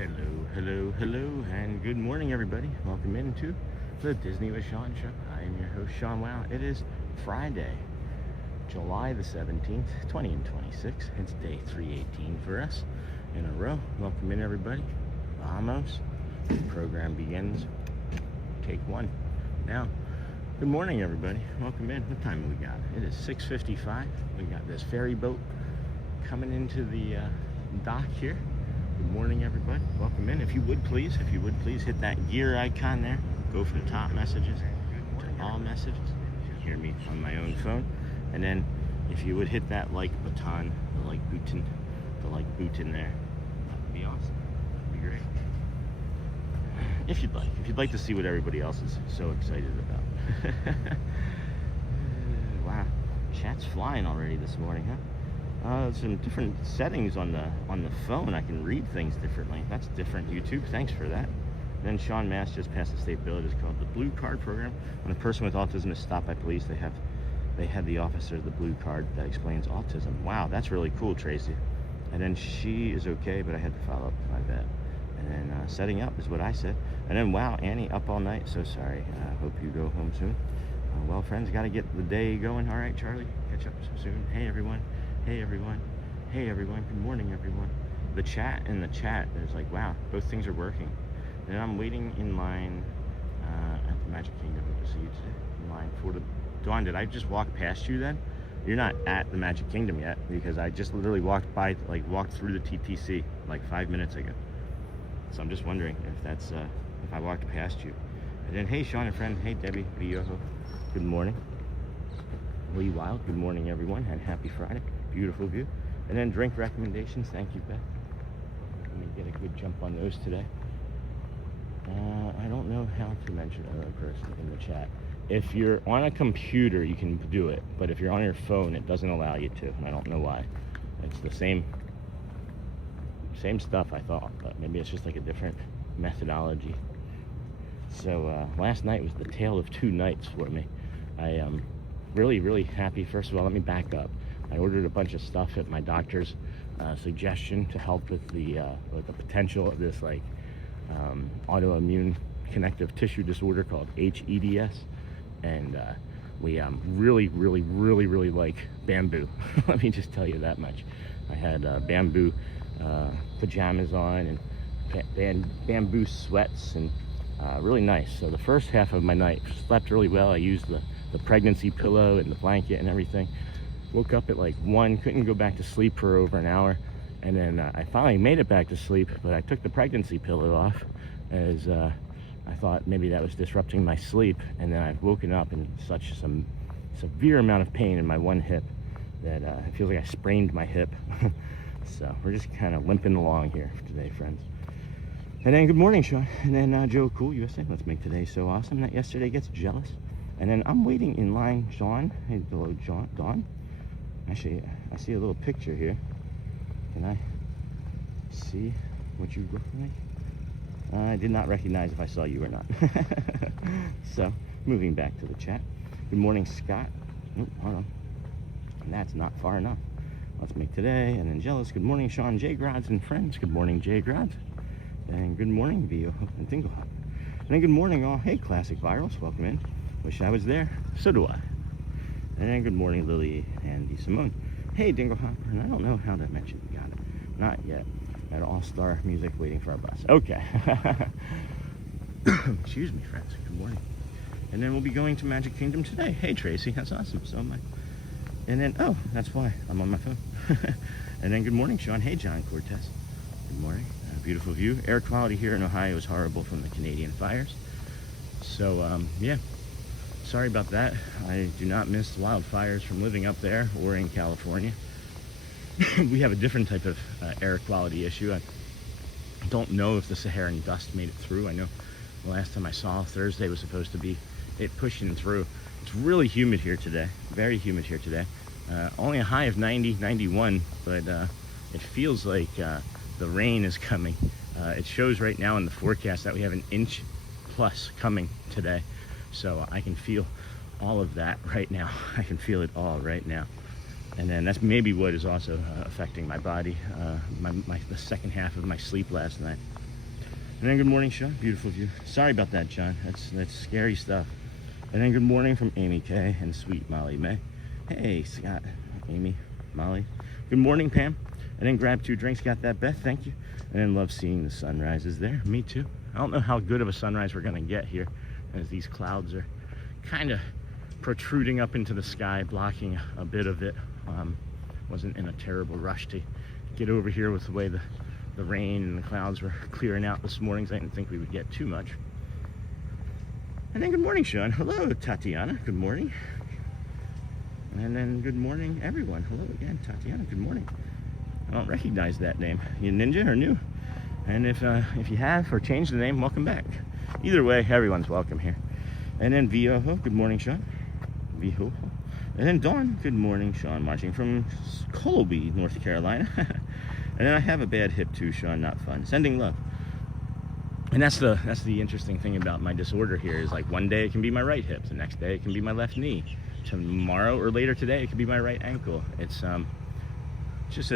Hello, hello, hello, and good morning, everybody. Welcome into the Disney with Sean show. I am your host, Sean. Wow, it is Friday, July the 17th, 2026. It's day 318 for us in a row. Welcome in, everybody. Vamos. The program begins. Take one. Now, good morning, everybody. Welcome in. What time have we got? It is 6:55. We got this ferry boat coming into the dock here. Good morning, everybody. Welcome in. If you would please hit that gear icon there. Go from top messages to all messages. You can hear me on my own phone. And then if you would hit that like button, the like button there, that would be awesome. That'd be great. If you'd like to see what everybody else is so excited about. Wow, chat's flying already this morning, huh? Some different settings on the phone. I can read things differently. That's different, YouTube. Thanks for that. Then Sean Mass just passed a state bill. It is called the Blue Card Program. When a person with autism is stopped by police, they have the officer the blue card that explains autism. Wow, that's really cool, Tracy. And then she is okay, but I had to follow up. My bad. And then setting up is what I said. And then wow, Annie up all night. So sorry. Hope you go home soon. Well, friends, got to get the day going. All right, Charlie, catch up soon. Hey, everyone. Hey everyone, hey everyone, good morning everyone. The chat, there's like, wow, both things are working. And I'm waiting in line at the Magic Kingdom to see you today. In line for the, Dawn, did I just walk past you then? You're not at the Magic Kingdom yet, because I just literally walked through the TTC like 5 minutes ago. So I'm just wondering if that's, if I walked past you. And then, hey Sean and friend, hey Debbie, Viojo, good morning. Lee Wild, good morning everyone, and happy Friday. Beautiful view. And then drink recommendations. Thank you, Beth. Let me get a good jump on those today. I don't know how to mention another person in the chat. If you're on a computer, you can do it, but if you're on your phone, it doesn't allow you to. I don't know why. It's the same stuff, I thought, but maybe it's just like a different methodology. So last night was the tale of two nights for me. I am really happy. First of all, let me back up. I ordered a bunch of stuff at my doctor's suggestion to help with the potential of this like autoimmune connective tissue disorder called HEDS, and we really like bamboo. Let me just tell you that much. I had bamboo pajamas on and bamboo sweats, and really nice. So the first half of my night slept really well. I used the pregnancy pillow and the blanket and everything. Woke up at like 1, couldn't go back to sleep for over an hour, and then I finally made it back to sleep, but I took the pregnancy pillow off as I thought maybe that was disrupting my sleep, and then I've woken up in some severe amount of pain in my one hip that it feels like I sprained my hip. So we're just kind of limping along here today, friends. And then good morning, Sean. And then Joe Cool USA, let's make today so awesome that yesterday gets jealous. And then I'm waiting in line, Sean. Hey, hello, Dawn. Actually, I see a little picture here. Can I see what you look like? I did not recognize if I saw you or not. So, moving back to the chat. Good morning, Scott. Oh, hold on. And that's not far enough. Let's make today. And then jealous. Good morning, Sean J. Grods and friends. Good morning, J. Grods. And good morning, Vio and Dinglehop. And then good morning, all. Hey, Classic Virals. Welcome in. Wish I was there. So do I. And good morning, Lily and Simone. Hey, Dinglehopper. And I don't know how to mention you got it. Not yet. At All-Star Music waiting for our bus. Okay. Excuse me, friends. Good morning. And then we'll be going to Magic Kingdom today. Hey, Tracy. That's awesome. So am I. And then, oh, that's why I'm on my phone. And then good morning, Sean. Hey, John Cortez. Good morning. Beautiful view. Air quality here in Ohio is horrible from the Canadian fires. So, yeah. Sorry about that. I do not miss wildfires from living up there or in California. We have a different type of air quality issue. I don't know if the Saharan dust made it through. I know the last time I saw Thursday was supposed to be it pushing through. It's really humid here today. Very humid here today. Only a high of 90, 91, but it feels like the rain is coming. It shows right now in the forecast that we have an inch plus coming today. So I can feel all of that right now. I can feel it all right now. And then that's maybe what is also affecting my body. The second half of my sleep last night. And then good morning, Sean. Beautiful view. Sorry about that, John. That's scary stuff. And then good morning from Amy K and sweet Molly May. Hey, Scott, Amy, Molly. Good morning, Pam. And then grab 2 drinks. Got that, Beth? Thank you. And then love seeing the sunrises there. Me too. I don't know how good of a sunrise we're gonna get here, as these clouds are kind of protruding up into the sky, blocking a bit of it. Wasn't in a terrible rush to get over here with the way the rain and the clouds were clearing out this morning, so I didn't think we would get too much. And then good morning, Sean. Hello, Tatiana. Good morning. And then good morning, everyone. Hello again, Tatiana. Good morning. I don't recognize that name. You ninja or new? And if you have or changed the name, welcome back. Either way, everyone's welcome here. And then Vioho. Good morning, Sean. Vioho. And then Dawn. Good morning, Sean. Watching from Colby, North Carolina. And then I have a bad hip too, Sean. Not fun. Sending love. And that's the interesting thing about my disorder here is like one day it can be my right hip, the next day it can be my left knee, tomorrow or later today it could be my right ankle. It's just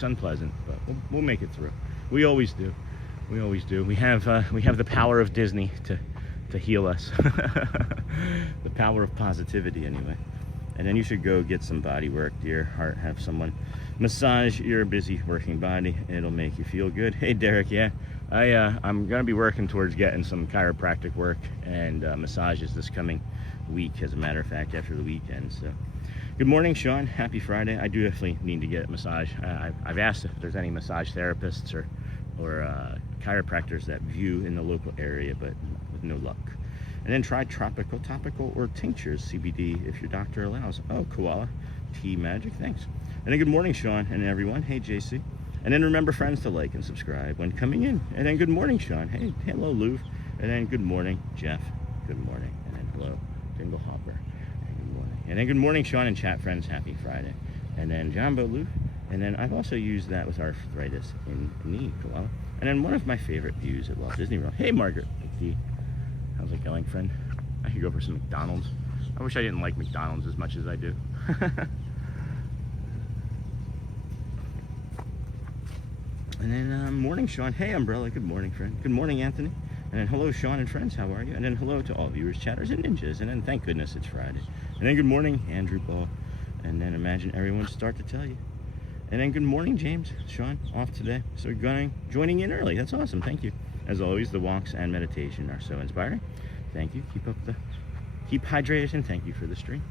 unpleasant, but we'll make it through. We always do. We always do. We have the power of Disney to heal us. The power of positivity, anyway. And then you should go get some body work, dear heart. Have someone massage your busy working body. It'll make you feel good. Hey, Derek. Yeah, I'm gonna be working towards getting some chiropractic work and massages this coming week, as a matter of fact, after the weekend. So good morning, Sean. Happy Friday. I do definitely need to get a massage. I've asked if there's any massage therapists or chiropractors that view in the local area, but with no luck. And then try topical or tinctures, CBD, if your doctor allows. Oh, koala, tea magic, thanks. And then good morning, Sean and everyone. Hey, JC. And then remember, friends, to like and subscribe when coming in. And then good morning, Sean. Hey, hello, Lou. And then good morning, Jeff. Good morning. And then hello, Dingle Hopper. And good morning. And then good morning, Sean and chat friends. Happy Friday. And then Jumbo Lou. And then I've also used that with arthritis in knee, koala. And then one of my favorite views at Walt Disney World. Hey, Margaret McD. How's it going, friend? I could go for some McDonald's. I wish I didn't like McDonald's as much as I do. And then morning, Sean. Hey, Umbrella. Good morning, friend. Good morning, Anthony. And then hello, Sean and friends. How are you? And then hello to all viewers, chatters, and ninjas. And then thank goodness it's Friday. And then good morning, Andrew Ball. And then imagine everyone start to tell you. And then good morning, James. Sean, off today. So joining in early. That's awesome. Thank you. As always, the walks and meditation are so inspiring. Thank you. Keep hydrated, and thank you for the stream.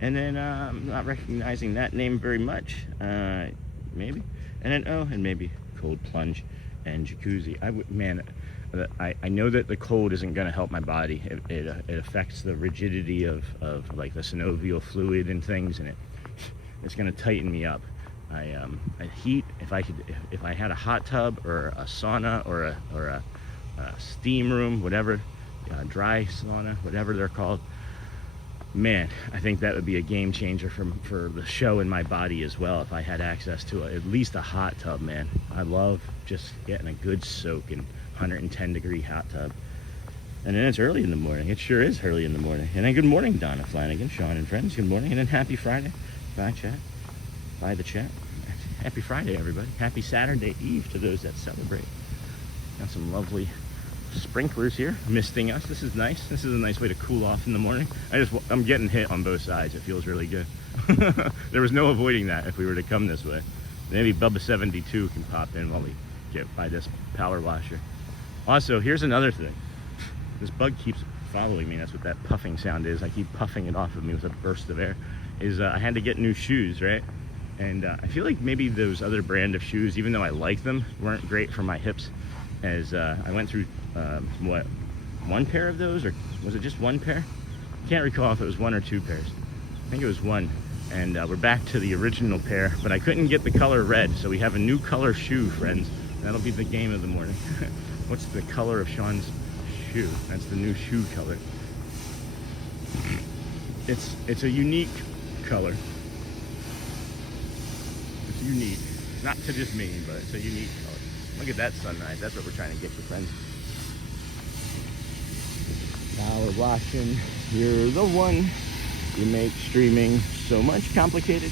And then I'm not recognizing that name very much. Maybe. And then and maybe cold plunge and jacuzzi. I know that the cold isn't going to help my body. It affects the rigidity of like the synovial fluid and things, and it's going to tighten me up. Heat, if I had a hot tub or a sauna or a steam room, whatever, dry sauna, whatever they're called, man, I think that would be a game changer for the show in my body as well. If I had access to at least a hot tub, man. I love just getting a good soak in 110 degree hot tub. And then it's early in the morning. It sure is early in the morning. And then good morning, Donna Flanagan, Sean and friends. Good morning. And then happy Friday. Bye, chat. Bye, the chat. Happy Friday, everybody. Happy Saturday Eve to those that celebrate. Got some lovely sprinklers here misting us. This is nice. This is a nice way to cool off in the morning. I'm getting hit on both sides. It feels really good. There was no avoiding that if we were to come this way. Maybe Bubba 72 can pop in while we get by this power washer. Also, here's another thing. This bug keeps following me. That's what that puffing sound is. I keep puffing it off of me with a burst of air. I had to get new shoes, right? And I feel like maybe those other brand of shoes, even though I like them, weren't great for my hips. As I went through, one pair of those, or was it just one pair? Can't recall if it was one or two pairs. I think it was one. And we're back to the original pair, but I couldn't get the color red, so we have a new color shoe, friends. That'll be the game of the morning. What's the color of Sean's shoe? That's the new shoe color. It's a unique color. It's unique. Not to just me, but it's a unique color. Look at that sunrise. That's what we're trying to get you, friends. Power washing. You're the one. You make streaming so much complicated.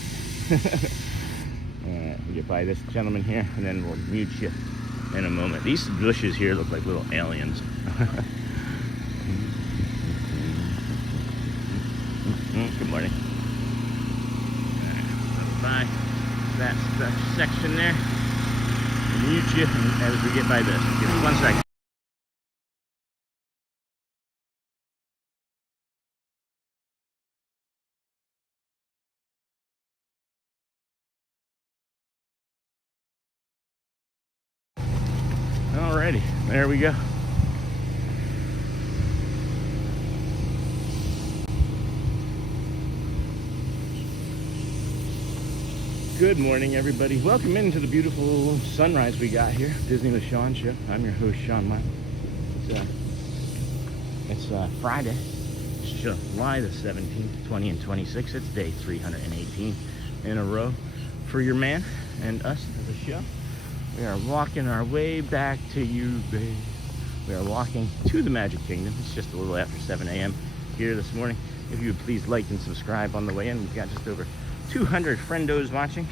Alright, we'll get by this gentleman here, and then we'll mute you. in a moment. These bushes here look like little aliens. Good morning. By that section there. Mute you as we get by this. Give me 1 second. Alrighty, there we go. Good morning, everybody. Welcome into the beautiful sunrise we got here, Disney with Sean show. I'm your host, Sean Miles. It's Friday, it's July the 17th, 20 and 26. It's day 318 in a row for your man and us as a show. We are walking our way back to you, babe. We are walking to the Magic Kingdom. It's just a little after 7 a.m. here this morning. If you would please like and subscribe on the way in. We've got just over 200 friendos watching.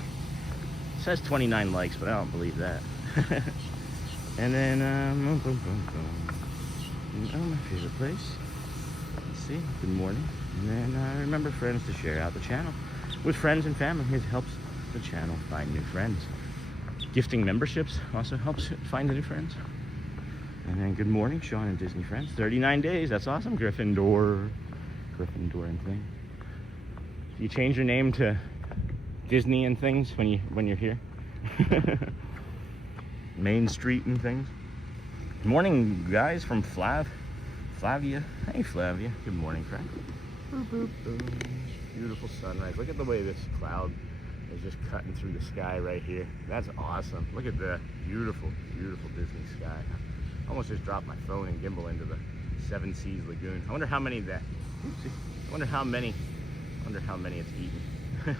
It says 29 likes, but I don't believe that. And then, oh, my favorite place. Let's see, good morning. And then remember, friends, to share out the channel with friends and family. It helps the channel find new friends. Gifting memberships also helps find new friends. And then good morning, Sean and Disney friends. 39 days, that's awesome. Gryffindor and thing. You change your name to Disney and things when you're here. Main Street and things. Good morning, guys, from Flavia. Hey, Flavia. Good morning, friend. Boop, boop, boop. Beautiful sunrise. Look at the way this cloud is just cutting through the sky right here. That's awesome. Look at the beautiful, beautiful Disney sky. I almost just dropped my phone and gimbal into the Seven Seas Lagoon. I wonder how many that. Oopsie. I wonder how many it's eaten. There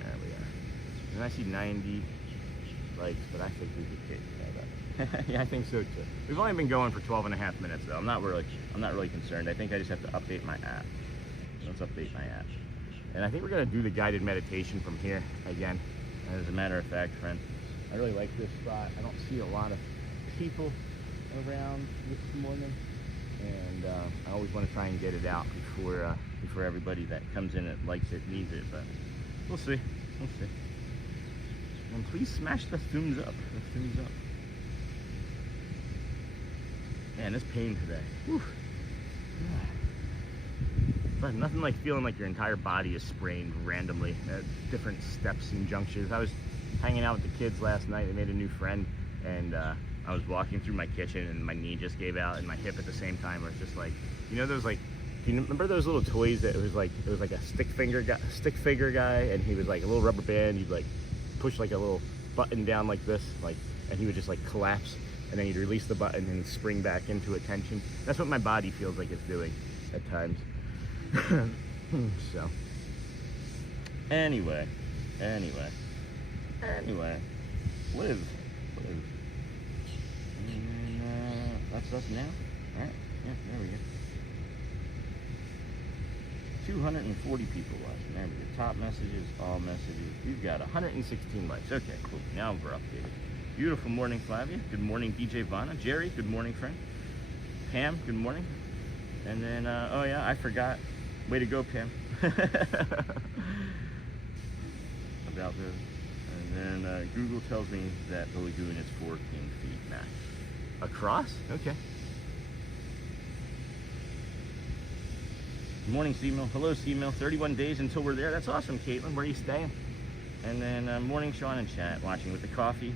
we are. And I see 90 likes, but I think we could hit that. Yeah, I think so too. We've only been going for 12.5 minutes though. I'm not really concerned. I think I just have to update my app. Let's update my app. And I think we're gonna do the guided meditation from here again. As a matter of fact, friend, I really like this spot. I don't see a lot of people around this morning, and I always want to try and get it out before everybody that comes in and likes it needs it, but we'll see. And please smash the thumbs up. Man, this pain today. Whew. But nothing like feeling like your entire body is sprained randomly at different steps and junctures. I was hanging out with the kids last night. They made a new friend, and I was walking through my kitchen and my knee just gave out and my hip at the same time. Where it's just like, you know, those like, do you remember those little toys that it was like a stick figure guy, and he was like a little rubber band. You'd like push like a little button down like this, like, and he would just like collapse, and then you'd release the button and spring back into attention. That's what my body feels like it's doing at times. So anyway, live. And that's us now. All right, yeah, there we go. 240 people watching. There we go. Top messages, all messages. We've got 116 likes. Okay, cool. Now we're updated. Beautiful morning, Flavia. Good morning, DJ Vana. Jerry, good morning, friend. Pam, good morning. And then, oh yeah, I forgot. Way to go, Pam. About this. And then Google tells me that the lagoon is 14 feet max. Across? Okay. Good morning, Seamill. Hello, Seamill. 31 days until we're there. That's awesome, Caitlin. Where are you staying? And then morning, Sean and chat, watching with the coffee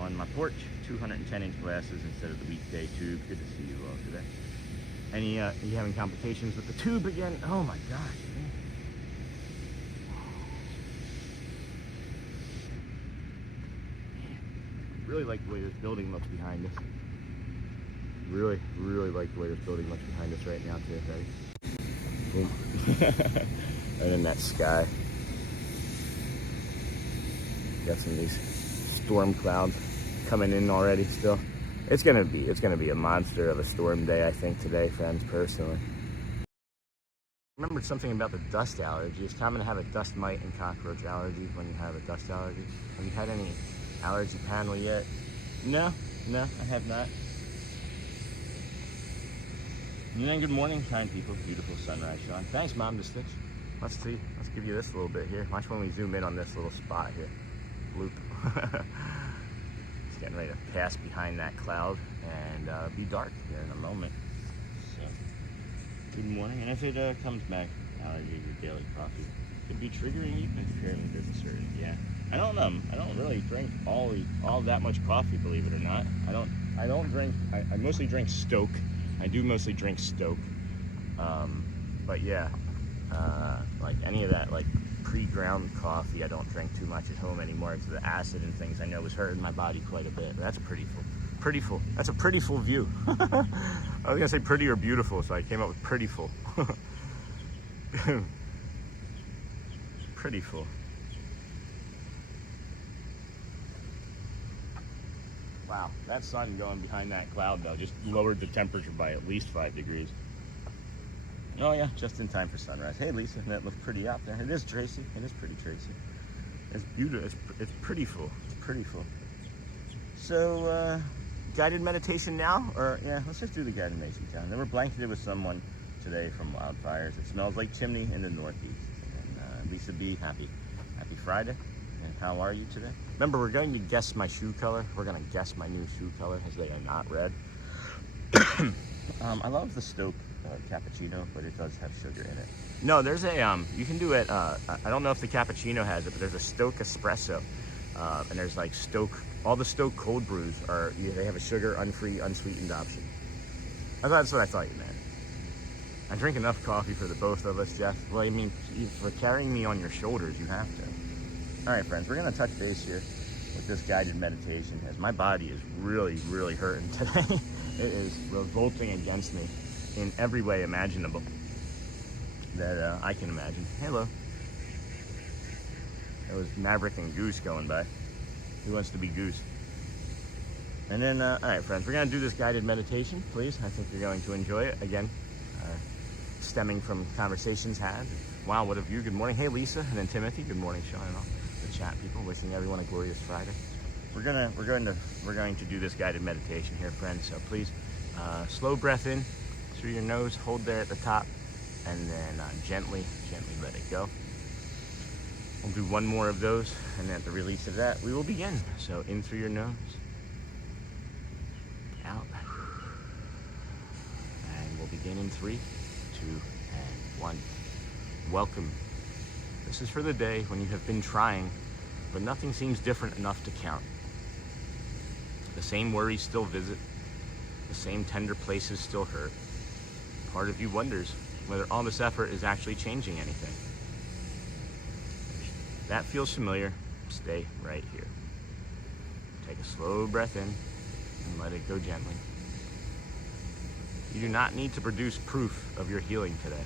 on my porch. 210-inch glasses instead of the weekday tube. Good to see you all today. Any you having complications with the tube again? Oh my gosh. Man. Really like the way this building looks behind us. Really like the way this building looks behind us right now too, buddy. Boom. And then that sky. Got some of these storm clouds coming in already still. It's gonna be a monster of a storm day, I think, today, friends, personally. Remembered something about the dust allergy. It's common to have a dust mite and cockroach allergy when you have a dust allergy. Have you had any allergy panel yet? No, I have not. And then good morning, kind people. Beautiful sunrise, Sean. Thanks, Mom, to Stitch. Let's see. Let's give you this a little bit here. Watch when we zoom in on this little spot here. Bloop. It's getting ready to pass behind that cloud and be dark here in a moment. So, good morning. And if it comes back, allergy to daily coffee could be triggering even if you're in the business or yeah. I don't really drink all that much coffee, believe it or not. I don't drink. I mostly drink Stoke. I do mostly drink Stoke. But yeah, like any of that like pre-ground coffee, I don't drink too much at home anymore because the acid and things I know was hurting my body quite a bit. But that's pretty full. That's a pretty full view. I was gonna say pretty or beautiful, so I came up with pretty full. Pretty full. Wow, that sun going behind that cloud though just lowered the temperature by at least 5 degrees. Oh yeah, just in time for sunrise. Hey Lisa, that looks pretty out there. It is, Tracy. It is pretty, Tracy. It's beautiful. It's pretty full. It's pretty full. So, guided meditation now? Or yeah, let's just do the guided meditation. They were blanketed with someone today from wildfires. It smells like chimney in the Northeast. And Lisa B, happy Friday. And how are you today? Remember, we're going to guess my shoe color. We're going to guess my new shoe color as they are not red. I love the Stoke cappuccino, but it does have sugar in it. No, there's a, you can do it, I don't know if the cappuccino has it, but there's a Stoke espresso. And there's like Stoke, all the Stoke cold brews are, they have a sugar, unfree, unsweetened option. That's what I thought you meant. I drink enough coffee for the both of us, Jeff. Well, I mean, for carrying me on your shoulders, you have to. All right, friends, we're gonna touch base here with this guided meditation as my body is really, really hurting today. It is revolting against me in every way imaginable that I can imagine. Hello. That was Maverick and Goose going by. Who wants to be Goose? And then, all right, friends, we're gonna do this guided meditation, please. I think you're going to enjoy it. Again, stemming from conversations had. Wow, what a view. Good morning. Hey, Lisa, and then Timothy. Good morning, Sean, and all the chat people. Wishing everyone a glorious Friday. We're going to do this guided meditation here, friends. So please, slow breath in through your nose, hold there at the top, and then gently let it go. We'll do one more of those, and then at the release of that, we will begin. So in through your nose, out, and we'll begin in 3, 2, and 1. Welcome. This is for the day when you have been trying, but nothing seems different enough to count. The same worries still visit, the same tender places still hurt. Part of you wonders whether all this effort is actually changing anything. If that feels familiar, stay right here. Take a slow breath in and let it go gently. You do not need to produce proof of your healing today.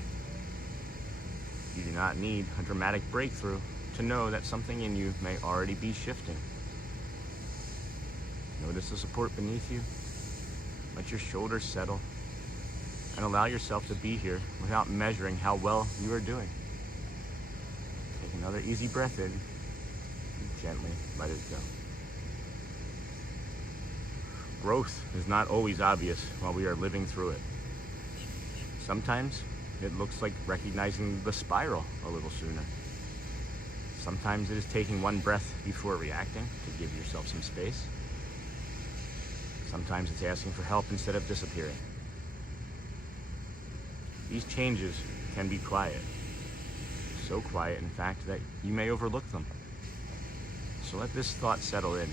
You do not need a dramatic breakthrough to know that something in you may already be shifting. Notice the support beneath you. Let your shoulders settle and allow yourself to be here without measuring how well you are doing. Take another easy breath in and gently let it go. Growth is not always obvious while we are living through it. Sometimes it looks like recognizing the spiral a little sooner. Sometimes it is taking one breath before reacting to give yourself some space. Sometimes it's asking for help instead of disappearing. These changes can be quiet. So quiet, in fact, that you may overlook them. So let this thought settle in.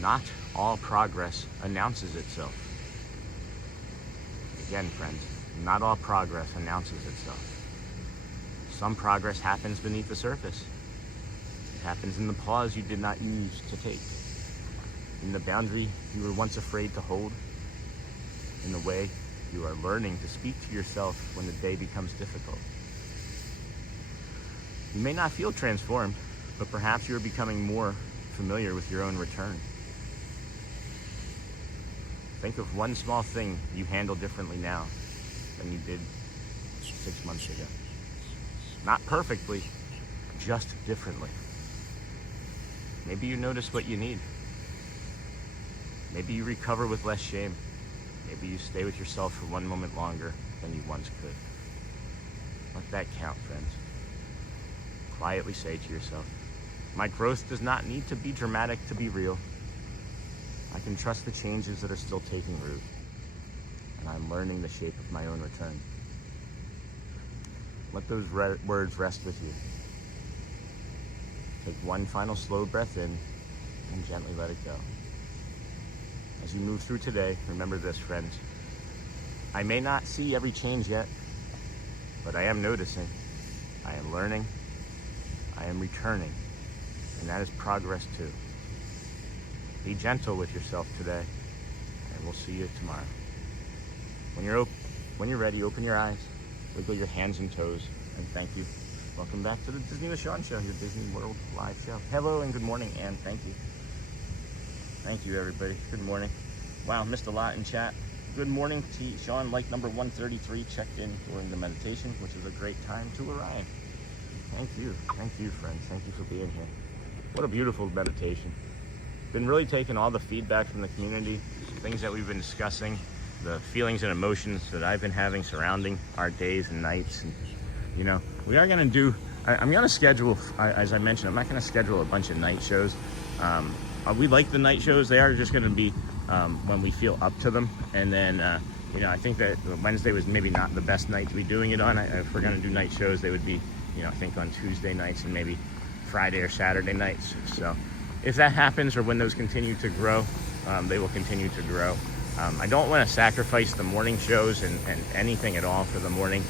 Not all progress announces itself. Again, friends, not all progress announces itself. Some progress happens beneath the surface. It happens in the pause you did not use to take, in the boundary you were once afraid to hold, in the way you are learning to speak to yourself when the day becomes difficult. You may not feel transformed, but perhaps you are becoming more familiar with your own return. Think of one small thing you handle differently now than you did 6 months ago. Not perfectly, just differently. Maybe you notice what you need. Maybe you recover with less shame. Maybe you stay with yourself for one moment longer than you once could. Let that count, friends. Quietly say to yourself, my growth does not need to be dramatic to be real. I can trust the changes that are still taking root, and I'm learning the shape of my own return. Let those words rest with you. Take one final slow breath in and gently let it go. As you move through today, remember this, friends. I may not see every change yet, but I am noticing. I am learning. I am returning. And that is progress too. Be gentle with yourself today, and we'll see you tomorrow. When you're ready, open your eyes, wiggle your hands and toes, and thank you. Welcome back to the Disney with Sean Show, your Disney World live show. Hello and good morning, and thank you. Thank you, everybody. Good morning. Wow, missed a lot in chat. Good morning, Sean. Like number 133 checked in during the meditation, which is a great time to arrive. Thank you, friends. Thank you for being here. What a beautiful meditation. Been really taking all the feedback from the community, things that we've been discussing, the feelings and emotions that I've been having surrounding our days and nights. And, you know, we are going to do, I'm going to schedule, as I mentioned, I'm not going to schedule a bunch of night shows. We like the night shows. They are just going to be when we feel up to them. And then, you know, I think that Wednesday was maybe not the best night to be doing it on. If we're going to do night shows, they would be, you know, I think on Tuesday nights and maybe Friday or Saturday nights. So if that happens, or when those continue to grow, they will continue to grow. I don't want to sacrifice the morning shows and anything at all for the morning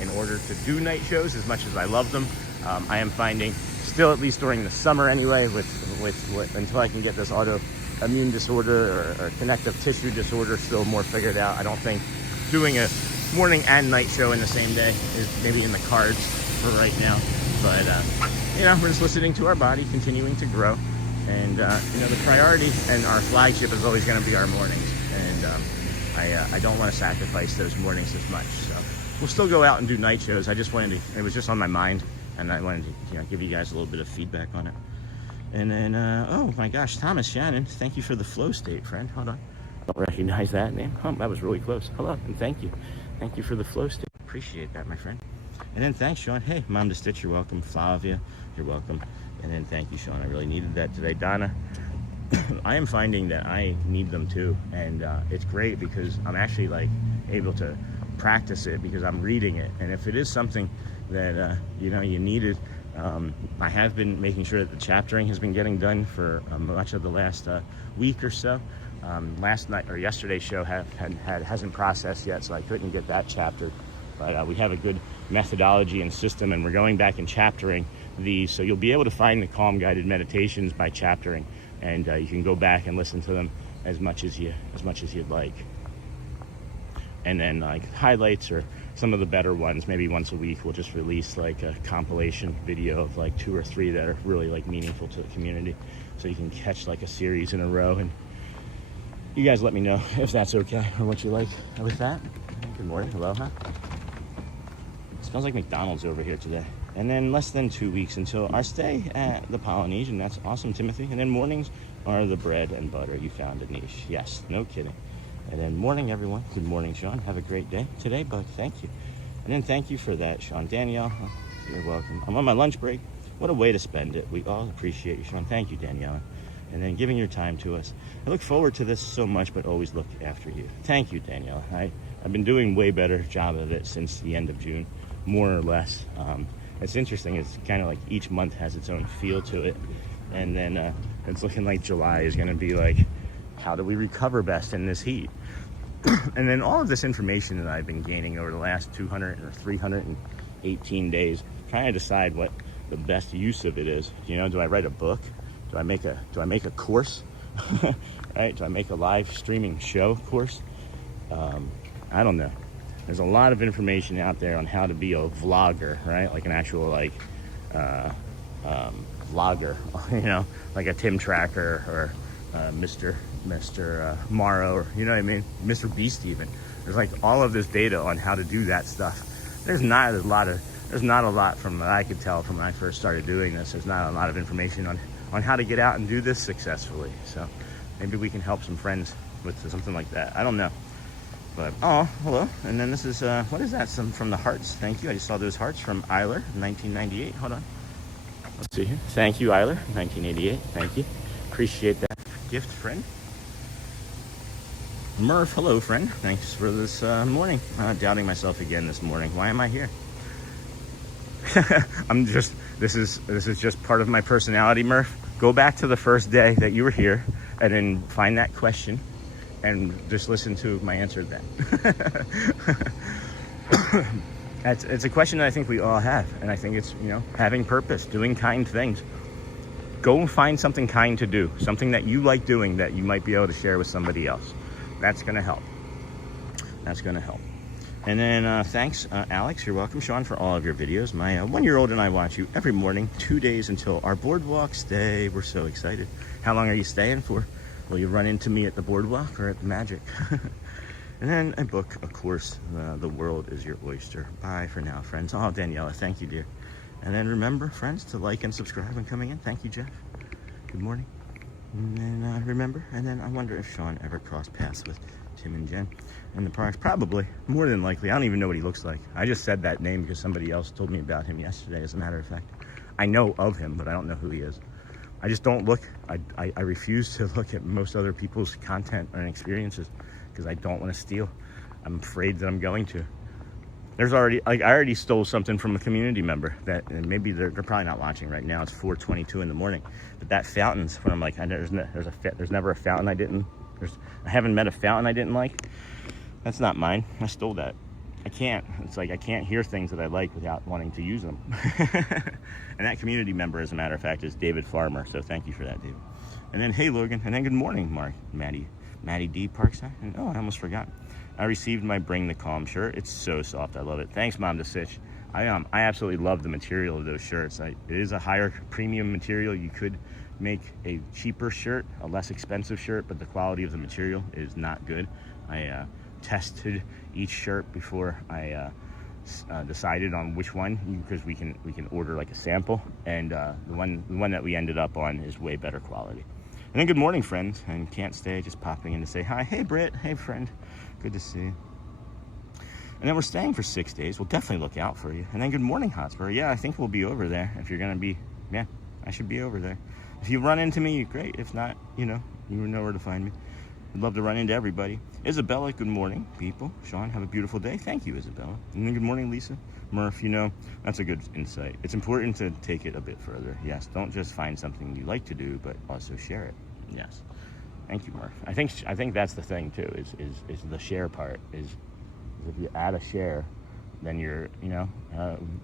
in order to do night shows as much as I love them. I am finding, still at least during the summer anyway, with until I can get this autoimmune disorder or connective tissue disorder still more figured out, I don't think doing a morning and night show in the same day is maybe in the cards for right now. But you know, we're just listening to our body continuing to grow, and you know, the priority and our flagship is always going to be our mornings, and I don't want to sacrifice those mornings as much. So we'll still go out and do night shows. I just wanted to, it was just on my mind, and I wanted to, you know, give you guys a little bit of feedback on it. And then oh my gosh, Thomas Shannon, thank you for the flow state, friend. Hold on, I don't recognize that name. Oh, that was really close. Hello, and thank you for the flow state. Appreciate that, my friend. And then thanks, Sean. Hey, Mom to Stitch, you're welcome. Flavia, you're welcome. And then thank you, Sean. I really needed that today. Donna, I am finding that I need them too. And it's great because I'm actually like able to practice it because I'm reading it. And if it is something that, you know, you needed, I have been making sure that the chaptering has been getting done for much of the last week or so. Last night or yesterday's show hasn't processed yet, so I couldn't get that chaptered. But we have a good methodology and system, and we're going back and chaptering these, so you'll be able to find the Calm Guided Meditations by chaptering, and you can go back and listen to them as much as you'd like. And then like highlights or some of the better ones, maybe once a week we'll just release like a compilation video of like 2 or 3 that are really like meaningful to the community, so you can catch like a series in a row. And you guys let me know if that's okay or what you like with that. Good morning, aloha. Smells like McDonald's over here today. And then less than 2 weeks until our stay at the Polynesian. That's awesome, Timothy. And then mornings are the bread and butter. You found a niche. Yes, no kidding. And then morning, everyone. Good morning, Sean. Have a great day today, bud. Thank you. And then thank you for that, Sean. Danielle, you're welcome. I'm on my lunch break. What a way to spend it. We all appreciate you, Sean. Thank you, Danielle. And then giving your time to us. I look forward to this so much, but always look after you. Thank you, Danielle. I've been doing way better job of it since the end of June, more or less. It's interesting. It's kind of like each month has its own feel to it. And then it's looking like July is going to be like, how do we recover best in this heat? And then all of this information that I've been gaining over the last 200 or 318 days, trying to decide what the best use of it is. You know, do I write a book? Do I make a course? Right? Do I make a live streaming show course? I don't know. There's a lot of information out there on how to be a vlogger, right? Like an actual like vlogger, you know, like a Tim Tracker or Mr. Morrow, or you know what I mean, Mr. Beast even. There's like all of this data on how to do that stuff. there's not a lot from what I could tell from when I first started doing this. There's not a lot of information on how to get out and do this successfully. So maybe we can help some friends with something like that. I don't know. But, oh, hello. And then this is, what is that? Some from the hearts. Thank you. I just saw those hearts from Eiler, 1998. Hold on. Let's see here. Thank you, Eiler, 1988. Thank you. Appreciate that gift, friend. Murph, hello, friend. Thanks for this morning. Doubting myself again this morning. Why am I here? This is just part of my personality, Murph. Go back to the first day that you were here and then find that question and just listen to my answer to that. It's a question that I think we all have, and I think it's, having purpose, doing kind things. Go and find something kind to do, something that you like doing that you might be able to share with somebody else. That's gonna help. That's gonna help. And then thanks, Alex, you're welcome, Sean, for all of your videos. My 1-year-old and I watch you every morning, 2 days until our boardwalk stay. We're so excited. How long are you staying for? Will you run into me at the boardwalk or at the Magic? And then a book, of course, The World is Your Oyster. Bye for now, friends. Oh, Daniela, thank you, dear. And then remember, friends, to like and subscribe when coming in. Thank you, Jeff. Good morning. And then remember, and then I wonder if Sean ever crossed paths with Tim and Jen in the parks. Probably, more than likely. I don't even know what he looks like. I just said that name because somebody else told me about him yesterday, as a matter of fact. I know of him, but I don't know who he is. I just don't look. I refuse to look at most other people's content and experiences because I don't want to steal. I'm afraid that I'm going to. There's already, I already stole something from a community member that, and maybe they're probably not watching right now. It's 4:22 in the morning, but that fountain's when I'm like, there's never a fountain I haven't met a fountain I didn't like. That's not mine. I stole that. I can't. It's like I can't hear things that I like without wanting to use them. And that community member, as a matter of fact, is David Farmer. So thank you for that, David. And then, hey, Logan. And then good morning, Mark, Maddie D, Parkside. And oh, I almost forgot. I received my Bring the Calm shirt. It's so soft. I love it. Thanks, Mom to Sitch. I absolutely love the material of those shirts. It is a higher premium material. You could make a cheaper shirt, a less expensive shirt, but the quality of the material is not good. I tested each shirt before I decided on which one, because we can order like a sample, and the one that we ended up on is way better quality. And then good morning, friends, and can't stay, just popping in to say hi. Hey, Britt. Hey, friend. Good to see you. And then we're staying for 6 days. We'll definitely look out for you. And then good morning, Hotspur. Yeah, I think we'll be over there. If you're going to be, yeah, I should be over there. If you run into me, great. If not, you know where to find me. I'd love to run into everybody. Isabella, good morning, people. Sean, have a beautiful day. Thank you, Isabella. And then good morning, Lisa. Murph, that's a good insight. It's important to take it a bit further. Yes, don't just find something you like to do, but also share it. Yes. Thank you, Murph. I think that's the thing too, is the share part, is if you add a share, then you're,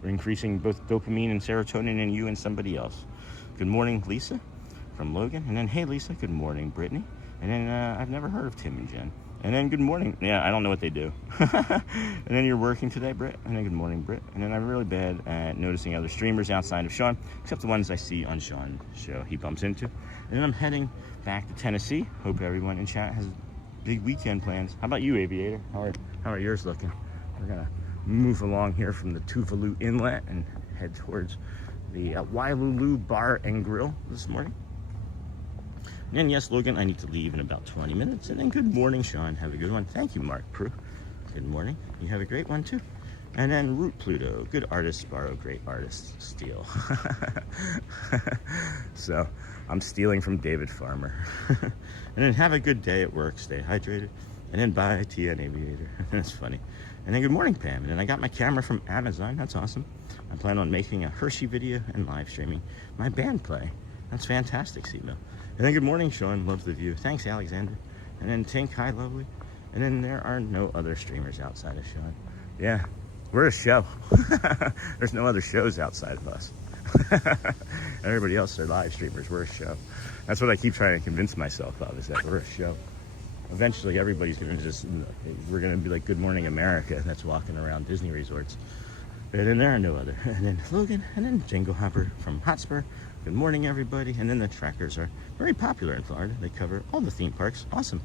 increasing both dopamine and serotonin in you and somebody else. Good morning, Lisa from Logan. And then, hey, Lisa, good morning, Brittany. And then I've never heard of Tim and Jen. And then good morning. Yeah, I don't know what they do. And then you're working today, Britt. And then good morning, Britt. And then I'm really bad at noticing other streamers outside of Sean, except the ones I see on Sean's show he bumps into. And then I'm heading back to Tennessee. Hope everyone in chat has big weekend plans. How about you, Aviator? How are yours looking? We're gonna move along here from the Tuvalu Inlet and head towards the Wailulu Bar and Grill this morning. And yes, Logan, I need to leave in about 20 minutes. And then good morning, Sean. Have a good one. Thank you, Mark Prue. Good morning. You have a great one, too. And then Root Pluto. Good artists borrow, great artists steal. So I'm stealing from David Farmer. And then have a good day at work. Stay hydrated. And then bye, TN Aviator. That's funny. And then good morning, Pam. And then I got my camera from Amazon. That's awesome. I plan on making a Hershey video and live streaming my band play. That's fantastic, Simo. And then good morning, Sean. Loves the view. Thanks, Alexander. And then Tink, hi, lovely. And then there are no other streamers outside of Sean. Yeah, we're a show. There's no other shows outside of us. Everybody else are live streamers. We're a show. That's what I keep trying to convince myself of, is that we're a show. Eventually, everybody's going to we're going to be like Good Morning America that's walking around Disney resorts. But then there are no other. And then Logan, and then Jingle Hopper from Hotspur. good morning, everybody. And then the trackers are very popular in Florida. They cover all the theme parks. Awesome.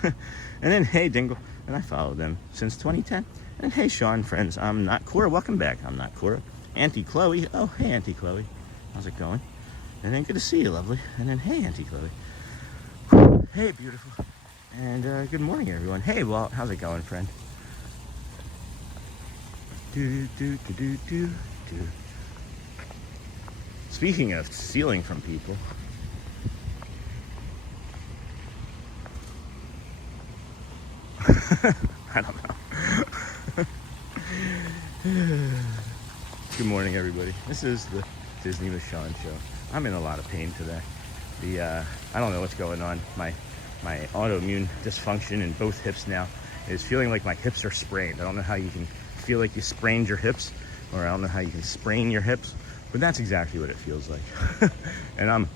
And then, hey, Dingle. And I followed them since 2010. And hey, Sean, friends, I'm not Cora. Welcome back. I'm not Cora. Auntie Chloe. Oh, hey, Auntie Chloe. How's it going? And then good to see you, lovely. And then, hey, Auntie Chloe. Hey, beautiful. And good morning, everyone. Hey, Walt. How's it going, friend? Do. Speaking of stealing from people, I don't know. Good morning, everybody. This is the Disney with Sean show. I'm in a lot of pain today. I don't know what's going on. My autoimmune dysfunction in both hips now is feeling like my hips are sprained. I don't know how you can feel like you sprained your hips, or I don't know how you can sprain your hips, but that's exactly what it feels like. And I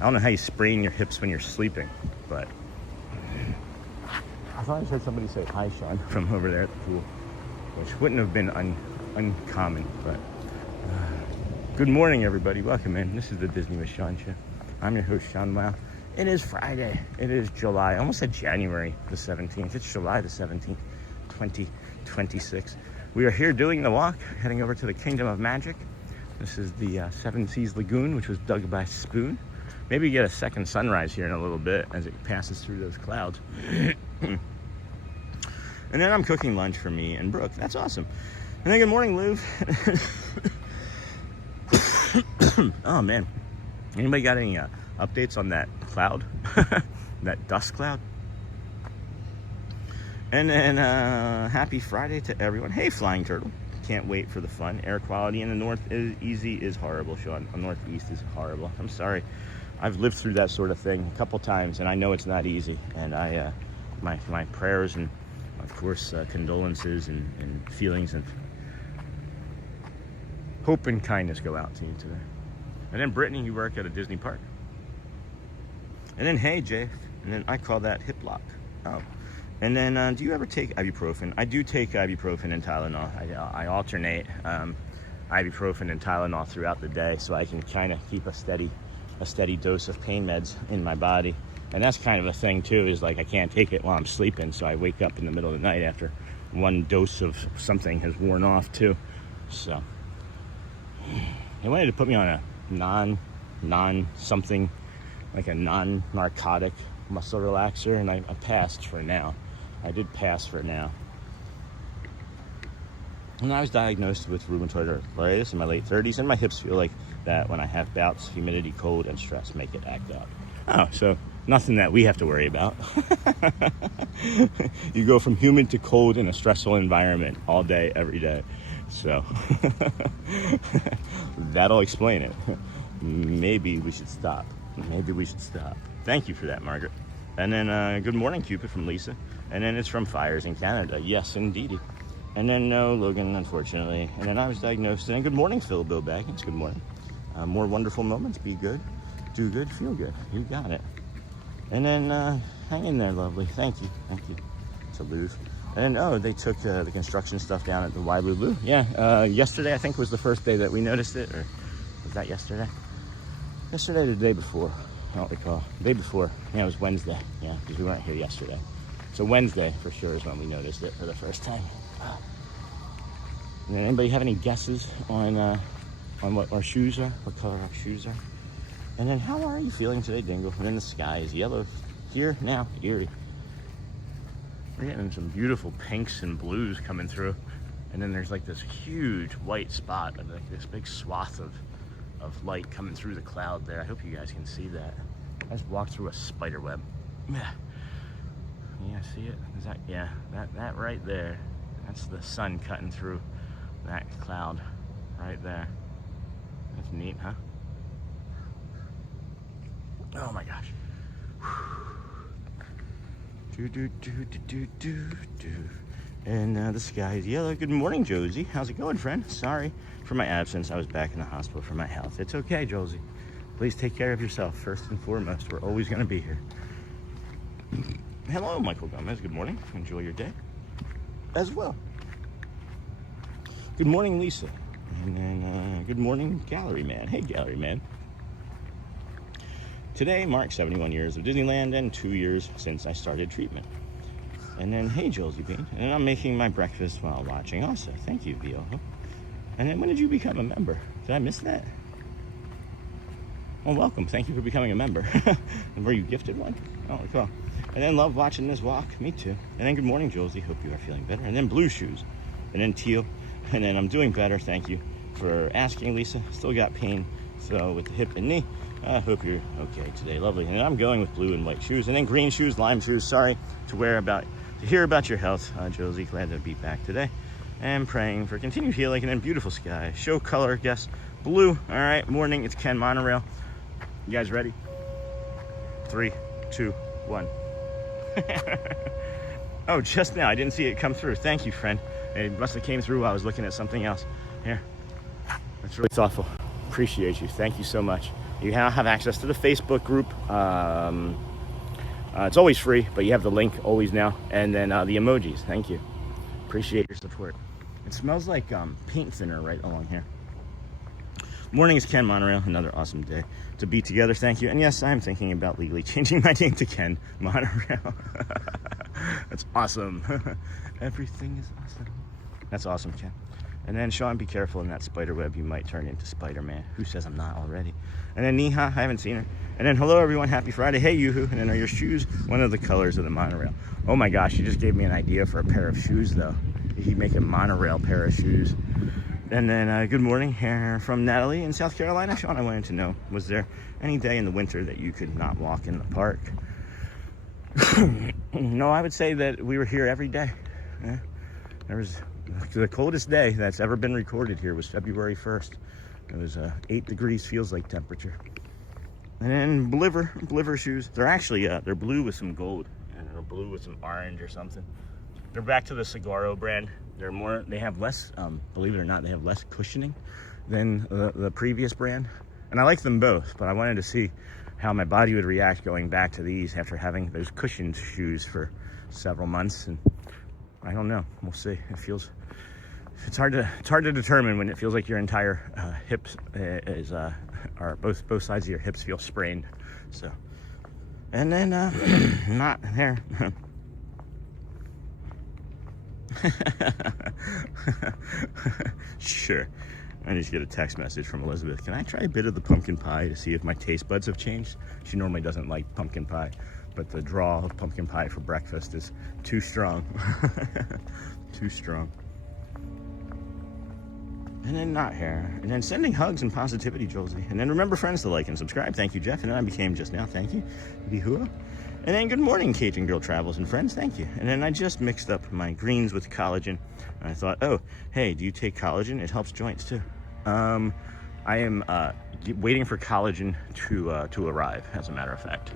don't know how you sprain your hips when you're sleeping, but I thought I heard somebody say hi, Sean, from over there at the pool, which wouldn't have been uncommon, but good morning, everybody. Welcome in. This is the Disney with Sean show. I'm your host, Sean Wow. It is Friday. It is July. I almost said January the 17th. It's July the 17th, 2026. We are here doing the walk, heading over to the Kingdom of Magic. This is the Seven Seas Lagoon, which was dug by Spoon. Maybe get a second sunrise here in a little bit as it passes through those clouds. And then I'm cooking lunch for me and Brooke. That's awesome. And then good morning, Lou. Oh, man. Anybody got any updates on that cloud? That dust cloud? And then happy Friday to everyone. Hey, Flying Turtle. Can't wait for the fun. Air quality in the north is horrible, Sean. The northeast is horrible. I'm sorry. I've lived through that sort of thing a couple times, and I know it's not easy. And my prayers and, of course, condolences and feelings and hope and kindness go out to you today. And then Brittany, you work at a Disney park. And then, hey, Jay. And then I call that hip lock. Oh. And then, do you ever take ibuprofen? I do take ibuprofen and Tylenol. I alternate ibuprofen and Tylenol throughout the day, so I can kind of keep a steady dose of pain meds in my body. And that's kind of a thing too, is like I can't take it while I'm sleeping, so I wake up in the middle of the night after one dose of something has worn off too. So they wanted to put me on a non-something, like a non-narcotic muscle relaxer, and I passed for now. I did pass for now. And I was diagnosed with rheumatoid arthritis in my late 30s, and my hips feel like that when I have bouts, humidity, cold, and stress make it act up. Oh, so nothing that we have to worry about. You go from humid to cold in a stressful environment all day, every day. So that'll explain it. Maybe we should stop. Thank you for that, Margaret. And then good morning, Cupid, from Lisa. And then it's from Fires in Canada. Yes, indeedy. And then no, Logan, unfortunately. And then I was diagnosed. And then good morning, Phil Bill Baggins. Good morning. More wonderful moments. Be good. Do good. Feel good. You got it. And then hang in there, lovely. Thank you. To lose. And oh, they took the construction stuff down at the Wailulu. Yeah, yesterday I think was the first day that we noticed it. Or was that yesterday? Yesterday or the day before? I don't recall. The day before. Yeah, it was Wednesday. Yeah, because we weren't here yesterday. So Wednesday for sure is when we noticed it for the first time. And then anybody have any guesses on what our shoes are? What color our shoes are? And then how are you feeling today, Dingle? And then the sky is yellow here now, Erie. We're getting some beautiful pinks and blues coming through. And then there's like this huge white spot, like this big swath of light coming through the cloud there. I hope you guys can see that. I just walked through a spider web. Yeah, see it? Is that, yeah, that right there. That's the sun cutting through that cloud right there. That's neat, huh? Oh my gosh. And the sky is yellow. Good morning, Josie. How's it going, friend? Sorry for my absence. I was back in the hospital for my health. It's okay, Josie. Please take care of yourself first and foremost. We're always going to be here. Hello, Michael Gomez. Good morning. Enjoy your day as well. Good morning, Lisa. And then good morning, Gallery Man. Hey, Gallery Man. Today marks 71 years of Disneyland and 2 years since I started treatment. And then, hey, Josie Bean. And I'm making my breakfast while watching also. Thank you, Viola. And then, when did you become a member? Did I miss that? Well, welcome. Thank you for becoming a member. Were you gifted one? Oh, cool. And then, love watching this walk. Me too. And then, good morning, Josie. Hope you are feeling better. And then, blue shoes. And then, teal. And then, I'm doing better. Thank you for asking, Lisa. Still got pain. So, with the hip and knee. I hope you're okay today. Lovely. And I'm going with blue and white shoes. And then green shoes, lime shoes. Sorry to hear about your health, Josie. Glad to be back today. And praying for continued healing. And then beautiful sky. Show color, guess. Blue. All right. Morning. It's Ken Monorail. You guys ready? 3, 2, 1. Oh, just now. I didn't see it come through. Thank you, friend. It must have came through while I was looking at something else. Here. That's really thoughtful. Appreciate you. Thank you so much. You now have access to the Facebook group. It's always free, but you have the link always now. And then the emojis. Thank you. Appreciate your support. It smells like paint thinner right along here. Morning is Ken Monorail. Another awesome day to be together. Thank you. And yes, I'm thinking about legally changing my name to Ken Monorail. That's awesome. Everything is awesome. That's awesome, Ken. And then, Sean, be careful in that spider web. You might turn into Spider-Man. Who says I'm not already? And then, Neha, I haven't seen her. And then, hello, everyone. Happy Friday. Hey, Yoo-hoo. And then, are your shoes one of the colors of the monorail? Oh, my gosh. You just gave me an idea for a pair of shoes, though. You make a monorail pair of shoes. And then, good morning here from Natalie in South Carolina. Sean, I wanted to know, was there any day in the winter that you could not walk in the park? No, I would say that we were here every day. Yeah. There was... The coldest day that's ever been recorded here was February 1st. It was 8 degrees feels like temperature. And then Bliver shoes. They're actually they're blue with some gold and they're blue with some orange or something. They're back to the Saguaro brand. They have less, believe it or not, they have less cushioning than the previous brand. And I like them both, but I wanted to see how my body would react going back to these after having those cushioned shoes for several months. And I don't know. We'll see. It's hard to determine when it feels like your entire hips or both sides of your hips feel sprained. So, and then not there. Sure. I just get a text message from Elizabeth. Can I try a bit of the pumpkin pie to see if my taste buds have changed? She normally doesn't like pumpkin pie, but the draw of pumpkin pie for breakfast is too strong. Too strong. And then not here. And then sending hugs and positivity, Josie. And then remember, friends, to like and subscribe. Thank you, Jeff. And then I became just now. Thank you. Bihua. And then good morning, Cajun Girl Travels and friends. Thank you. And then I just mixed up my greens with collagen. And I thought, oh, hey, do you take collagen? It helps joints too. I am waiting for collagen to arrive, as a matter of fact.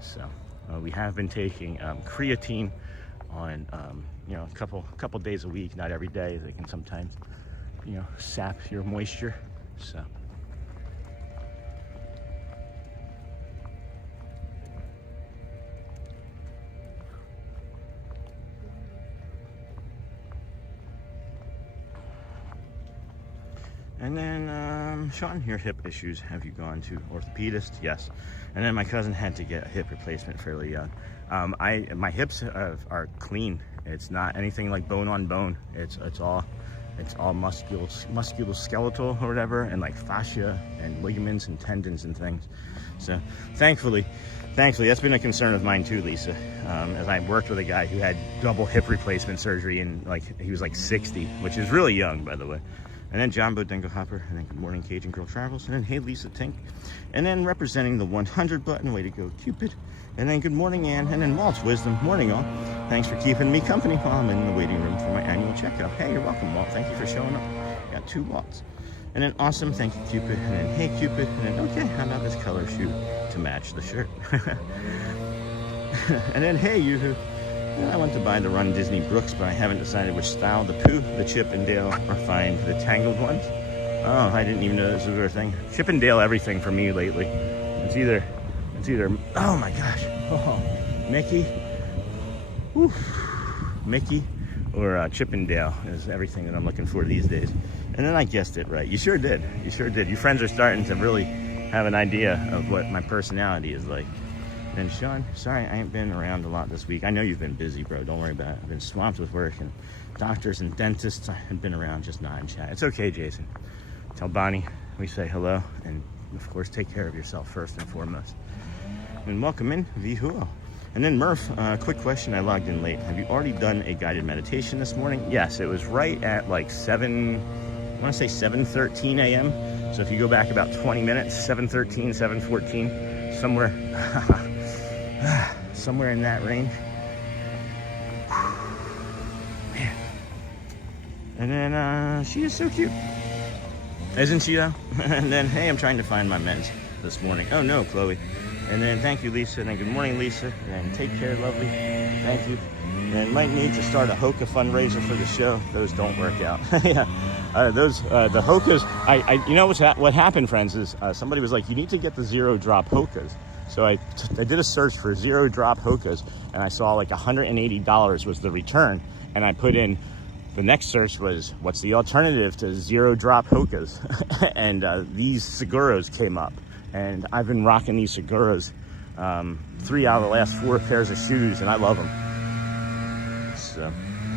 So we have been taking creatine on a couple days a week, not every day. They can sometimes sap your moisture. So and then Sean, your hip issues, have you gone to orthopedist? Yes. And then my cousin had to get a hip replacement fairly young. My hips are clean. It's not anything like bone on bone. It's all musculoskeletal or whatever, and like fascia and ligaments and tendons and things. So thankfully that's been a concern of mine too, Lisa, as I worked with a guy who had double hip replacement surgery, and he was like 60, which is really young, by the way. And then Jumbo Dingo Hopper, and then good morning, Cajun Girl Travels, and then hey, Lisa Tink, and then representing the 100 button, way to go, Cupid, and then good morning, Ann, and then Walt's Wisdom, morning all. Thanks for keeping me company while I'm in the waiting room for my annual checkup. Hey, you're welcome, Walt. Thank you for showing up. Got 2 Walts. And then awesome, thank you, Cupid, and then hey, Cupid, and then okay, how about this color shoe to match the shirt? And then hey, Yoo-hoo. I went to buy the Run Disney Brooks, but I haven't decided which style, the Pooh, the Chip and Dale, or find the Tangled ones. Oh, I didn't even know this was a thing. Chip and Dale everything for me lately. It's either, oh my gosh, Mickey, Mickey, or Chip and Dale is everything that I'm looking for these days. And then I guessed it right. You sure did. You sure did. You friends are starting to really have an idea of what my personality is like. And Sean, sorry I ain't been around a lot this week. I know you've been busy, bro. Don't worry about it. I've been swamped with work, and doctors and dentists. I've been around, just not in chat. It's okay, Jason. Tell Bonnie we say hello, and of course take care of yourself first and foremost. And welcome in, Vihuo. And then Murph, quick question, I logged in late. Have you already done a guided meditation this morning? Yes, it was right at like 7:13 a.m. So if you go back about 20 minutes, 7:13, 7:14, somewhere in that range. Man. And then she is so cute. Isn't she though? And then, hey, I'm trying to find my meds this morning. Oh no, Chloe. And then thank you, Lisa. And then good morning, Lisa. And take care, lovely. Thank you. And might need to start a Hoka fundraiser for the show. Those don't work out. Yeah. The Hokas, you know what happened, friends, is somebody was like, you need to get the zero drop Hokas. So I did a search for zero drop Hokas, and I saw like $180 was the return. And I put in, the next search was, what's the alternative to zero drop Hokas? And these Seguros came up. And I've been rocking these Seguros 3 out of the last 4 pairs of shoes, and I love them. So,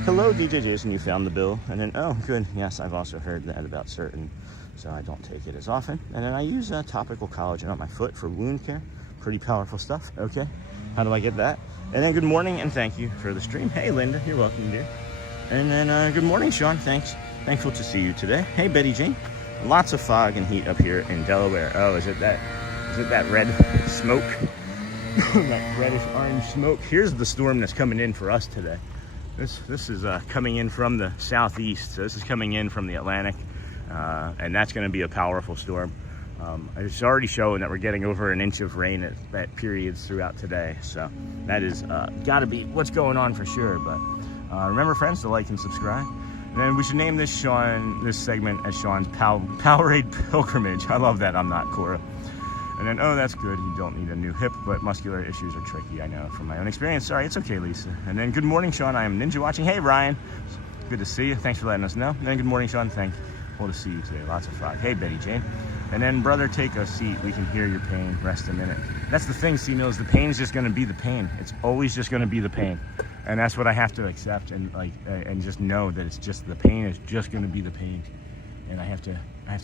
hello, DJ Jason, you found the bill. And then, oh, good. Yes, I've also heard that about certain, so I don't take it as often. And then I use topical collagen on my foot for wound care. Pretty powerful stuff. Okay, how do I get that? And then good morning, and thank you for the stream. Hey, Linda, you're welcome, dear. And then good morning, Sean. Thanks. Thankful to see you today. Hey, Betty Jane. Lots of fog and heat up here in Delaware. Oh, is it that red smoke? That reddish orange smoke. Here's the storm that's coming in for us today. This is coming in from the southeast. So this is coming in from the Atlantic, and that's going to be a powerful storm. It's already showing that we're getting over an inch of rain at periods throughout today. So that is got to be what's going on for sure. But remember, friends, to like and subscribe. And then we should name this segment as Sean's Powerade Pilgrimage. I love that I'm not Cora. And then, oh, that's good. You don't need a new hip, but muscular issues are tricky. I know from my own experience. Sorry, it's okay, Lisa. And then, good morning, Sean. I am Ninja watching. Hey, Ryan. Good to see you. Thanks for letting us know. And then, good morning, Sean. Thankful to see you today. Lots of fog. Hey, Betty Jane. And then, brother, take a seat. We can hear your pain. Rest a minute. That's the thing, C-Mills. The pain is just going to be the pain. It's always just going to be the pain. And that's what I have to accept and just know that it's just the pain is just going to be the pain. And I have to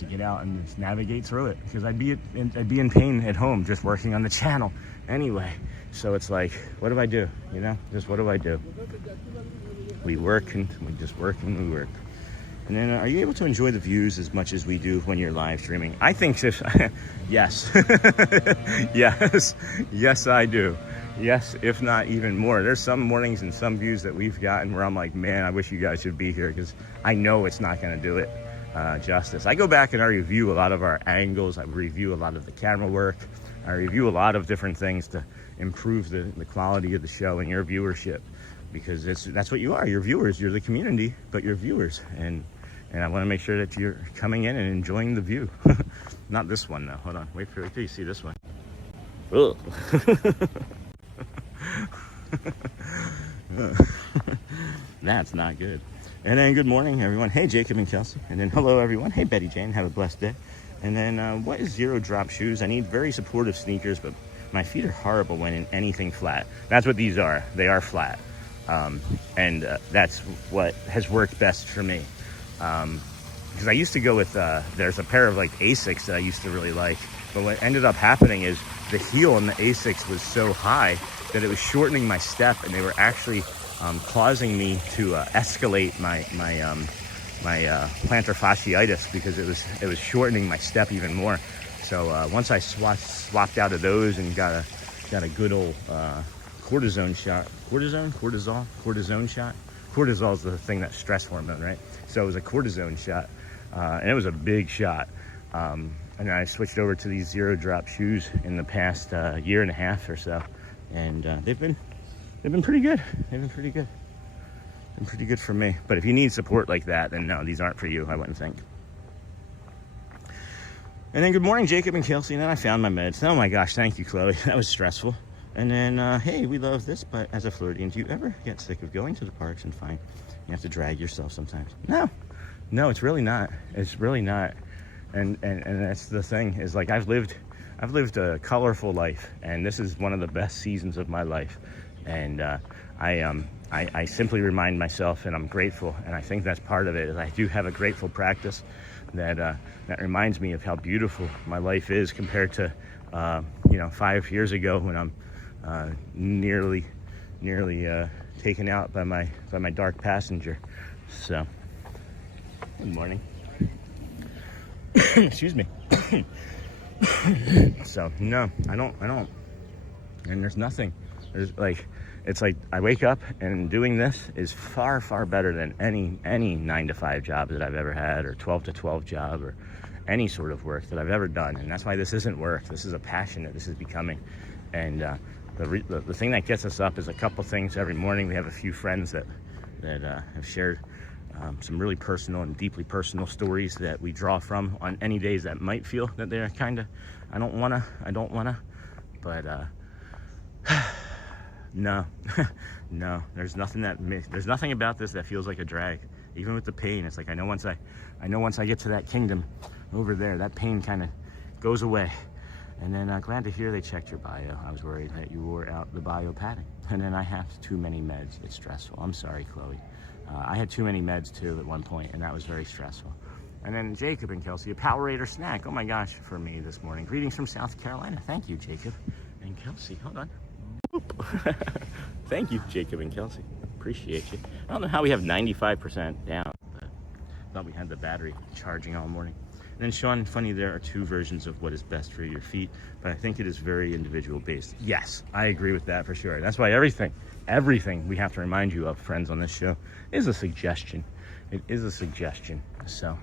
get out and just navigate through it, because I'd be in pain at home just working on the channel anyway. So it's like, what do I do? You know, just what do I do? We work and we just work and we work. And then, are you able to enjoy the views as much as we do when you're live streaming? I think this, yes, yes, I do. Yes, if not even more. There's some mornings and some views that we've gotten where I'm like, man, I wish you guys should be here, because I know it's not going to do it justice. I go back and I review a lot of our angles. I review a lot of the camera work. I review a lot of different things to improve the quality of the show and your viewership, because that's what you are. You're viewers. You're the community, but you're viewers. And I want to make sure that you're coming in and enjoying the view. Not this one, though. Hold on. Wait till you see this one. Ugh. That's not good. And then good morning, everyone. Hey, Jacob and Kelsey. And then hello, everyone. Hey, Betty Jane. Have a blessed day. And then what is zero drop shoes? I need very supportive sneakers, but my feet are horrible when in anything flat. That's what these are. They are flat. And that's what has worked best for me. Because I used to go with, there's a pair of like Asics that I used to really like. But what ended up happening is the heel in the Asics was so high that it was shortening my step, and they were actually causing me to escalate my plantar fasciitis, because it was shortening my step even more. So once I swapped out of those and got a good old cortisone shot. Cortisone shot. Cortisol is the thing that's stress hormone, right? So it was a cortisone shot, and it was a big shot. And I switched over to these zero drop shoes in the past year and a half or so, and they've been pretty good. Been pretty good for me. But if you need support like that, then no, these aren't for you, I wouldn't think. And then good morning, Jacob and Kelsey. And then I found my meds. Oh my gosh, thank you, Chloe. That was stressful. And then, hey, we love this, but as a Floridian, do you ever get sick of going to the parks and find you have to drag yourself sometimes? No, it's really not. It's really not. And that's the thing, is like I've lived I've lived a colorful life, and this is one of the best seasons of my life. And I simply remind myself, and I'm grateful, and I think that's part of it, is I do have a grateful practice that reminds me of how beautiful my life is compared to 5 years ago when I'm nearly taken out by my dark passenger. So, good morning. Excuse me. So no, I don't. And there's nothing. It's like I wake up and doing this is far better than any 9-to-5 job that I've ever had, or 12-to-12 job, or any sort of work that I've ever done. And that's why this isn't work. This is a passion that this is becoming. And the thing that gets us up is a couple things every morning. We have a few friends that have shared some really personal and deeply personal stories that we draw from on any days that might feel that they're kind of, I don't wanna, but no, no, there's nothing about this that feels like a drag. Even with the pain, it's like, I know once I get to that kingdom over there, that pain kind of goes away. And then glad to hear they checked your bio. I was worried that you wore out the bio padding. And then I have too many meds. It's stressful. I'm sorry, Chloe. I had too many meds too at one point, and that was very stressful. And then Jacob and Kelsey, a Powerade snack. Oh my gosh, for me this morning. Greetings from South Carolina. Thank you, Jacob and Kelsey. Hold on. Thank you, Jacob and Kelsey. Appreciate you. I don't know how we have 95% down, but I thought we had the battery charging all morning. And then Sean, funny, there are two versions of what is best for your feet, but I think it is very individual based. Yes, I agree with that for sure. That's why everything we have to remind you of, friends, on this show is a suggestion. It is a suggestion. So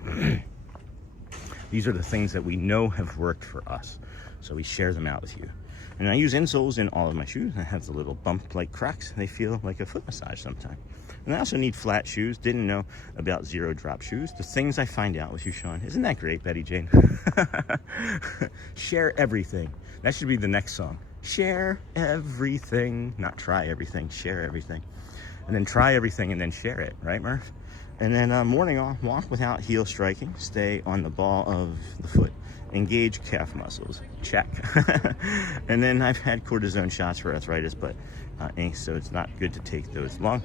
these are the things that we know have worked for us. So we share them out with you. And I use insoles in all of my shoes. I have the little bump-like cracks. They feel like a foot massage sometimes. And I also need flat shoes. Didn't know about zero drop shoes. The things I find out with you, Sean. Isn't that great, Betty Jane? Share everything. That should be the next song. Share everything. Not try everything. Share everything. And then try everything and then share it. Right, Murph? And then morning walk without heel striking. Stay on the ball of the foot. Engage calf muscles. Check. And then I've had cortisone shots for arthritis, but so it's not good to take those long.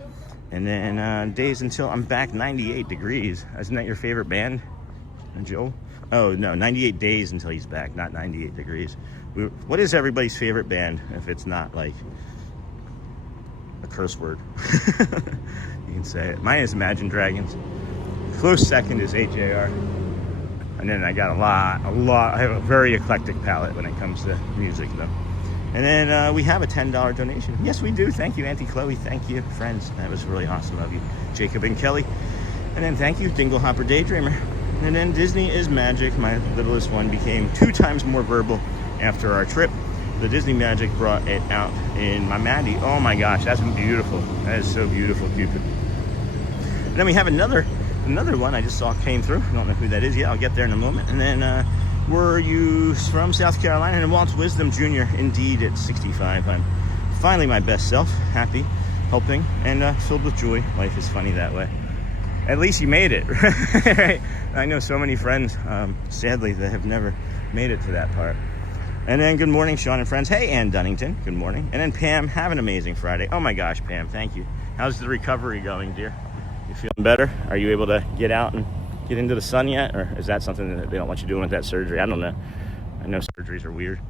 And then days until I'm back 98 degrees. Isn't that your favorite band, Joel? Oh, no, 98 days until he's back, not 98 degrees. What is everybody's favorite band if it's not like a curse word? You can say it. Mine is Imagine Dragons. Close second is AJR. And then I got a lot. I have a very eclectic palette when it comes to music, though. And then we have a $10 donation. Yes, we do. Thank you, Auntie Chloe. Thank you, friends. That was really awesome of you, Jacob and Kelly. And then thank you, Dinglehopper Daydreamer. And then Disney is magic. My littlest one became 2 times more verbal after our trip. The Disney magic brought it out in my Maddie. Oh my gosh, that's beautiful. That is so beautiful, Cupid. And then we have another one I just saw came through. I don't know who that is yet. I'll get there in a moment. And then were you from South Carolina? And Walt's Wisdom Jr. Indeed, at 65. I'm finally my best self, happy, helping, and filled with joy. Life is funny that way. At least you made it, right? I know so many friends, sadly, that have never made it to that part. And then good morning, Sean and friends. Hey, Ann Dunnington, good morning. And then Pam, have an amazing Friday. Oh my gosh, Pam, thank you. How's the recovery going, dear? You feeling better? Are you able to get out and get into the sun yet? Or is that something that they don't want you doing with that surgery? I don't know. I know surgeries are weird.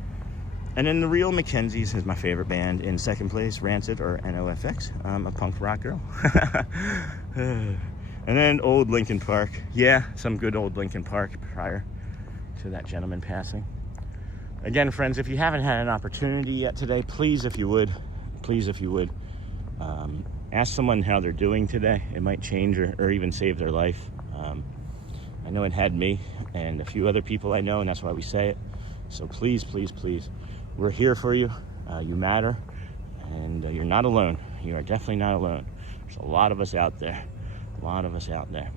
And then the Real Mackenzies is my favorite band. In second place, Rancid or NOFX. I'm a punk rock girl. And then old Linkin Park. Yeah, some good old Linkin Park prior to that gentleman passing. Again, friends, if you haven't had an opportunity yet today, please, if you would, ask someone how they're doing today. It might change or even save their life. I know it had me and a few other people I know, and that's why we say it. So please, please, please, we're here for you. You matter, and you're not alone. You are definitely not alone. There's a lot of us out there. A lot of us out there.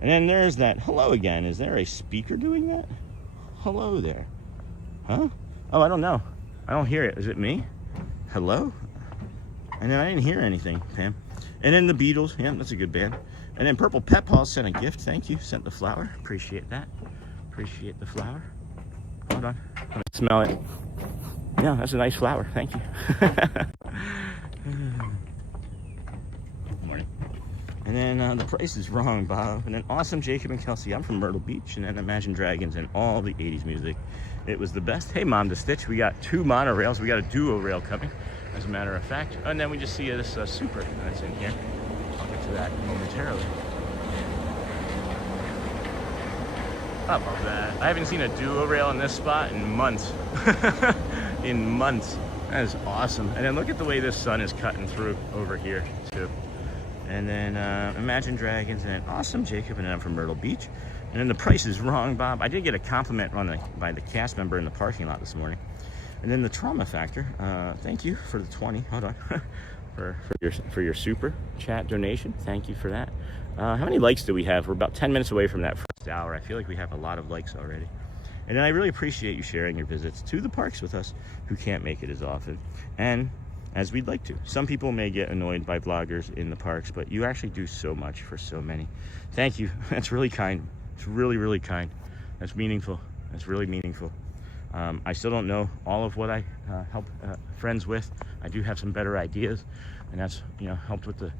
And then there's that hello again. Is there a speaker doing that? Hello there. Huh? Oh, I don't know. I don't hear it. Is it me? Hello? And then I didn't hear anything, Pam. And then the Beatles. Yeah, that's a good band. And then Purple Pep Paul sent a gift. Thank you. Sent the flower. Appreciate that. Appreciate the flower. Hold on. Let me smell it. Yeah, that's a nice flower. Thank you. Good morning. And then the price is wrong, Bob. And then awesome Jacob and Kelsey. I'm from Myrtle Beach. And then Imagine Dragons and all the 80s music. It was the best. Hey, Mom to Stitch. We got 2 monorails. We got a duo rail coming, as a matter of fact. And then we just see this super that's in here. I'll get to that momentarily. I love that. I haven't seen a duo rail in this spot in months. In months. That is awesome. And then look at the way this sun is cutting through over here too. And then Imagine Dragons and awesome Jacob, and then I'm from Myrtle Beach. And then the price is wrong, Bob. I did get a compliment by the cast member in the parking lot this morning. And then the trauma factor. Thank you for the 20. Hold on. for your super chat donation. Thank you for that. How many likes do we have? We're about 10 minutes away from that first hour. I feel like we have a lot of likes already. And then I really appreciate you sharing your visits to the parks with us who can't make it as often and as we'd like to. Some people may get annoyed by vloggers in the parks, but you actually do so much for so many. Thank you. That's really kind. It's really, really kind. That's meaningful. That's really meaningful. I still don't know all of what I help friends with. I do have some better ideas, and that's, you know, helped with the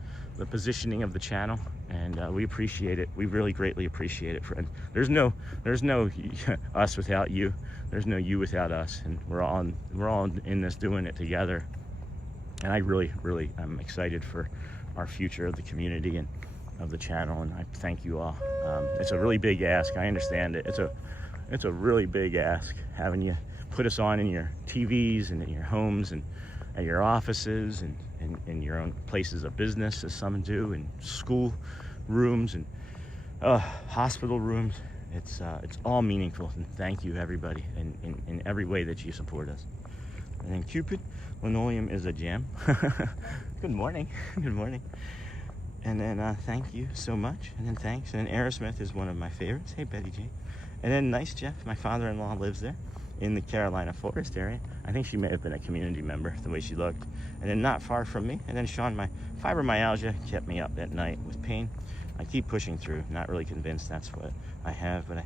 positioning of the channel, and we appreciate it. We really greatly appreciate it, friend. There's no us without you. There's no you without us, and we're all in this doing it together. And I really am excited for our future of the community and of the channel, and I thank you all. It's a really big ask. I understand it. It's a really big ask having you put us on in your TVs and in your homes and at your offices and in your own places of business, as some do, and school rooms and hospital rooms. It's all meaningful, and thank you everybody in every way that you support us. And then Cupid, linoleum is a jam. Good morning. Good morning. And then thank you so much. And then thanks. And then Aerosmith is one of my favorites. Hey, Betty Jane. And then Nice Jeff, my father-in-law lives there in the Carolina Forest area. I think she may have been a community member the way she looked. And then not far from me. And then Sean, my fibromyalgia kept me up at night with pain. I keep pushing through. Not really convinced that's what I have, but I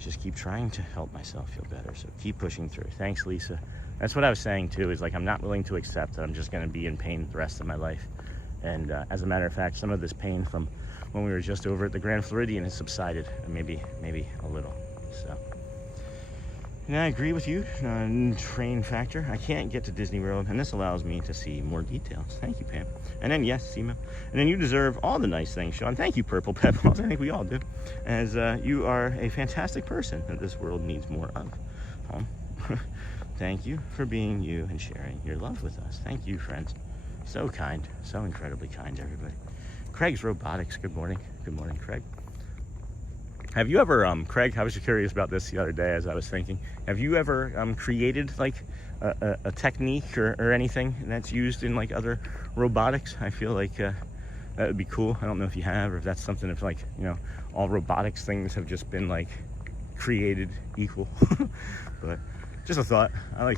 just keep trying to help myself feel better. So keep pushing through. Thanks, Lisa. That's what I was saying too, is like I'm not willing to accept that I'm just going to be in pain the rest of my life. And as a matter of fact, some of this pain from when we were just over at the Grand Floridian has subsided, maybe a little. So, and I agree with you. Train factor. I can't get to Disney World, and this allows me to see more details. Thank you, Pam. And then yes, Seema. And then you deserve all the nice things, Sean. Thank you, Purple Pebbles. I think we all do, as you are a fantastic person that this world needs more of. Thank you for being you and sharing your love with us. Thank you, friends. So kind, so incredibly kind, everybody. Craig's Robotics. Good morning. Good morning, Craig. Have you ever, Craig, I was curious about this the other day as I was thinking. Have you ever created like a technique or anything that's used in like other robotics? I feel like that would be cool. I don't know if you have, or if that's something if like, you know, all robotics things have just been like created equal. But just a thought. I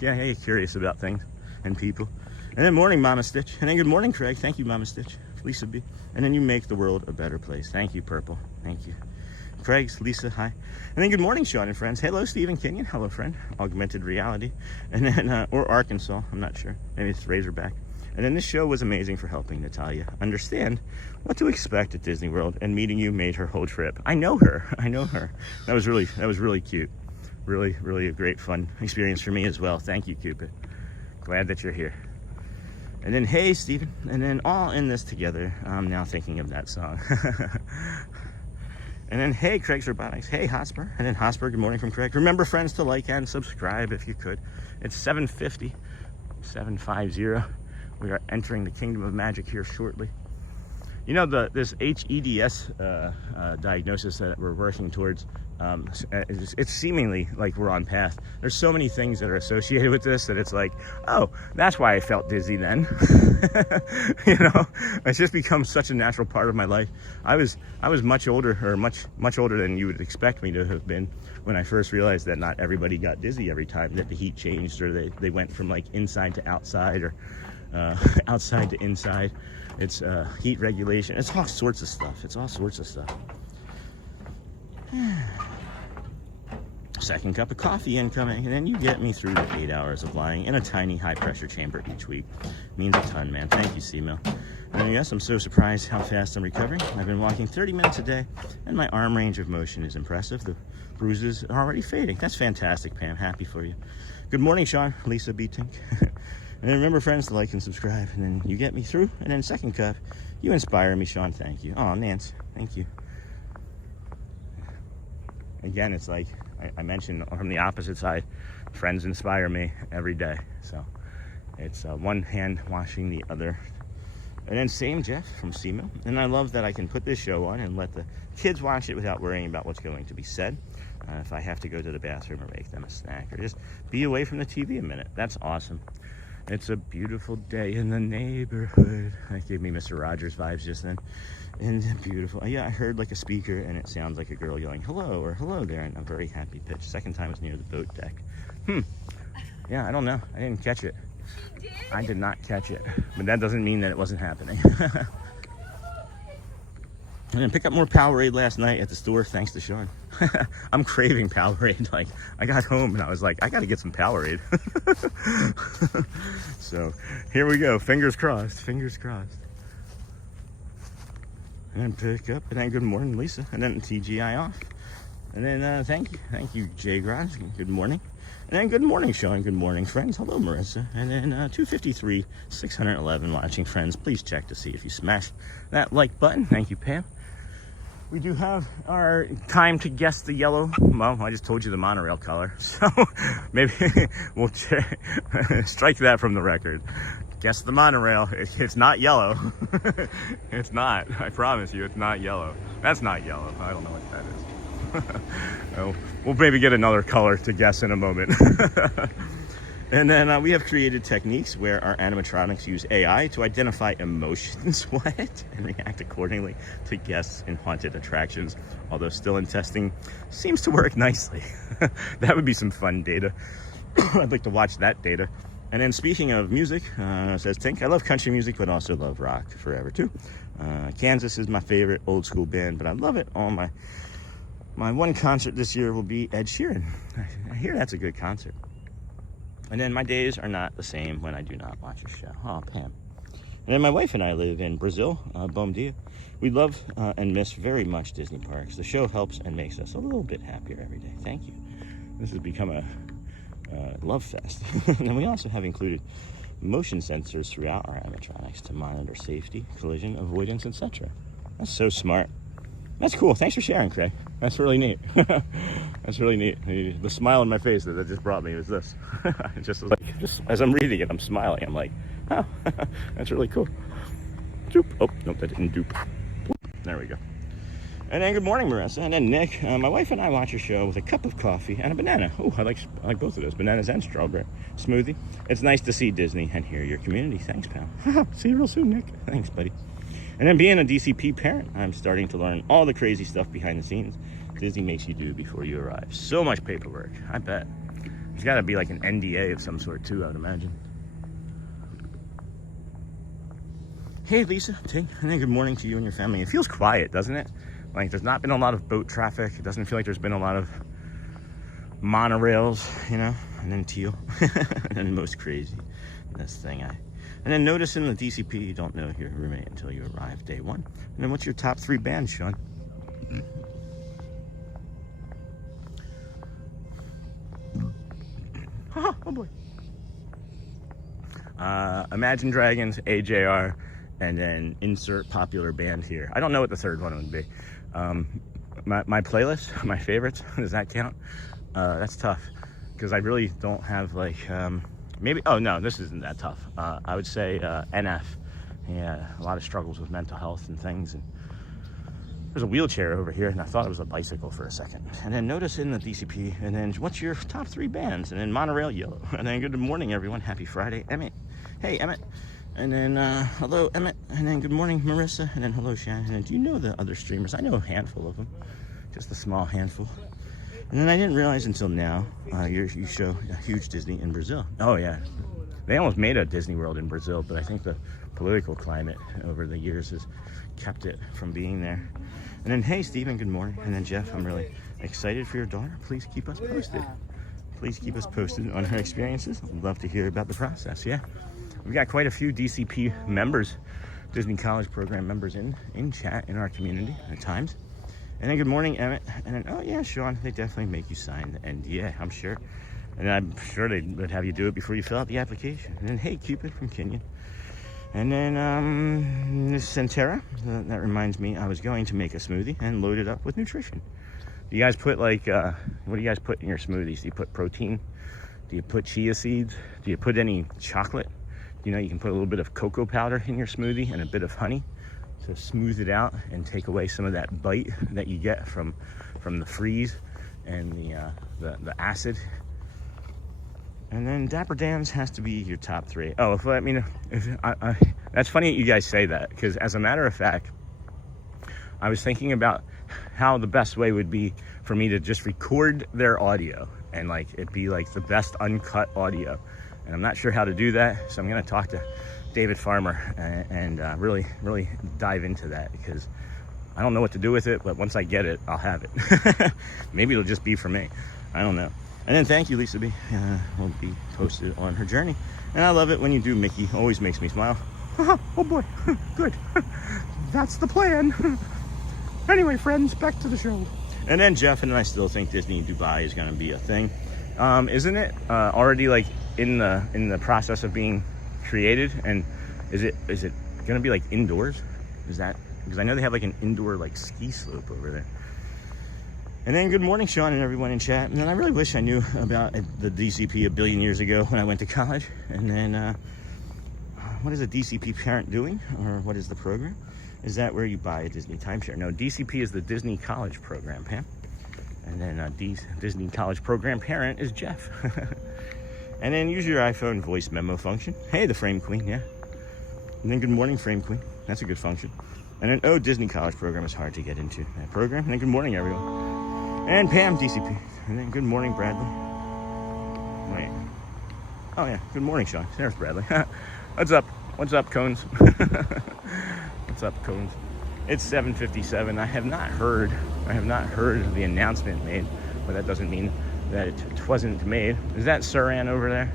get curious about things and people. And then morning, Mama Stitch. And then good morning, Craig. Thank you, Mama Stitch. Lisa B. And then you make the world a better place. Thank you, Purple. Thank you. Craig's, Lisa, hi. And then good morning, Sean and friends. Hello, Stephen Kenyon. Hello, friend. Augmented reality. And then, or Arkansas, I'm not sure. Maybe it's Razorback. And then this show was amazing for helping Natalia understand what to expect at Disney World, and meeting you made her whole trip. I know her. I know her. That was really cute. Really a great fun experience for me as well. Thank you, Cupid. Glad that you're here. And then, hey, Stephen. And then all in this together. I'm now thinking of that song. And then, hey, Craig's Robotics. Hey, Hotspur. And then Hotspur, good morning from Craig. Remember, friends, to like and subscribe if you could. It's 7:50. We are entering the Kingdom of Magic here shortly. You know, this HEDS diagnosis that we're working towards, it's seemingly like we're on path. There's so many things that are associated with this that it's like, oh, that's why I felt dizzy then. You know, it's just become such a natural part of my life. I was much older, or much older than you would expect me to have been, when I first realized that not everybody got dizzy every time that the heat changed, or they went from like inside to outside, or outside to inside. It's heat regulation. It's all sorts of stuff. second cup of coffee incoming, and then you get me through the 8 hours of lying in a tiny high-pressure chamber each week. Means a ton, man. Thank you, C-Mill. And yes, I'm so surprised how fast I'm recovering. I've been walking 30 minutes a day, and my arm range of motion is impressive. The bruises are already fading. That's fantastic, Pam. Happy for you. Good morning, Sean. Lisa B. Tink. And then remember, friends, to like and subscribe, and then you get me through. And then second cup, you inspire me, Sean. Thank you. Oh, Nance, thank you. Again, it's like I mentioned from the opposite side, friends inspire me every day. So it's one hand washing the other. And then same Jeff from SEMA. And I love that I can put this show on and let the kids watch it without worrying about what's going to be said. If I have to go to the bathroom or make them a snack or just be away from the TV a minute. That's awesome. It's a beautiful day in the neighborhood. That gave me Mr. Rogers vibes just then. And beautiful. Yeah, I heard like a speaker and it sounds like a girl yelling, hello, or hello there, in a very happy pitch. Second time was near the boat deck. Yeah, I don't know. I didn't catch it. She did? I did not catch it. But that doesn't mean that it wasn't happening. I didn't pick up more Powerade last night at the store, thanks to Sean. I'm craving Powerade. Like, I got home and I was like, I gotta get some Powerade. So, here we go. Fingers crossed. Fingers crossed. And then pick up, and then good morning, Lisa. And then TGI off. And then thank you, Jay Grant. Good morning. And then good morning, Sean. Good morning, friends. Hello, Marissa. And then 253, 611 watching friends. Please check to see if you smashed that like button. Thank you, Pam. We do have our time to guess the yellow. Well, I just told you the monorail color. So maybe we'll strike that from the record. Guess the monorail. It's not yellow. It's not. I promise you, it's not yellow. That's not yellow. I don't know what that is. Oh, we'll maybe get another color to guess in a moment. And then we have created techniques where our animatronics use AI to identify emotions, and react accordingly to guests in haunted attractions. Although still in testing, seems to work nicely. That would be some fun data. I'd like to watch that data. And then speaking of music, says Tink, I love country music, but also love rock forever too. Kansas is my favorite old school band, but I love it. All my one concert this year will be Ed Sheeran. I hear that's a good concert. And then my days are not the same when I do not watch a show. Oh, Pam. And then my wife and I live in Brazil, Bom Dia. We love and miss very much Disney parks. The show helps and makes us a little bit happier every day. Thank you. This has become a love fest. And we also have included motion sensors throughout our animatronics to monitor safety, collision, avoidance, etc. That's so smart. That's cool. Thanks for sharing, Craig. That's really neat. That's really neat. The smile on my face that just brought me was this. just as I'm reading it, I'm smiling. I'm like, oh, that's really cool. Doop. Oh, nope, that didn't doop. There we go. And then good morning, Marissa. And then Nick. My wife and I watch a show with a cup of coffee and a banana. Oh, I like both of those, bananas and strawberry smoothie. It's nice to see Disney and hear your community. Thanks, pal. See you real soon, Nick. Thanks, buddy. And then being a DCP parent, I'm starting to learn all the crazy stuff behind the scenes Disney makes you do before you arrive. So much paperwork, I bet. There's gotta be like an NDA of some sort too, I would imagine. Hey Lisa, Tink, and then good morning to you and your family. It feels quiet, doesn't it? Like there's not been a lot of boat traffic. It doesn't feel like there's been a lot of monorails, you know? And then teal, and then most crazy, this thing And then notice in the DCP, you don't know your roommate until you arrive day one. And then what's your top 3 bands, Sean? Oh boy. Imagine Dragons, AJR, and then insert popular band here. I don't know what the third one would be. My playlist, my favorites, does that count? That's tough, because I really don't have like, maybe, oh no, this isn't that tough. I would say NF. Yeah, a lot of struggles with mental health and things. And there's a wheelchair over here, and I thought it was a bicycle for a second. And then notice in the DCP, and then what's your top 3 bands? And then Monorail, Yellow. And then good morning, everyone. Happy Friday, Emmett. Hey, Emmett. And then hello, Emmett. And then good morning, Marissa. And then hello, Shannon. And then do you know the other streamers? I know a handful of them, just a small handful. And then I didn't realize until now, you show a huge Disney in Brazil. Oh yeah, they almost made a Disney World in Brazil, but I think the political climate over the years has kept it from being there. And then hey, Stephen, good morning. And then Jeff, I'm really excited for your daughter? Please keep us posted. Please keep us posted on her experiences. I'd love to hear about the process. Yeah, we've got quite a few DCP members, Disney College Program members in chat in our community at times. And then good morning, Emmett. And then, oh yeah, Sean, they definitely make you sign the NDA, I'm sure. And I'm sure they would have you do it before you fill out the application. And then, hey, Cupid from Kenyon. And then this Centera, that reminds me, I was going to make a smoothie and load it up with nutrition. Do you guys put like, what do you guys put in your smoothies? Do you put protein? Do you put chia seeds? Do you put any chocolate? You know, you can put a little bit of cocoa powder in your smoothie and a bit of honey to smooth it out and take away some of that bite that you get from the freeze and the acid. And then Dapper Dans has to be your top 3. Oh, that's funny that you guys say that, because as a matter of fact, I was thinking about how the best way would be for me to just record their audio and like it be like the best uncut audio. And I'm not sure how to do that, so I'm gonna talk to David Farmer and really dive into that, because I don't know what to do with it, but once I get it, I'll have it. Maybe it'll just be for me. I don't know. And then thank you, Lisa B. Will be posted on her journey. And I love it when you do Mickey. Always makes me smile. Oh boy, good. That's the plan. Anyway, friends, back to the show. And then Jeff and I still think Disney Dubai is gonna be a thing. Isn't it already like in the process of being created? And is it gonna be like indoors? Is that, because I know they have like an indoor like ski slope over there. And then good morning, Sean, and everyone in chat. And then I really wish I knew about the DCP a billion years ago when I went to college. And then, what is a DCP parent doing? Or what is the program? Is that where you buy a Disney timeshare? No, DCP is the Disney College Program, Pam. And then Disney College Program parent is Jeff. And then use your iPhone voice memo function. Hey, the Frame Queen, yeah. And then good morning, Frame Queen. That's a good function. And then, oh, Disney College Program is hard to get into that program. And then good morning, everyone. And Pam, DCP. And then good morning, Bradley. Wait. Oh yeah, good morning, Sean. There's Bradley. What's up? What's up, Cones? What's up, Cones? It's 7:57. I have not heard the announcement made, but that doesn't mean that it wasn't made. Is that Suran over there?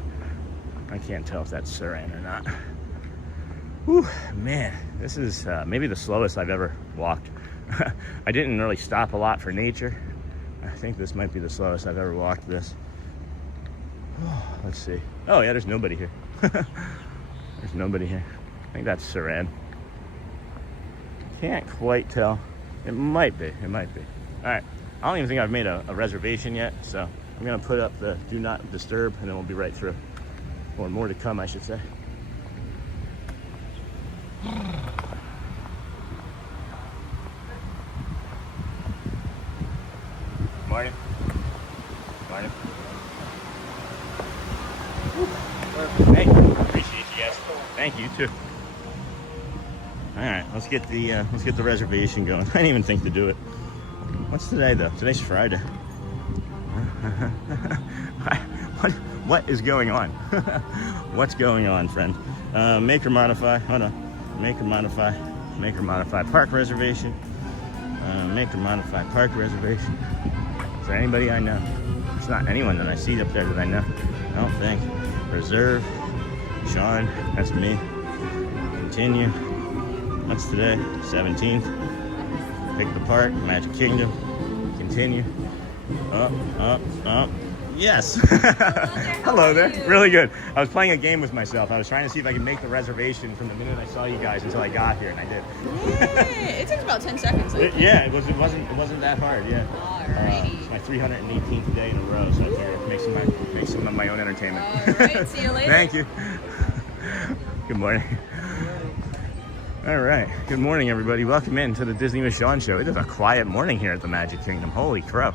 I can't tell if that's Suran or not. Whew, man, this is maybe the slowest I've ever walked. I didn't really stop a lot for nature. I think this might be the slowest I've ever walked this. Let's see. Oh yeah, there's nobody here. There's nobody here. I think that's Saran. Can't quite tell. It might be. All right. I don't even think I've made a reservation yet, so I'm gonna put up the do not disturb, and then we'll be right through. Or more to come, I should say. Morning. Hey, appreciate you guys. Thank you too. All right, let's get the reservation going. I didn't even think to do it. What's today though? Today's Friday. What is going on? What's going on, friend? Make or modify. Hold on. Make or modify park reservation. Make or modify park reservation. Is there anybody I know? There's not anyone that I see up there that I know. I don't think. Reserve. Sean. That's me. Continue. What's today? 17th. Pick the park. Magic Kingdom. Continue. Up. Yes. Hello there. Really good. I was playing a game with myself. I was trying to see if I could make the reservation from the minute I saw you guys until I got here, and I did. Yeah, it takes about 10 seconds. It wasn't that hard. Yeah. It's my 318th day in a row, so I figured make some of my own entertainment. All right. See you later. Thank you. Good morning. All right. Good morning, everybody. Welcome in to the Disney with Sean show. It is a quiet morning here at the Magic Kingdom. Holy crow.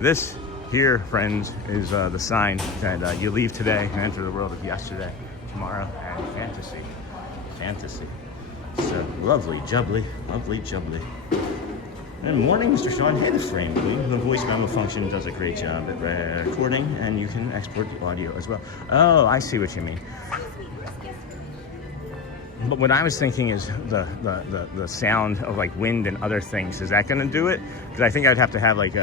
This here, friends, is the sign that you leave today and enter the world of yesterday, tomorrow, and fantasy. So lovely jubbly. And morning, Mr. Sean. Hey, the Frame Queen. The voice memo function does a great job at recording, and you can export the audio as well. Oh, I see what you mean. But what I was thinking is the sound of like wind and other things. Is that going to do it? Because I think I'd have to have like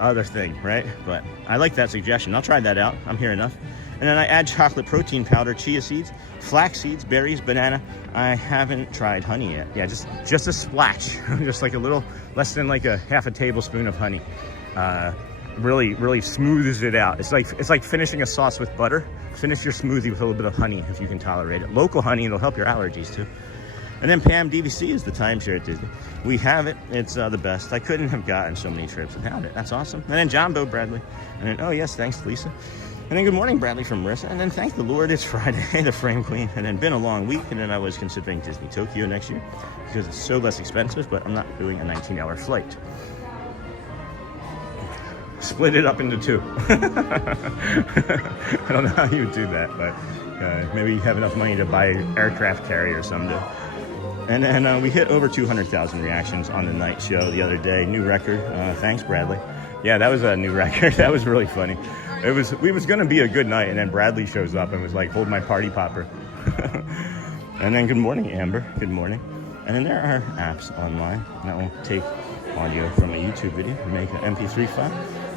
other thing, right? But I like that suggestion. I'll try that out. I'm here enough. And then I add chocolate protein powder, chia seeds, flax seeds, berries, banana. I haven't tried honey yet. Yeah, just a splash, just like a little less than like a half a tablespoon of honey. Really smooths it out. It's like finishing a sauce with butter. Finish your smoothie with a little bit of honey if you can tolerate it. Local honey, it'll help your allergies too. And then Pam, DVC is the timeshare at Disney. We have it. It's the best. I couldn't have gotten so many trips without it. That's awesome. And then Jumbo Bradley. And then, oh yes, thanks Lisa. And then good morning, Bradley from Marissa. And then thank the Lord, it's Friday, the Frame Queen. And then been a long week. And then I was considering Disney Tokyo next year because it's so less expensive, but I'm not doing a 19-hour flight. Split it up into two. I don't know how you would do that, but maybe you have enough money to buy an aircraft carrier someday. And then we hit over 200,000 reactions on the night show the other day. New record. Thanks, Bradley. Yeah, that was a new record. That was really funny. It was going to be a good night, and then Bradley shows up and was like, hold my party popper. And then good morning, Amber. Good morning. And then there are apps online that will take audio from a YouTube video and make an MP3 file.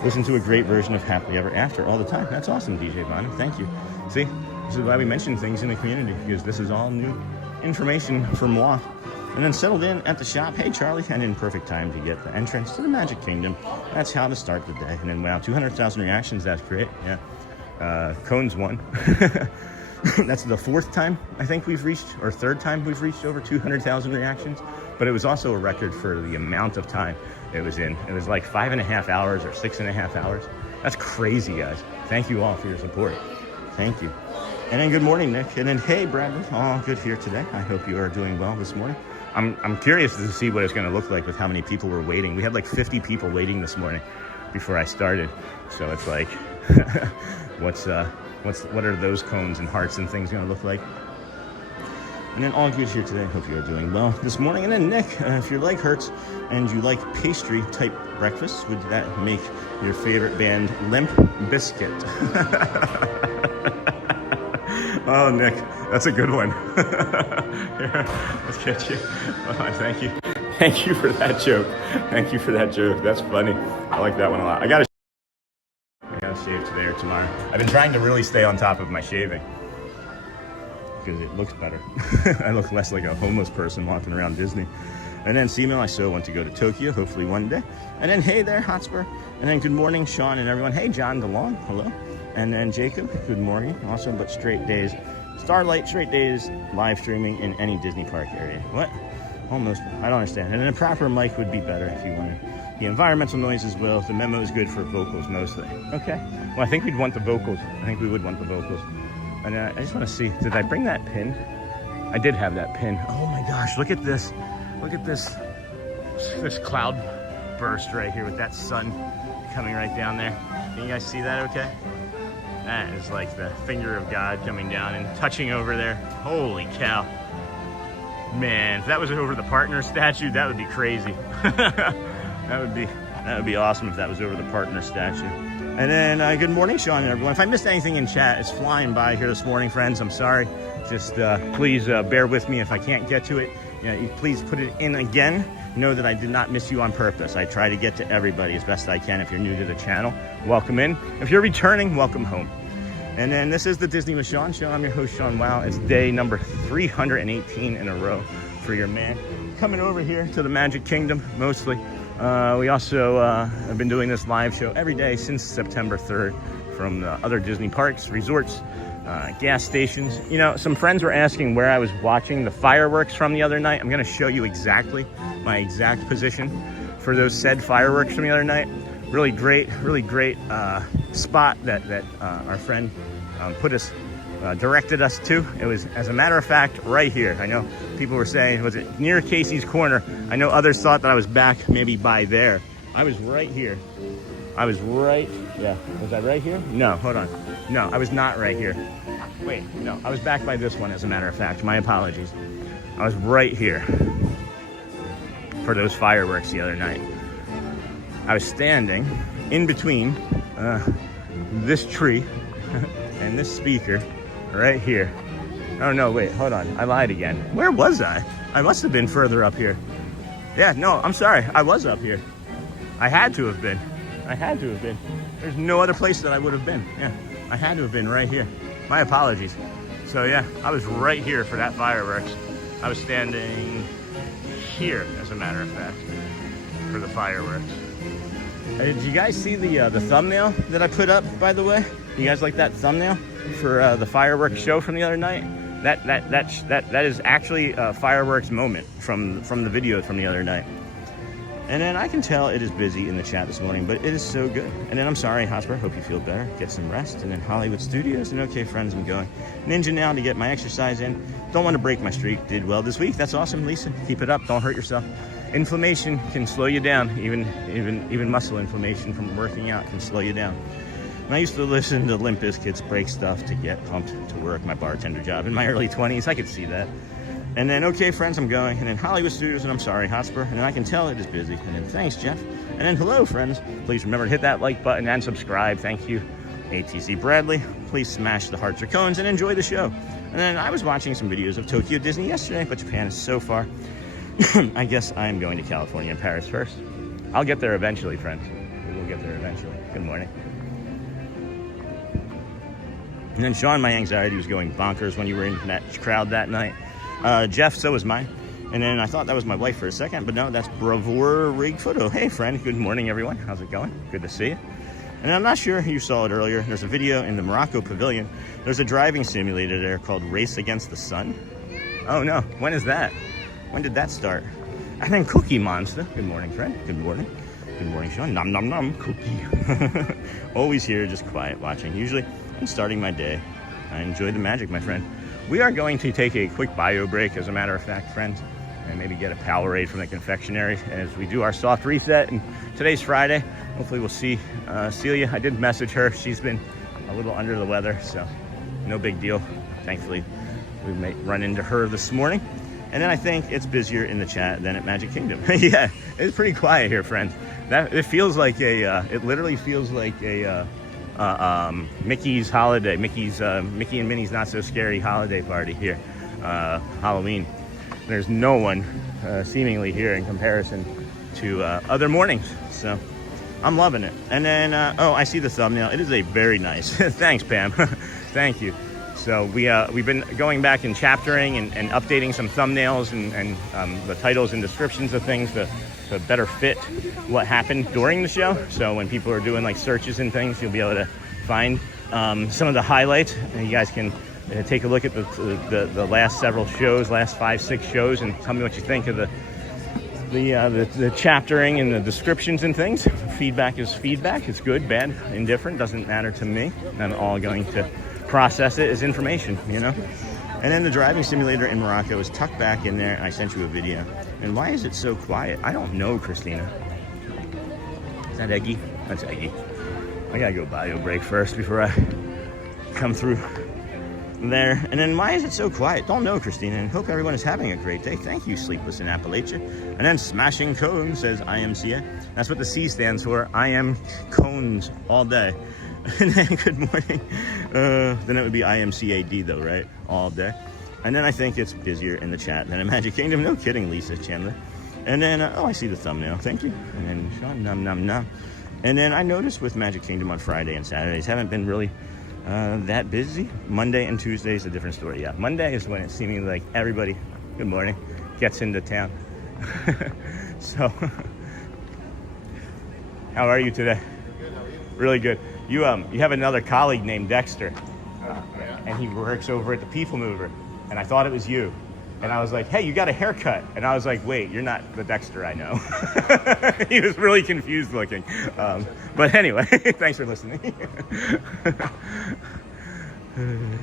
Listen to a great version of Happily Ever After all the time. That's awesome, DJ Bonham. Thank you. See, this is why we mention things in the community, because this is all new information for moi. And then settled in at the shop. Hey, Charlie. And in perfect time to get the entrance to the Magic Kingdom. That's how to start the day. And then, wow, 200,000 reactions. That's great. Yeah. Cones won. That's the fourth time I think we've reached, or third time we've reached over 200,000 reactions. But it was also a record for the amount of time it was in. It was like 5.5 hours or 6.5 hours. That's crazy, guys. Thank you all for your support. Thank you. And then good morning, Nick. And then, hey, Bradley. All good here today. I hope you are doing well this morning. I'm curious to see what it's going to look like with how many people were waiting. We had like 50 people waiting this morning before I started. So it's like, what are those cones and hearts and things going to look like? And then all good here today. Hope you are doing well this morning. And then Nick, if your leg hurts and you like pastry type breakfast, would that make your favorite band Limp Bizkit? Oh, Nick, that's a good one. Here, let's get you. Oh, thank you. Thank you for that joke. Thank you for that joke. That's funny. I like that one a lot. I gotta shave today or tomorrow. I've been trying to really stay on top of my shaving because it looks better. I look less like a homeless person walking around Disney. And then Seaman, I so want to go to Tokyo, hopefully one day. And then hey there, Hotspur. And then good morning, Sean and everyone. Hey, John DeLong, hello. And then Jacob, good morning. Also, but straight days, Starlight, straight days, live streaming in any Disney park area. What? Almost, I don't understand. And then a proper mic would be better if you wanted. The environmental noise as well. The memo is good for vocals mostly. Okay. Well, I think we'd want the vocals. I think we would want the vocals. And I just want to see, did I bring that pin? I did have that pin. Oh my gosh, look at this. Look at this cloud burst right here with that sun coming right down there. Can you guys see that okay? That is like the finger of God coming down and touching over there. Holy cow. Man, if that was over the partner statue, that would be crazy. That would be awesome if that was over the partner statue. And then good morning, Sean and everyone. If I missed anything in chat, it's flying by here this morning, friends. I'm sorry. Just please bear with me if I can't get to it. You know, please put it in again. Know that I did not miss you on purpose. I try to get to everybody as best I can. If you're new to the channel, welcome in. If you're returning, welcome home. And then this is the Disney with Sean Show. I'm your host, Sean Wow. It's day number 318 in a row for your man. Coming over here to the Magic Kingdom, mostly. We also have been doing this live show every day since September 3rd from the other Disney parks, resorts, gas stations. You know, some friends were asking where I was watching the fireworks from the other night. I'm going to show you exactly my exact position for those said fireworks from the other night. Really great spot that our friend directed us to. It was, as a matter of fact, right here. I know people were saying, was it near Casey's Corner? I know others thought that I was back maybe by there. I was right here. Was I right here? No, hold on. No, I was not right here. Wait, no, I was back by this one, as a matter of fact. My apologies. I was right here for those fireworks the other night. I was standing in between this tree and this speaker right here. Oh no, wait, hold on. I lied again. Where was I? I must have been further up here. Yeah, no, I'm sorry. I was up here. I had to have been. I had to have been. There's no other place that I would have been. Yeah, I had to have been right here. My apologies. So yeah, I was right here for that fireworks. I was standing here, as a matter of fact, for the fireworks. Did you guys see the thumbnail that I put up, by the way? You guys like that thumbnail for the fireworks show from the other night? That is actually a fireworks moment from the video from the other night. And then I can tell it is busy in the chat this morning, but it is so good. And then I'm sorry, Hotspur, hope you feel better. Get some rest. And then Hollywood Studios, and okay, friends, I'm going. Ninja now to get my exercise in. Don't want to break my streak. Did well this week. That's awesome, Lisa. Keep it up. Don't hurt yourself. Inflammation can slow you down. Even muscle inflammation from working out can slow you down. And I used to listen to Limp Bizkit's Break Stuff to get pumped to work my bartender job in my early 20s. I could see that. And then, okay, friends, I'm going. And then Hollywood Studios, and I'm sorry, Hotspur. And then I can tell it is busy. And then thanks, Jeff. And then hello, friends. Please remember to hit that like button and subscribe. Thank you. ATC Bradley. Please smash the hearts or cones and enjoy the show. And then I was watching some videos of Tokyo Disney yesterday, but Japan is so far. I guess I'm going to California and Paris first. I'll get there eventually, friends. We will get there eventually. Good morning. And then, Sean, my anxiety was going bonkers when you were in that crowd that night. Jeff, so was mine. And then I thought that was my wife for a second, but no, that's Bravura Rig Photo. Hey, friend. Good morning, everyone. How's it going? Good to see you. And I'm not sure you saw it earlier. There's a video in the Morocco Pavilion. There's a driving simulator there called Race Against the Sun. Oh, no. When is that? When did that start? And then Cookie Monster. Good morning, friend. Good morning. Good morning, Sean. Nom, nom, nom. Cookie. Always here, just quiet watching. Usually, I'm starting my day. I enjoy the magic, my friend. We are going to take a quick bio break, as a matter of fact, friends, and maybe get a Powerade from the Confectionery as we do our soft reset. And today's Friday. Hopefully we'll see Celia. I did message her. She's been a little under the weather, so no big deal. Thankfully, we may run into her this morning. And then I think it's busier in the chat than at Magic Kingdom. Yeah, it's pretty quiet here, friends. It feels like it literally feels like a Mickey's holiday, Mickey and Minnie's Not So Scary holiday party here, Halloween. There's no one seemingly here in comparison to other mornings, so I'm loving it. And then, oh, I see the thumbnail. It is a very nice, thanks, Pam. Thank you. So we've been going back and chaptering and updating some thumbnails and the titles and descriptions of things to better fit what happened during the show. So when people are doing like searches and things, you'll be able to find some of the highlights, and you guys can take a look at the last several shows, last 5-6 shows, and tell me what you think of the chaptering and the descriptions and things. Feedback is feedback. It's good, bad, indifferent, doesn't matter to me. I'm all going to process it as information, you know. And then the driving simulator in Morocco is tucked back in there. I sent you a video. And why is it so quiet? I don't know, Christina. Is that Eggy? That's Eggy. I gotta go bio break first before I come through there. And then why is it so quiet? Don't know, Christina. And hope everyone is having a great day. Thank you, Sleepless in Appalachia. And then Smashing Cone says IMCA. That's what the C stands for. I am cones all day. And then good morning. Then it would be IMCAD though, right? All day. And then I think it's busier in the chat than in Magic Kingdom. No kidding, Lisa Chandler. And then, oh, I see the thumbnail. Thank you. And then Sean, nom, nom, nom. And then I noticed with Magic Kingdom on Friday and Saturdays haven't been really that busy. Monday and Tuesday is a different story. Yeah, Monday is when it's seeming like everybody, good morning, gets into town. So, how are you today? Good, how are you? Really good. You have another colleague named Dexter, and he works over at the PeopleMover, and I thought it was you. And I was like, hey, you got a haircut. And I was like, wait, you're not the Dexter I know. He was really confused looking. But anyway, thanks for listening. And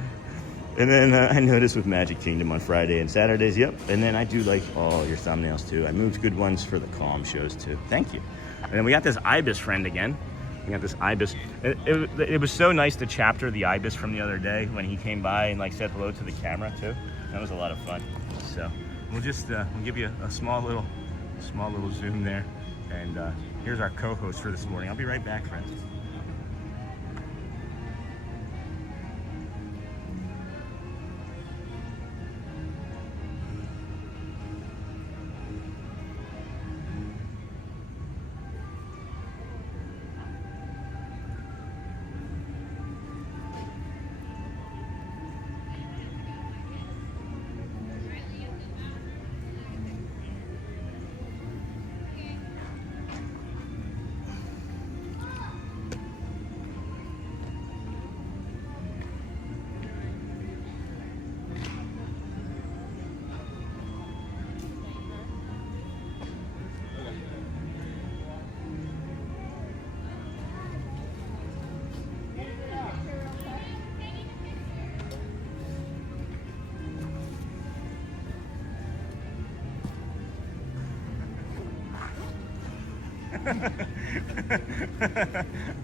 then I noticed with Magic Kingdom on Friday and Saturdays, yep. And then I do like all your thumbnails too. I moved good ones for the calm shows too. Thank you. And then we got this Ibis friend again. We got this Ibis. It was so nice to chapter the Ibis from the other day when he came by and like said hello to the camera too. That was a lot of fun. So we'll just we'll give you a small little zoom there. And here's our co-host for this morning. I'll be right back, friends.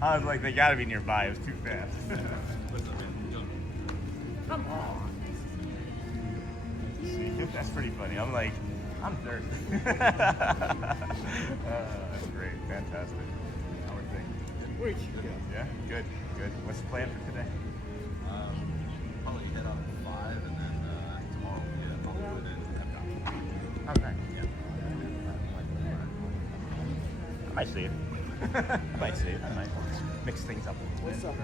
I was like, they gotta be nearby. It was too fast. Come on. See, that's pretty funny. I'm like, I'm thirsty. That's great. Fantastic. How are things? Yeah, good, good. What's the plan for today? Probably head out at 5 and then tomorrow we'll be at Hollywood and Epcot. Oh, nice. I might see it. I might see it. I might mix things up. What's up,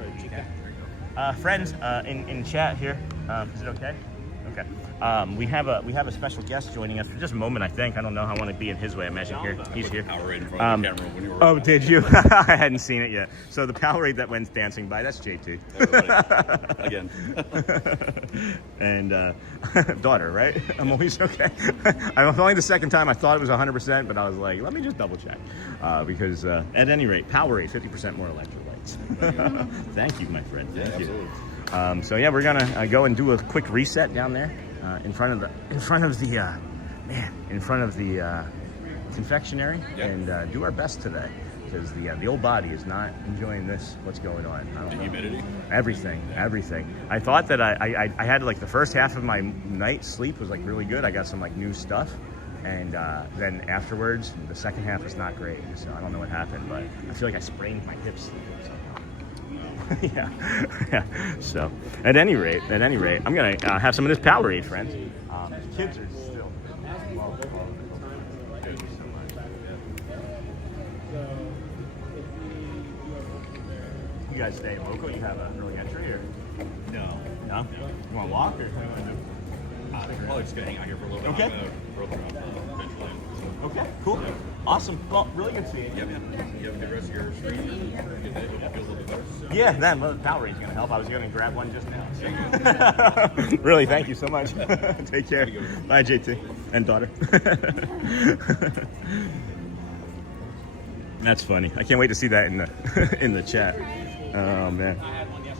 friends in chat here. Is it okay? Okay. We have a special guest joining us for just a moment. I think I don't know how I want to be in his way. I imagine here he's here. Powerade in front of the camera when you were Oh, did you? I hadn't seen it yet. So the Powerade that went dancing by, that's JT. again. And daughter, right? I'm always okay. I was only the second time I thought it was 100%, but I was like, let me just double check because at any rate, Powerade 50% more electrolytes. Thank you, my friend. Thank you. Absolutely. So yeah, we're gonna go and do a quick reset down there in front of the confectionery and do our best today because the old body is not enjoying this. What's going on? The humidity. Everything. I thought that I had like the first half of my night sleep was like really good. I got some like new stuff, and then afterwards the second half was not great. So I don't know what happened, but I feel like I sprained my hips. yeah. So, at any rate, I'm gonna have some of this Powerade, friends. The kids are still. Thank you so much. You guys stay local? You have an early entry, or No. no? You want to walk, or what do you want to do? I'm probably just gonna hang out here for a little bit. Okay. I'm gonna roll around eventually. Okay, cool, awesome. Well, really good seeing you. Yeah, man. You have a good rest of your stream and good day. Hope you feel a little bit better. Yeah, that Powerade's gonna help. I was gonna grab one just now. So. Really, thank you so much. Take care. Bye, JT and daughter. That's funny. I can't wait to see that in the chat. Oh man.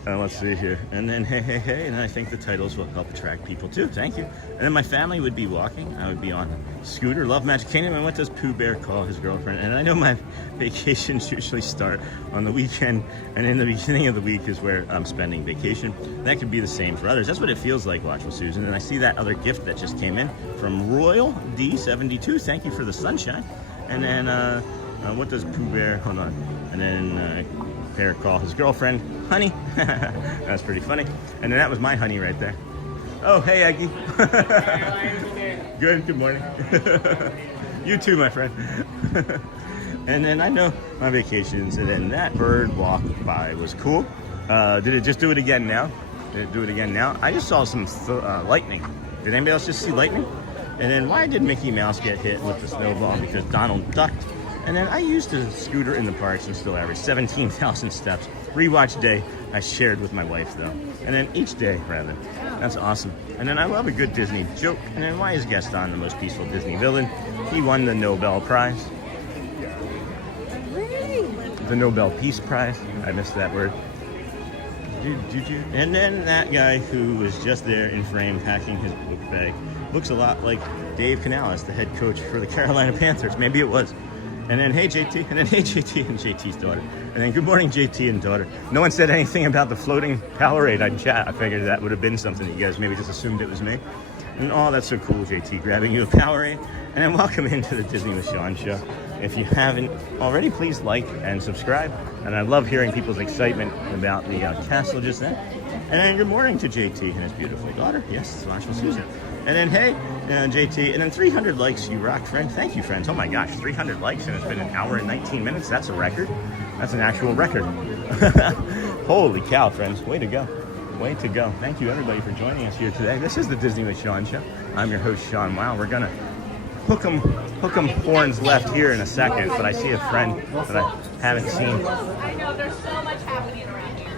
Let's see here. And then hey, and I think the titles will help attract people too. Thank you. And then my family would be walking. I would be on a scooter. Love Magic Kingdom. And what does Pooh Bear call his girlfriend? And I know my vacations usually start on the weekend, and in the beginning of the week is where I'm spending vacation. That could be the same for others. That's what it feels like, Watch with Susan. And I see that other gift that just came in from Royal D72. Thank you for the sunshine. And then what does Pooh Bear? Hold on. And then Bear call his girlfriend Honey. That's pretty funny. And then that was my honey right there. Oh, hey, Aggie. Good morning. You too, my friend. And then I know my vacations. And then that bird walk by was cool. Did it just do it again now? I just saw some lightning. Did anybody else just see lightning? And then why did Mickey Mouse get hit with the snowball? Because Donald ducked. And then I used a scooter in the parks and still average 17,000 steps. Rewatch day I shared with my wife though. And then each day, rather. That's awesome. And then I love a good Disney joke. And then why is Gaston the most peaceful Disney villain? He won the Nobel Prize. The Nobel Peace Prize. I missed that word. And then that guy who was just there in frame packing his book bag looks a lot like Dave Canales, the head coach for the Carolina Panthers. Maybe it was. And then hey JT, and then hey JT and JT's daughter. And then good morning JT and daughter. No one said anything about the floating Powerade on chat. I figured that would have been something you guys maybe just assumed it was me. And oh, that's so cool, JT, grabbing you a Powerade. And then welcome into the Disney with Sean show. If you haven't already, please like and subscribe. And I love hearing people's excitement about the castle just then. And then good morning to JT and his beautiful daughter. Yes, Slash with Susan. And then hey, JT, and then 300 likes, you rock, friend. Thank you, friends. Oh my gosh, 300 likes, and it's been an hour and 19 minutes. That's a record. That's an actual record. Holy cow, friends. Way to go. Way to go. Thank you, everybody, for joining us here today. This is the Disney with Sean show. I'm your host, Sean Wow. We're going to hook 'em horns left here in a second, but I see a friend that I haven't seen. I know, there's so much happening around here.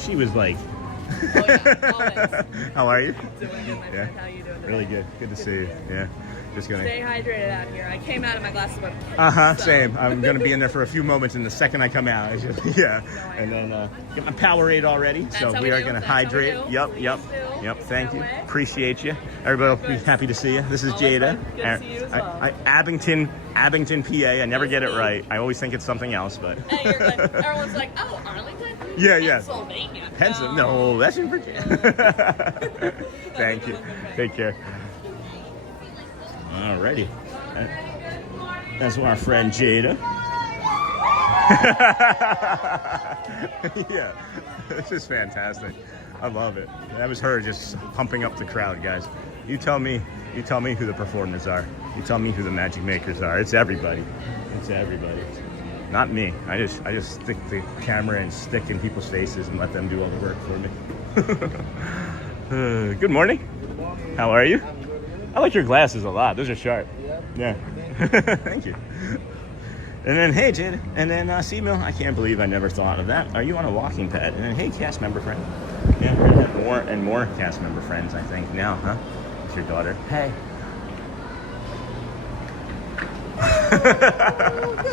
She was like, Oh, yeah, always. how are you? Doing good, my Yeah. friend. How you doing today? Really good. Good to see you. Yeah. Just gonna Stay hydrated out here. I came out of my glass of water. So. Same. I'm gonna be in there for a few moments, and the second I come out, it's just, yeah. And then get my Powerade already. So we are gonna hydrate. Yep. Thank you. Appreciate you. Everybody will be happy to see you. This is Jada. Good to see you as well. Abington, PA. I never get it right. I always think it's something else, but. Hey, you're good. Everyone's like, oh, Arlington? Yeah. Pennsylvania. No, that's in Virginia. Thank you. Take care. Alrighty. That's our friend Jada. Yeah, this is fantastic. I love it. That was her just pumping up the crowd, guys. You tell me who the performers are. You tell me who the magic makers are. It's everybody. It's everybody. Not me. I just stick the camera and stick in people's faces and let them do all the work for me. Good morning. How are you? I like your glasses a lot. Those are sharp. Yeah. Thank you. And then, hey, Jada. And then, C-Mill. I can't believe I never thought of that. Are you on a walking pad? And then, hey, cast member friend. Yeah, we're going to have more and more cast member friends, I think, now, huh? With your daughter. Hey.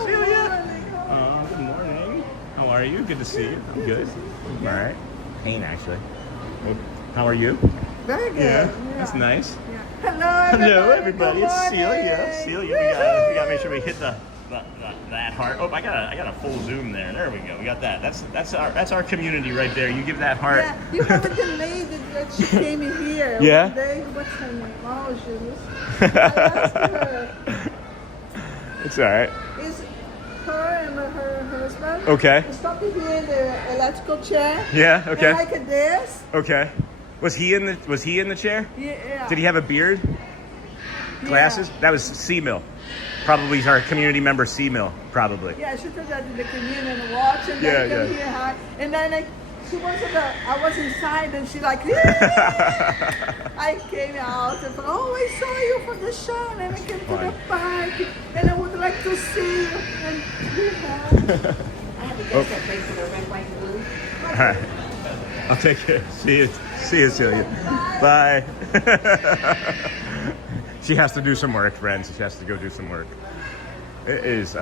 Celia. Good morning. How are you? Good to see you. I'm good. All right. Pain, actually. How are you? Very good. Yeah, that's nice. Yeah. Hello, everybody. Good It's morning. Celia. We gotta make sure we hit that heart. Oh, I got a full zoom there. There we go. We got that. That's our community right there. You give that heart. Yeah, you have the lady that she came in here. Yeah? One day. What's her name? Oh, she was. I asked her. It's all right. Is her and her husband? Okay. Stop here in the electrical chair. Yeah. Okay. And like this. Okay. Was he in the chair? Yeah. Did he have a beard? Glasses? That was C-Mill. Probably our community member C-Mill. Probably. Yeah, she took that to the community and watch, and Yeah, then come yeah. here, hi. And then she was I was inside, and she like, yeah. I came out and oh, I saw you from the show, and I came to the park, and I would like to see you. And yeah. I have to get that place for the red, white, and blue. All right. I'll take care. See you, Celia. Bye. She has to do some work, friends. She has to go do some work. It is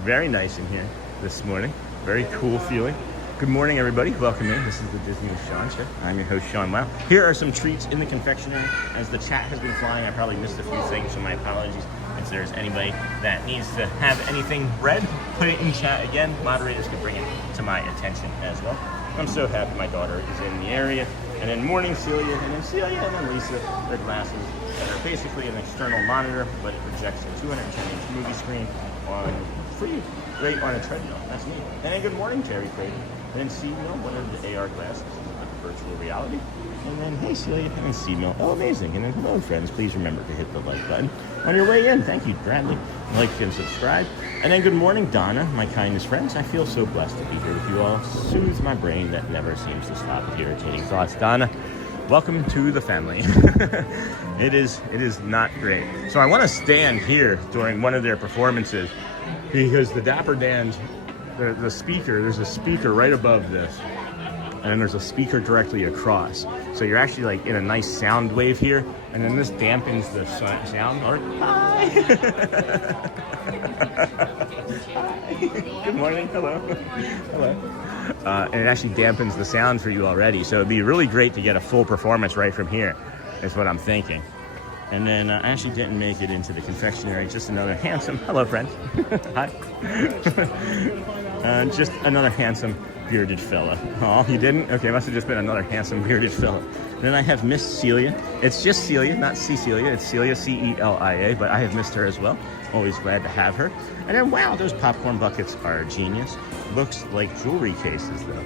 very nice in here this morning. Very cool feeling. Good morning, everybody. Welcome in. This is the Disney with Sean Show. I'm your host, Sean Wow. Here are some treats in the confectionery. As the chat has been flying, I probably missed a few things, so my apologies. If there's anybody that needs to have anything read, put it in chat again. Moderators can bring it to my attention as well. I'm so happy my daughter is in the area. And then morning Celia, and then Celia, and then Lisa, their glasses that are basically an external monitor, but it projects a 210-inch movie screen on free, right on a treadmill. That's neat. And then good morning, Terry Craig. And then C-Mill, one of the AR glasses, like virtual reality. And then, hey, Celia, and then C-Mill. Oh, amazing. And then, hello, friends. Please remember to hit the like button on your way in. Thank you, Bradley. Like and subscribe. And then, good morning, Donna, my kindest friends. I feel so blessed to be here with you all. Soothe my brain that never seems to stop with irritating thoughts. Donna, welcome to the family. It is not great. So I want to stand here during one of their performances because the Dapper Dans, the speaker, there's a speaker right above this. And then there's a speaker directly across. So you're actually like in a nice sound wave here, and then this dampens the sound. Or, hi! Hi. Good morning, hello. Hello. And it actually dampens the sound for you already. So it'd be really great to get a full performance right from here, is what I'm thinking. And then I actually didn't make it into the confectionery. Just another handsome, hello friends. Hi. Just another handsome bearded fella. Oh, you didn't? Okay, must have just been another handsome bearded fella. And then I have Miss Celia. It's just Celia, not Celia. It's Celia, Celia, but I have missed her as well. Always glad to have her. And then, wow, those popcorn buckets are genius. Looks like jewelry cases, though.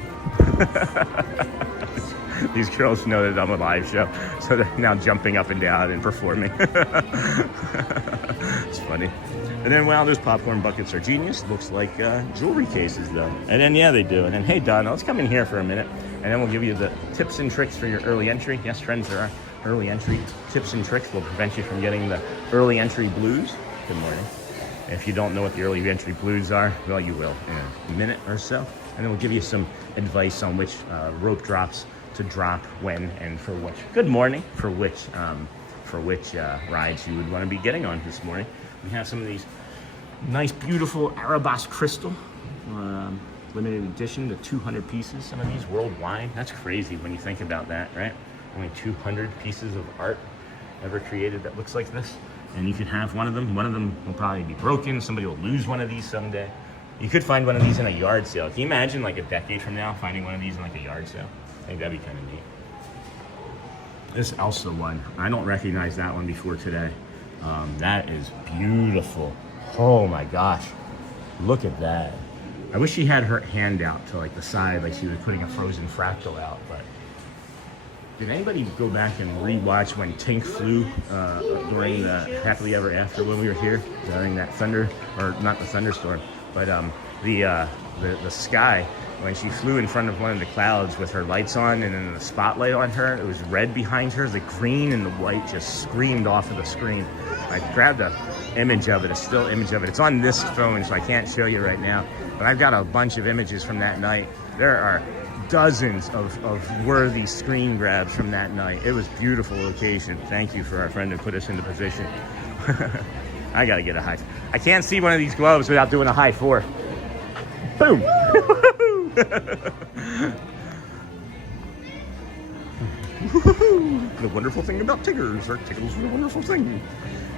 These girls know that I'm a live show, so they're now jumping up and down and performing. It's funny. And then, wow, those popcorn buckets are genius. Looks like jewelry cases, though. And then, yeah, they do. And then, hey, Donna, let's come in here for a minute, and then we'll give you the tips and tricks for your early entry. Yes, friends, there are early entry tips and tricks will prevent you from getting the early entry blues. Good morning. If you don't know what the early entry blues are, well, you will in a minute or so. And then we'll give you some advice on which rope drops to drop when and for which. Good morning. For which for which rides you would want to be getting on this morning. We have some of these nice, beautiful Erebos crystal, limited edition to 200 pieces. Some of these worldwide. That's crazy when you think about that, right? Only 200 pieces of art ever created that looks like this. And you can have one of them. One of them will probably be broken. Somebody will lose one of these someday. You could find one of these in a yard sale. Can you imagine like a decade from now finding one of these in like a yard sale? I think that'd be kind of neat. This Elsa one, I don't recognize that one before today. That is beautiful. Oh my gosh, look at that. I wish she had her hand out to like the side, like she was putting a frozen fractal out, but did anybody go back and rewatch when Tink flew during the Happily Ever After when we were here during that thunder, or not the thunderstorm, but the sky, when she flew in front of one of the clouds with her lights on and then the spotlight on her, it was red behind her, the green and the white just screamed off of the screen. I grabbed an image of it, a still image of it. It's on this phone, so I can't show you right now, but I've got a bunch of images from that night. There are dozens of worthy screen grabs from that night. It was a beautiful location. Thank you for our friend who put us into position. I gotta get a high. I can't see one of these globes without doing a high four. Boom! The wonderful thing about Tiggers, or Tiggles are a wonderful thing.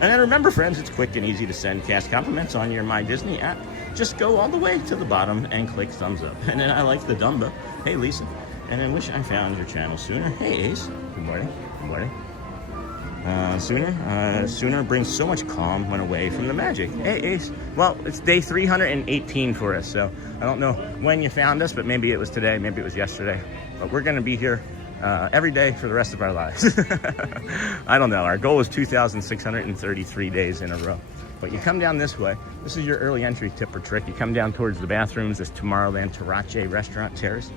And then remember, friends, it's quick and easy to send cast compliments on your My Disney app. Just go all the way to the bottom and click thumbs up. And then I like the Dumbo. Hey, Lisa. And then wish I found your channel sooner. Hey, Ace. Good morning. Good morning. Sooner brings so much calm when away from the magic. Hey, Ace. Well, it's day 318 for us, so I don't know when you found us, but maybe it was today, maybe it was yesterday. But we're going to be here every day for the rest of our lives. I don't know. Our goal is 2,633 days in a row. But you come down this way. This is your early entry tip or trick. You come down towards the bathrooms, this Tomorrowland Tarache restaurant terrace.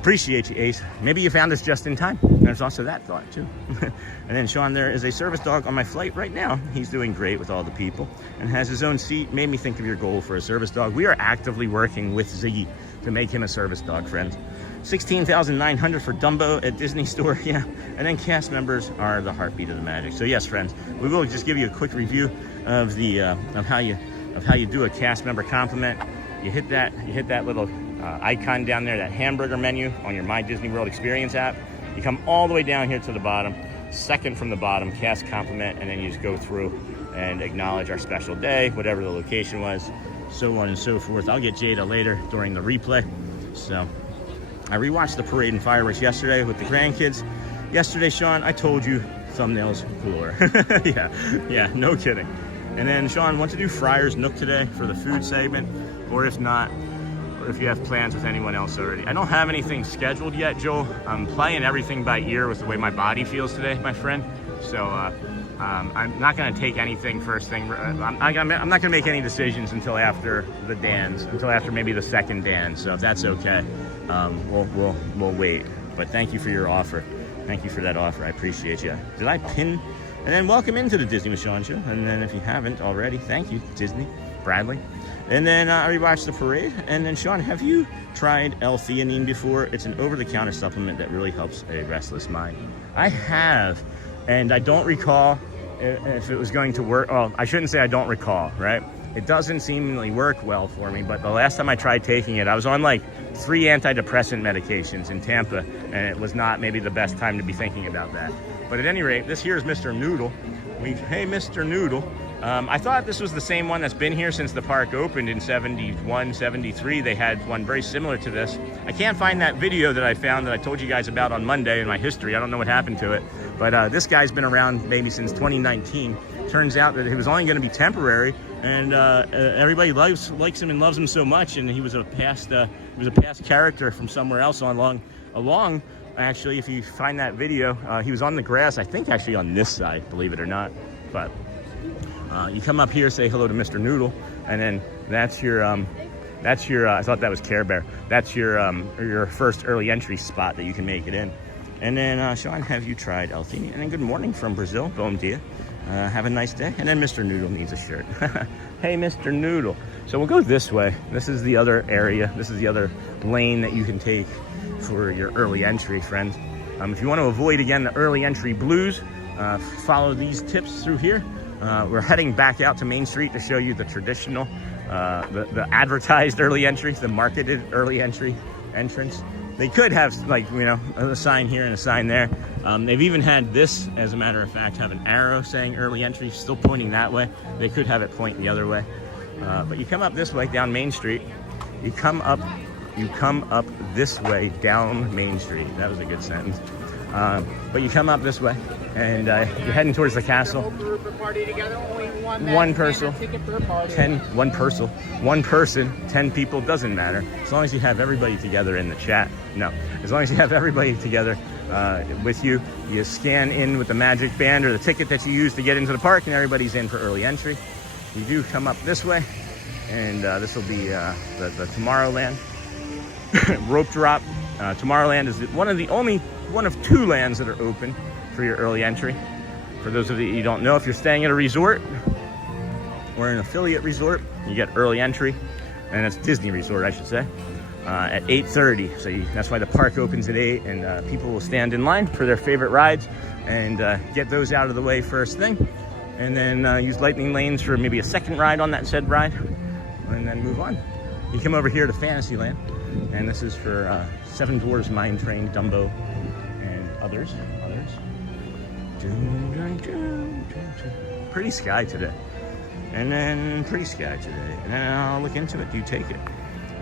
Appreciate you, Ace. Maybe you found us just in time. There's also that thought, too. And then, Sean, there is a service dog on my flight right now. He's doing great with all the people and has his own seat. Made me think of your goal for a service dog. We are actively working with Ziggy to make him a service dog, friends. $16,900 for Dumbo at Disney Store, yeah. And then cast members are the heartbeat of the magic. So yes, friends, we will just give you a quick review of the of how you do a cast member compliment. You hit that little icon down there, that hamburger menu on your My Disney World Experience app. You come all the way down here to the bottom, second from the bottom, cast compliment, and then you just go through and acknowledge our special day, whatever the location was, so on and so forth. I'll get Jada later during the replay. So I rewatched the parade and fireworks yesterday with the grandkids. Yesterday, Sean, I told you thumbnails galore. yeah, no kidding. And then Sean, want to do Friar's Nook today for the food segment, or if not, or if you have plans with anyone else already. I don't have anything scheduled yet, Joel. I'm playing everything by ear with the way my body feels today, my friend. So I'm not going to take anything first thing. I'm not going to make any decisions until after the Dans, until after maybe the second Dans. So if that's okay, we'll wait. But thank you for your offer. Thank you for that offer. I appreciate you. Did I pin? And then welcome into the Disney with Sean Show. And then if you haven't already, thank you, Disney, Bradley. And then I rewatched the parade. And then Sean, have you tried L-theanine before? It's an over-the-counter supplement that really helps a restless mind. I have, and I don't recall if it was going to work. Oh, I shouldn't say I don't recall, right? It doesn't seemingly work well for me, but the last time I tried taking it, I was on like 3 antidepressant medications in Tampa, and it was not maybe the best time to be thinking about that. But at any rate, this here is Mr. Noodle. Hey, Mr. Noodle. I thought this was the same one that's been here since the park opened in 71, 73. They had one very similar to this. I can't find that video that I found that I told you guys about on Monday in my history. I don't know what happened to it. But this guy's been around maybe since 2019. Turns out that it was only going to be temporary, and everybody likes him and loves him so much. And he was a past character from somewhere else along. Actually, if you find that video, he was on the grass. I think actually on this side, believe it or not. But you come up here, say hello to Mr. Noodle, and then that's your. I thought that was Care Bear. That's your first early entry spot that you can make it in. And then Sean, have you tried L-theanine? And then good morning from Brazil, bom dia. Have a nice day. And then Mr. Noodle needs a shirt. Hey, Mr. Noodle. So we'll go this way. This is the other area. This is the other lane that you can take for your early entry, friends. If you want to avoid, again, the early entry blues, follow these tips through here. We're heading back out to Main Street to show you the traditional, the advertised early entry, the marketed early entry entrance. They could have, like, you know, a sign here and a sign there. They've even had this, as a matter of fact, have an arrow saying early entry, still pointing that way. They could have it point the other way. But you come up this way down Main Street. You come up this way down Main Street. That was a good sentence. But you come up this way, and you're heading towards the castle. One person, 10 people, doesn't matter. As long as you have everybody together in the chat. No, as long as you have everybody together with you, you scan in with the magic band or the ticket that you use to get into the park, and everybody's in for early entry. You do come up this way, and this will be the Tomorrowland rope drop. Tomorrowland is one of two lands that are open for your early entry. For those of you who don't know, if you're staying at a resort or an affiliate resort, you get early entry, and it's Disney Resort, I should say, at 8:30. So that's why the park opens at 8, and people will stand in line for their favorite rides and get those out of the way first thing, and then use lightning lanes for maybe a second ride on that said ride, and then move on. You come over here to Fantasyland, and this is for Seven Dwarfs Mine Train, Dumbo, and others. Pretty sky today. And then pretty sky today. And then I'll look into it. Do you take it?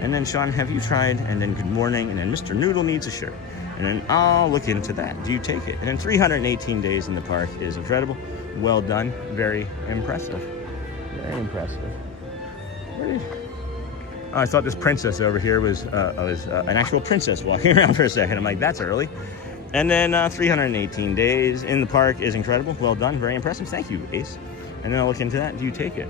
And then Sean, have you tried? And then good morning. And then Mr. Noodle needs a shirt. And then I'll look into that. Do you take it? And then 318 days in the park is incredible. Well done. Very impressive. Very impressive. I thought this princess over here was an actual princess walking around for a second. I'm like, that's early. And then 318 days in the park is incredible. Well done. Very impressive. Thank you, Ace. And then I'll look into that. Do you take it?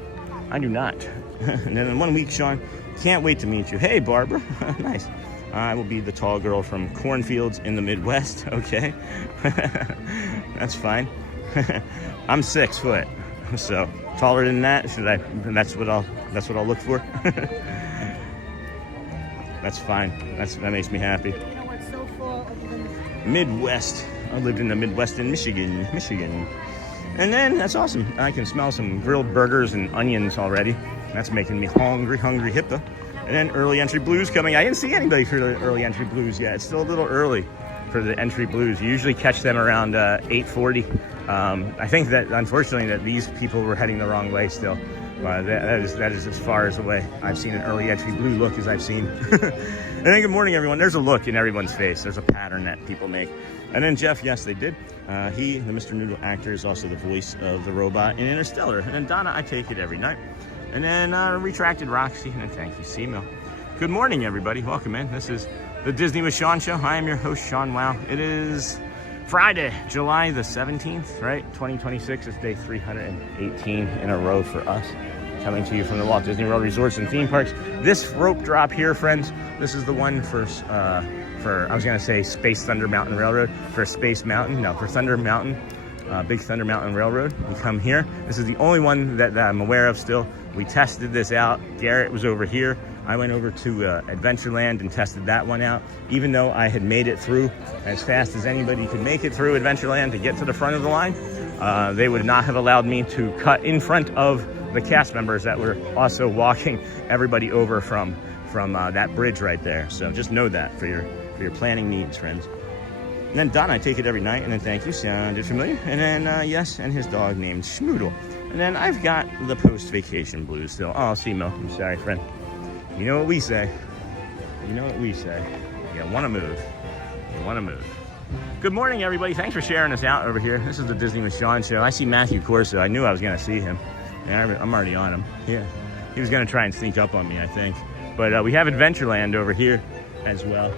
I do not. And then in 1 week, Sean, can't wait to meet you. Hey, Barbara. Nice. I will be the tall girl from cornfields in the Midwest. Okay. That's fine. I'm 6 foot. So taller than that, that's what I'll look for. That's fine. That makes me happy. Midwest. I lived in the Midwest in Michigan. And then that's awesome. I can smell some grilled burgers and onions already. That's making me hungry hippo. And then early entry blues coming. I didn't see anybody for the early entry blues yet. It's still a little early for the entry blues. You usually catch them around 8:40. I think that unfortunately that these people were heading the wrong way still. That is as far as away I've seen an early entry blue look as I've seen. And then good morning, everyone. There's a look in everyone's face. There's a pattern that people make. And then Jeff, yes, they did. He, the Mr. Noodle actor, is also the voice of the robot in Interstellar. And then Donna, I take it every night. And then Retracted Roxy, and then thank you, Simo. Good morning, everybody. Welcome in. This is the Disney with Sean show. I am your host, Sean Wow. It is Friday, July the 17th, right? 2026 is day 318 in a row for us. Coming to you from the Walt Disney World Resorts and Theme Parks. This rope drop here, friends, this is the one for I was gonna say Space Thunder Mountain Railroad, for Space Mountain, no, for Thunder Mountain, Big Thunder Mountain Railroad. You come here. This is the only one that I'm aware of still. We tested this out. Garrett was over here. I went over to Adventureland and tested that one out. Even though I had made it through as fast as anybody could make it through Adventureland to get to the front of the line, they would not have allowed me to cut in front of the cast members that were also walking everybody over from that bridge right there. So just know that for your planning needs, friends. And then Don, I take it every night, and then thank you, sounded familiar. And then yes, and his dog named Schnoodle. And then I've got the post-vacation blues still. Oh, Simo, I'm sorry, friend. You know what we say. You wanna move. Good morning, everybody. Thanks for sharing us out over here. This is the Disney with Sean show. I see Matthew Corso. I knew I was gonna see him. And I'm already on him. Yeah, he was gonna try and sneak up on me, I think. But we have Adventureland over here as well.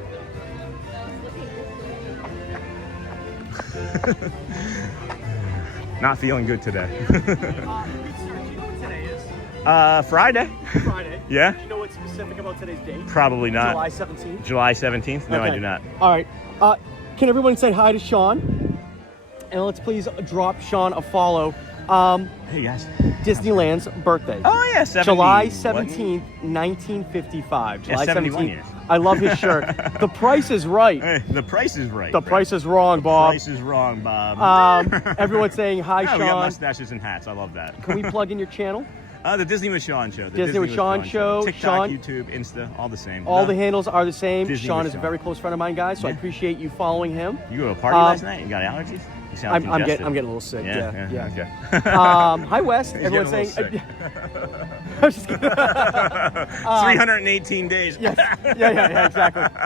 Not feeling good today. Do you know what today is? Friday. Friday. Yeah. Do you know what's specific about today's date? Probably not. July 17th. July 17th? No, okay. I do not. All right. Can everyone say hi to Sean? And let's please drop Sean a follow Hey guys. Disneyland's birthday. Oh yeah, 70, July what? 17th, 1955. Yeah, July 71 17th. years. I love his shirt. The price is right. Hey, the price is right. The price is wrong, Bob. Price is wrong, Bob. Everyone's saying hi, Oh, we got Sean. mustaches and hats. I love that. Can we plug in your channel? The Disney with Sean show. The Disney with Sean show. TikTok, Sean- YouTube, Insta, all the same. All the handles are the same. Disney Sean with is a Sean. very close friend of mine, guys, so I Yeah. appreciate you following him. You go to a party last night? You got allergies? You sound I'm congested. getting a little sick. Yeah. Okay. Hi, West. He's Everyone's getting a saying. little I'm just kidding. 318 days. Yes. Yeah,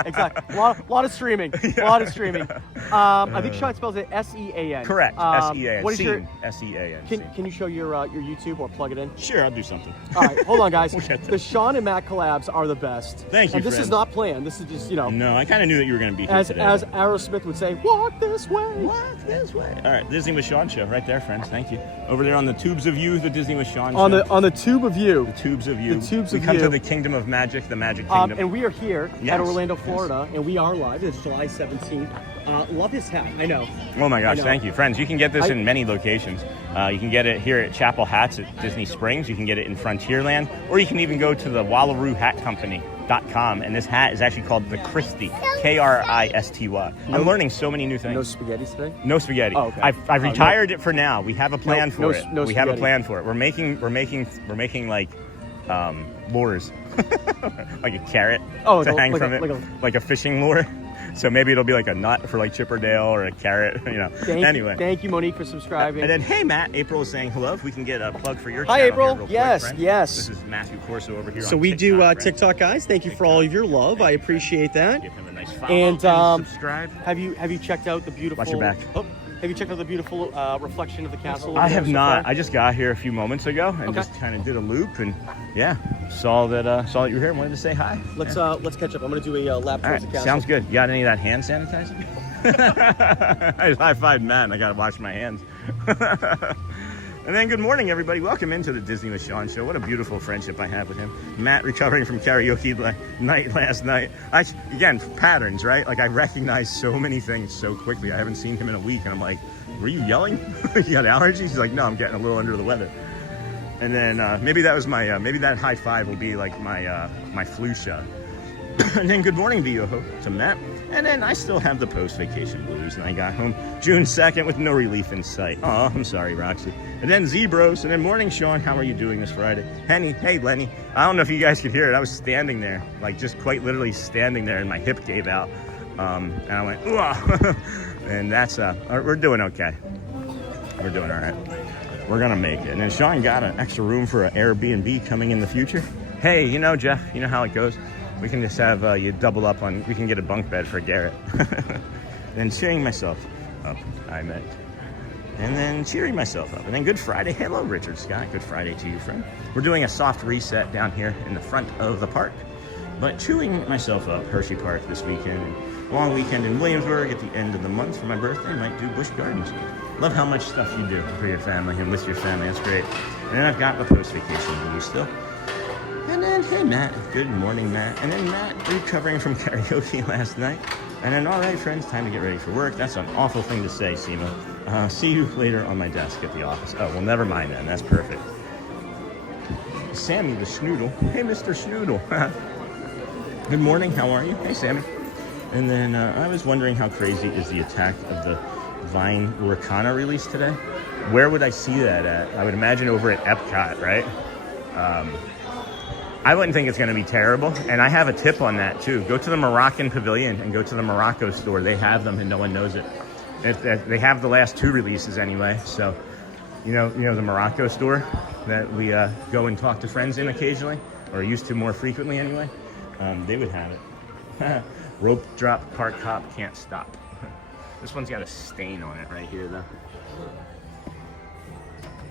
exactly. A lot of streaming. A lot of streaming. I think Sean spells it S-E-A-N. Correct. S-E-A-N. What is your? S-E-A-N. Can you show your YouTube or plug it in? Sure, I'll do something. All right, hold on, guys. We'll get there. The Sean and Matt collabs are the best. Thank you, And this friends. is not planned. This is just, No, I kind of knew that you were going to be here as today. Aerosmith would say, walk this way. Walk this way. All right, Disney with Sean show right there, friends. Thank you. Over there on the Tubes of You, the Disney with Sean On show. the tube of you. The Tubes of You. The Tubes we of come You. to the Kingdom of Magic, the Magic Kingdom. And we are here Yes, at Orlando, yes. Florida, and we are live. It's July 17th. Love his hat. I know. Oh my gosh, I know. thank you. Friends, you can get this I- in many locations. You can get it here at Chapel Hats at Disney Springs. You can get it in Frontierland, or you can even go to the Wailulu Hat Company.com, and this hat is actually called the Christy, K-R-I-S-T-Y. I'm learning so many new things. No spaghetti today? No spaghetti. Oh, okay. I've retired it for now. We have a plan for it. no we have a spaghetti. plan for it. We're making like lures, like a carrot Oh, to like hang a- from it, like a- like a fishing lure. So maybe it'll be like a nut for like Chipperdale or a carrot, Anyway. Thank you, Monique, for subscribing. And then, hey, Matt, April is saying hello. If we can get a plug for your Hi, channel April. here real quick, Yes, friend. yes. This is Matthew Corso over here So on we TikTok, do friend. TikTok, guys. Thank you for all of your love. I appreciate that. Give him a nice follow And, subscribe. Have you checked out the beautiful? Watch your back. Oh, have you checked out the beautiful reflection of the castle? I over have there so not. far? I just got here a few moments ago and Okay. just kind of did a loop and saw that you were here and wanted to say hi. Let's catch up. I'm gonna do a lap All towards the right, castle. sounds good. You got any of that hand sanitizer? I just high-fived Matt and I gotta wash my hands. And then good morning, everybody. Welcome into the Disney with Sean show. What a beautiful friendship I have with him. Matt recovering from karaoke night last night. Again, patterns, right? Like I recognize so many things so quickly. I haven't seen him in a week and I'm like, were you yelling? You got allergies? He's like, no, I'm getting a little under the weather. And then maybe that was my, maybe that high five will be like my flu shot. And then good morning to Matt. And then I still have the post-vacation blues, and I got home June 2nd with no relief in sight. Oh, I'm sorry, Roxy. And then Zebros, and then morning, Sean. How are you doing this Friday? Hey, Lenny. I don't know if you guys could hear it. I was standing there, like just quite literally standing there, and my hip gave out. And I went, ooh. And that's, we're doing okay. We're doing all right. We're gonna make it. And then Sean got an extra room for an Airbnb coming in the future. Hey, Jeff, you know how it goes. We can just have you double up on, we can get a bunk bed for Garrett. Then cheering myself up, I meant. And then cheering myself up. And then Good Friday. Hello, Richard Scott. Good Friday to you, friend. We're doing a soft reset down here in the front of the park. But chewing myself up, Hershey Park this weekend. And long weekend in Williamsburg at the end of the month for my birthday. Might do Busch Gardens. Love how much stuff you do for your family and with your family. That's great. And then I've got the post-vacation blues still. And then, hey, Matt. Good morning, Matt. And then Matt recovering from karaoke last night. And then, all right, friends, time to get ready for work. That's an awful thing to say, Seema. See you later on my desk at the office. Oh, well, never mind then. That's perfect. Sammy the Snoodle. Hey, Mr. Snoodle. Good morning. How are you? Hey, Sammy. And then I was wondering how crazy is the Attack of the Vine Hurricane release today? Where would I see that at? I would imagine over at Epcot, right? I wouldn't think it's going to be terrible. And I have a tip on that, too. Go to the Moroccan Pavilion and go to the Morocco store. They have them and no one knows it. They have the last two releases anyway. So, you know the Morocco store that we go and talk to friends in occasionally, or used to more frequently anyway. They would have it. Rope drop, park hop, can't stop. This one's got a stain on it right here, though.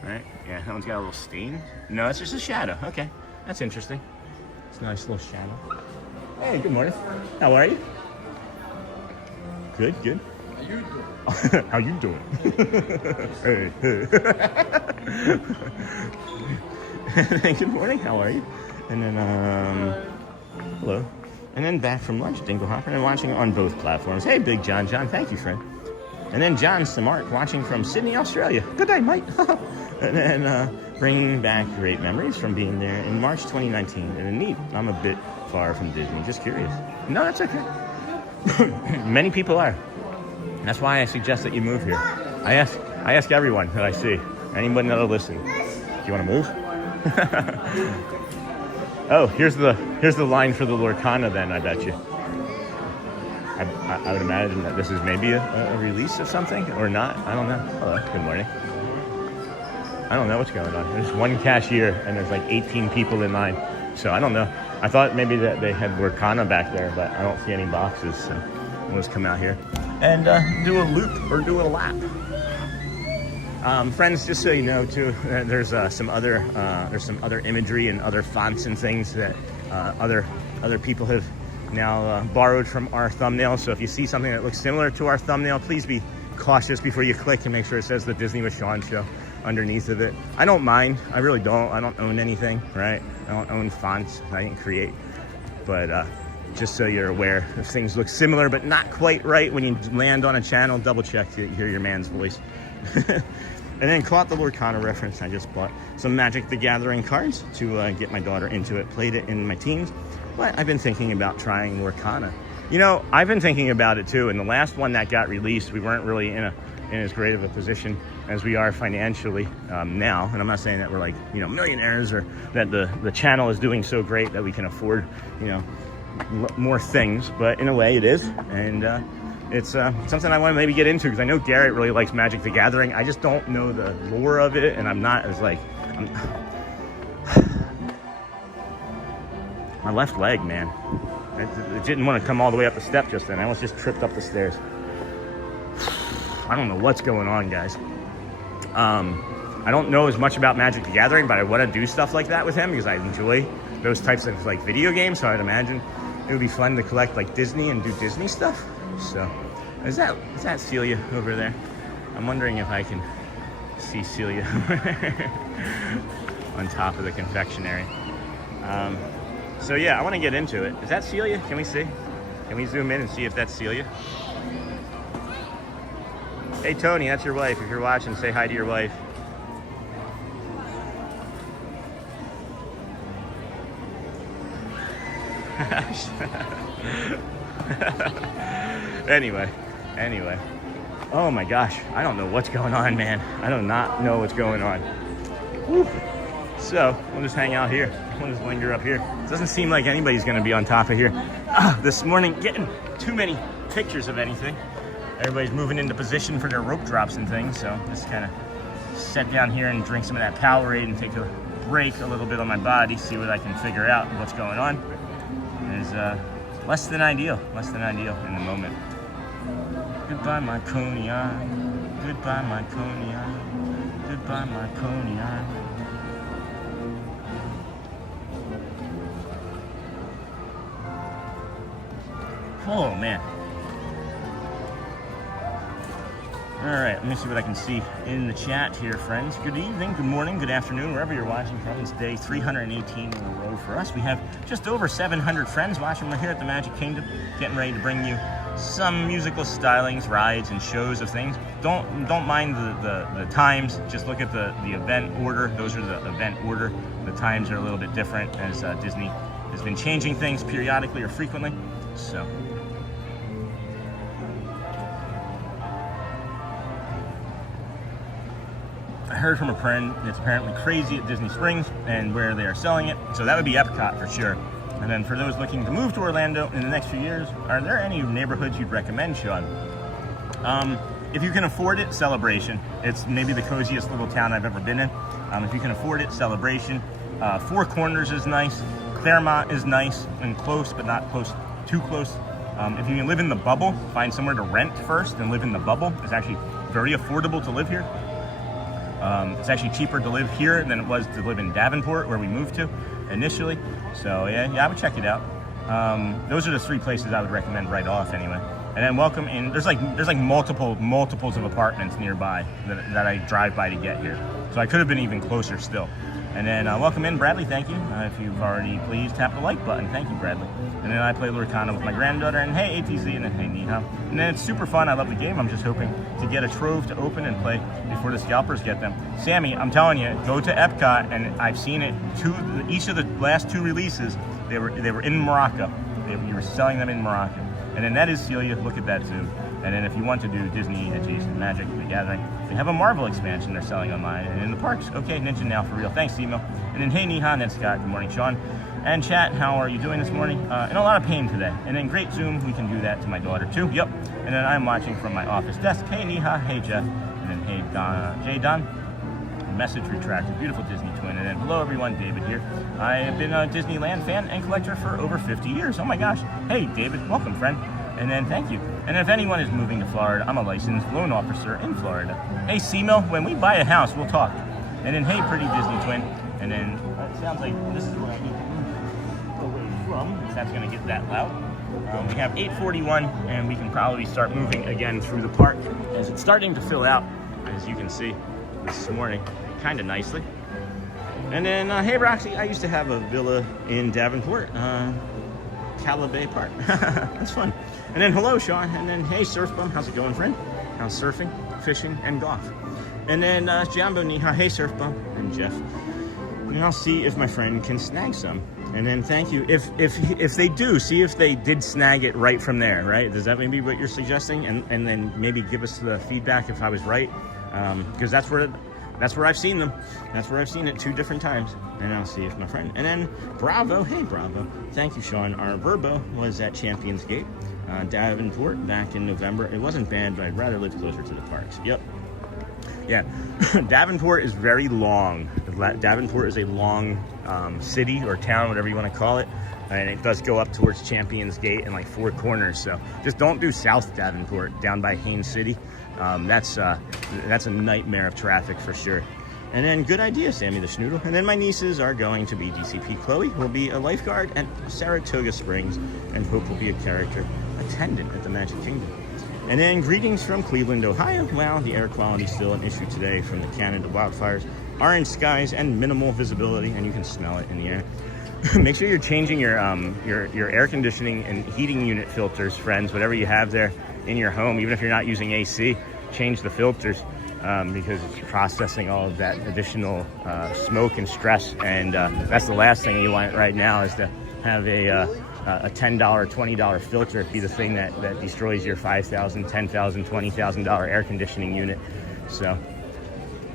Right? Yeah, that one's got a little stain. No, it's just a shadow. Okay, that's interesting. It's a nice little shadow. Hey, good morning. How are you? Good, good. How you doing? Hey, hey. Good morning. How are you? And then, hello. And then back from lunch, Dinglehopper, and watching on both platforms. Hey, Big John. Thank you, friend. And then John Samark watching from Sydney, Australia. Good day, mate. And then bringing back great memories from being there in March 2019. And neat, I'm a bit far from Disney, just curious. No, that's okay. Many people are. That's why I suggest that you move here. I ask everyone that I see, anyone that'll listen. Do you want to move? Oh, here's the line for the Lorcana then, I bet you. I would imagine that this is maybe a release of something, or not. I don't know. Hello, good morning. I don't know what's going on. There's one cashier, and there's like 18 people in line. So I don't know. I thought maybe that they had Lorcana back there, but I don't see any boxes. So we'll just come out here and do a loop or do a lap. Friends, just so you know too, there's some other imagery and other fonts and things that other people have now borrowed from our thumbnail. So if you see something that looks similar to our thumbnail, please be cautious before you click and make sure it says the Disney with Sean show underneath of it. I don't mind. I really don't. I don't own anything, right? I don't own fonts. I didn't create. But just so you're aware, if things look similar but not quite right when you land on a channel, double check to hear your man's voice. And then caught the Lorcana reference. I just bought some Magic the Gathering cards to get my daughter into it. Played it in my teens, but I've been thinking about trying Lorcana. You know, I've been thinking about it too. And the last one that got released, we weren't really in as great of a position as we are financially now. And I'm not saying that we're like, you know, millionaires, or that the channel is doing so great that we can afford, you know, more things. But in a way, it is. And it's something I want to maybe get into, because I know Garrett really likes Magic the Gathering. I just don't know the lore of it, and I'm not as like... My left leg, man. It didn't want to come all the way up the step just then. I almost just tripped up the stairs. I don't know what's going on, guys. I don't know as much about Magic the Gathering, but I want to do stuff like that with him because I enjoy those types of like video games. So I'd imagine it would be fun to collect like Disney and do Disney stuff. So is that Celia over there? I'm wondering if I can see Celia on top of the confectionery. So yeah, I want to get into it. Is that Celia? Can we see? Can we zoom in and see if that's Celia? Hey Tony, that's your wife. If you're watching, say hi to your wife. Anyway. Oh my gosh, I don't know what's going on, man. I do not know what's going on. Whew. So we'll just hang out here. We'll just linger up here. It doesn't seem like anybody's gonna be on top of here this morning getting too many pictures of anything. Everybody's moving into position for their rope drops and things, so just kind of sit down here and drink some of that Powerade and take a break a little bit on my body, see what I can figure out what's going on. Is less than ideal in the moment. Goodbye, my Coney Island. Goodbye, my Coney Island. Goodbye, my Coney Island. Oh man. All right, let me see what I can see in the chat here, friends. Good evening, good morning, good afternoon, wherever you're watching from. It's day 318 in a row for us. We have just over 700 friends watching. We're here at the Magic Kingdom, getting ready to bring you some musical stylings, rides, and shows of things. Don't mind the times. Just look at the event order. Those are the event order. The times are a little bit different as Disney has been changing things periodically or frequently. So. I heard from a friend it's apparently crazy at Disney Springs and where they are selling it. So that would be Epcot for sure. And then for those looking to move to Orlando in the next few years, are there any neighborhoods you'd recommend, Sean? If you can afford it, Celebration. It's maybe the coziest little town I've ever been in. If you can afford it, Celebration. Four Corners is nice. Claremont is nice and close, but not too close. If you can live in the bubble, find somewhere to rent first and live in the bubble. It's actually very affordable to live here. It's actually cheaper to live here than it was to live in Davenport, where we moved to initially. So yeah, I would check it out. Those are the three places I would recommend right off anyway. And then welcome in. There's like multiples of apartments nearby that I drive by to get here. So I could have been even closer still. And then welcome in, Bradley, thank you. If you've already, please tap the like button. Thank you, Bradley. And then I play Lurkana with my granddaughter, and hey, ATZ, and then hey, Neha. And then it's super fun. I love the game. I'm just hoping to get a trove to open and play before the scalpers get them. Sammy, I'm telling you, go to Epcot, and I've seen it, each of the last 2 releases, they were in Morocco. You were selling them in Morocco. And then that is Celia, look at that zoom. And then if you want to do Disney adjacent Magic the Gathering, they have a Marvel expansion they're selling online and in the parks. Okay, Ninja Now for real. Thanks, Emo. And then hey, Nihan and Scott. Good morning, Sean. And chat, how are you doing this morning? In a lot of pain today. And then great Zoom, we can do that to my daughter too. Yep. And then I'm watching from my office desk. Hey, Niha. Hey, Jeff. And then hey, Jada. Message retracted. Beautiful Disney twin. And then hello, everyone. David here. I have been a Disneyland fan and collector for over 50 years. Oh my gosh. Hey, David. Welcome, friend. And then thank you. And if anyone is moving to Florida, I'm a licensed loan officer in Florida. Hey, Seamil, when we buy a house, we'll talk. And then hey, pretty Disney twin. And then it sounds like this is where I need to move away from, if that's going to get that loud. We have 8:41, and we can probably start moving again through the park as it's starting to fill out, as you can see this morning, kind of nicely. And then, hey, Roxy, I used to have a villa in Davenport, Calabay Park. That's fun. And then hello, Sean. And then hey, Surf Bum, how's it going, friend? How's surfing, fishing, and golf? And then Jambo Niha, hey, Surf Bum, and Jeff. And I'll see if my friend can snag some. And then thank you. If they do, see if they did snag it right from there, right? Does that maybe what you're suggesting? And then maybe give us the feedback if I was right, because that's where I've seen them. That's where I've seen it 2 different times. And I'll see if my friend. And then Bravo, hey Bravo. Thank you, Sean. Our Verbo was at Champions Gate, Davenport, back in November. It wasn't bad, but I'd rather live closer to the parks. Yep. Yeah, Davenport is very long. Davenport is a long city or town, whatever you want to call it. And it does go up towards Champions Gate and like 4 corners. So just don't do South Davenport down by Haines City. That's a nightmare of traffic for sure. And then good idea, Sammy the Schnoodle. And then my nieces are going to be DCP. Chloe will be a lifeguard at Saratoga Springs, and Hope will be a character attendant at the Magic Kingdom. And then greetings from Cleveland, Ohio. Wow, the air quality is still an issue today from the Canada wildfires. Orange skies and minimal visibility, and you can smell it in the air. Make sure you're changing your air conditioning and heating unit filters, friends, whatever you have there in your home, even if you're not using AC, change the filters because it's processing all of that additional smoke and stress. And that's the last thing you want right now, is to have a $10, $20 filter be the thing that destroys your $5,000, $10,000, $20,000 air conditioning unit. So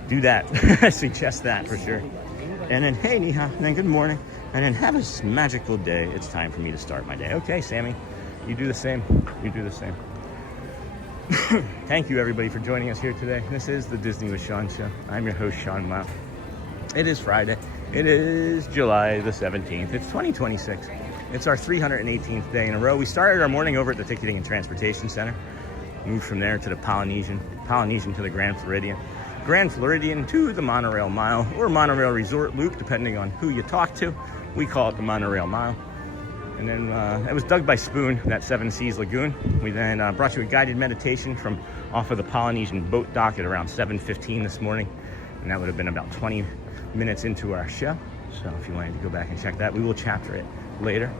do that. I suggest that for sure. And then hey Niha, and then good morning, and then have a magical day. It's time for me to start my day. Okay, Sammy, you do the same. You do the same. Thank you everybody for joining us here today. This is the Disney with Sean show. I'm your host, Sean Mott. It is Friday. It is July the 17th. It's 2026. It's our 318th day in a row. We started our morning over at the Ticketing and Transportation Center. Moved from there to the Polynesian to the Grand Floridian. Grand Floridian to the Monorail Mile, or Monorail Resort Loop, depending on who you talk to. We call it the Monorail Mile. And then it was dug by Spoon, that Seven Seas Lagoon. We then brought you a guided meditation from off of the Polynesian boat dock at around 7:15 this morning. And that would have been about 20 minutes into our show. So if you wanted to go back and check that, we will chapter it later.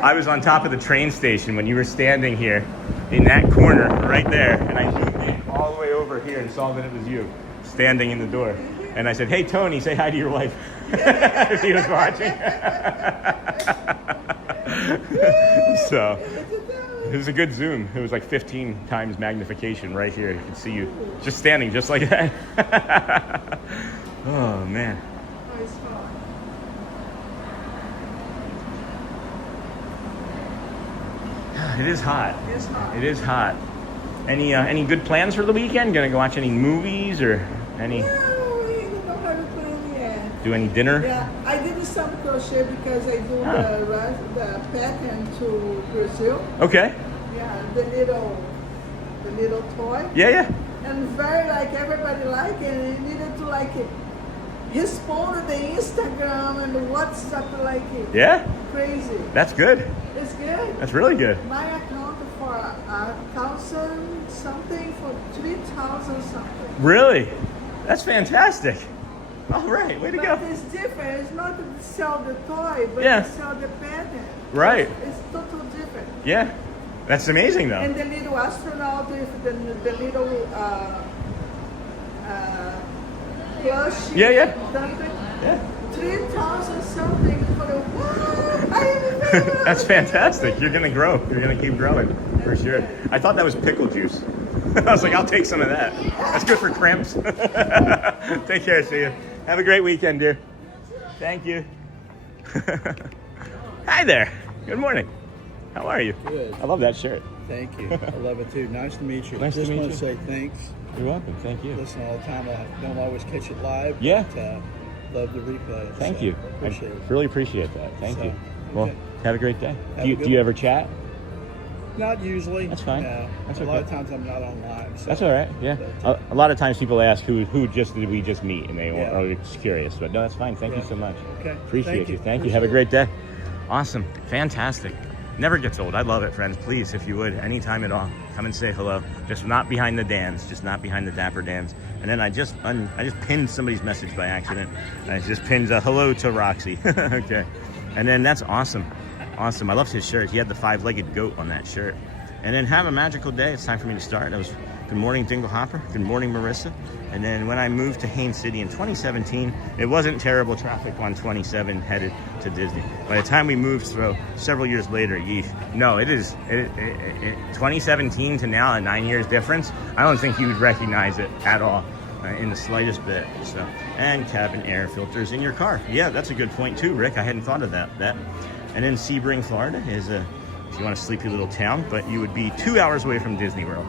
I was on top of the train station when you were standing here in that corner right there, and I zoomed in all the way over here and saw that it was you standing in the door. And I said, hey Tony, say hi to your wife. If he was watching. So it was a good zoom. It was like 15 times magnification right here. You can see you just standing just like that. Oh man. It is hot. It's hot. It is hot. Any good plans for the weekend? Gonna go watch any movies or any? No, we don't have a plan yet. Do any dinner? Yeah, I did some crochet because I do the pattern to Brazil. Okay. Yeah, the little toy. Yeah. And very like everybody like it, and you needed to like it. Respond to the Instagram and the WhatsApp like it. Yeah? Crazy. That's good. It's good. That's really good. My account for 1,000 something for 3,000 something. Really? That's fantastic. All right, way to But go. it's different. It's not to sell the toy, but Yeah. to sell the pattern. Right. It's totally different. Yeah, that's amazing though. And the little astronaut with the little plush. Yeah. Dumpling. Yeah. 3,000 something for the what? I remember. That's fantastic. You're gonna grow. You're gonna keep growing for sure. I thought that was pickle juice. I was like, I'll take some of that. That's good for cramps. Take care, Celia. Have a great weekend, dear. Thank you. Hi there. Good morning. How are you? Good. I love that shirt. Thank you. I love it too. Nice to meet you. Nice to Just meet want you. to say thanks. You're welcome. Thank you. Listen all the time. I don't always catch it live. Yeah. But, love the replay. Thank so you. Appreciate I it. really appreciate that. Thank So, you. Well, okay. have a great day. Have Do a good you one. ever chat? Not usually. That's fine. That's a lot okay. of times I'm not online. So. That's all right. Yeah. But, A lot of times people ask who did we just meet, and they Yeah. are just curious. But no, that's fine. Thank you Yeah. so much. Okay. Appreciate you. Thank you. Appreciate Have a it. great day. Awesome. Fantastic. Never gets old. I love it, friends. Please, if you would, anytime at all, come and say hello. Just not behind the Dans, just not behind the Dapper Dans. And then I just pinned somebody's message by accident. And I just pinned a hello to Roxy. Okay. And then that's awesome. Awesome. I love his shirt. He had the 5-legged goat on that shirt. And then have a magical day. It's time for me to start. That was good morning, Dingle Hopper. Good morning, Marissa. And then when I moved to Haines City in 2017, it wasn't terrible traffic on 27 headed to Disney. By the time we moved through several years later, no, it is 2017 to now, a 9 years difference. I don't think you would recognize it at all in the slightest bit. So, and cabin air filters in your car. Yeah, that's a good point too, Rick. I hadn't thought of that. And then Sebring, Florida is if you want a sleepy little town, but you would be 2 hours away from Disney World.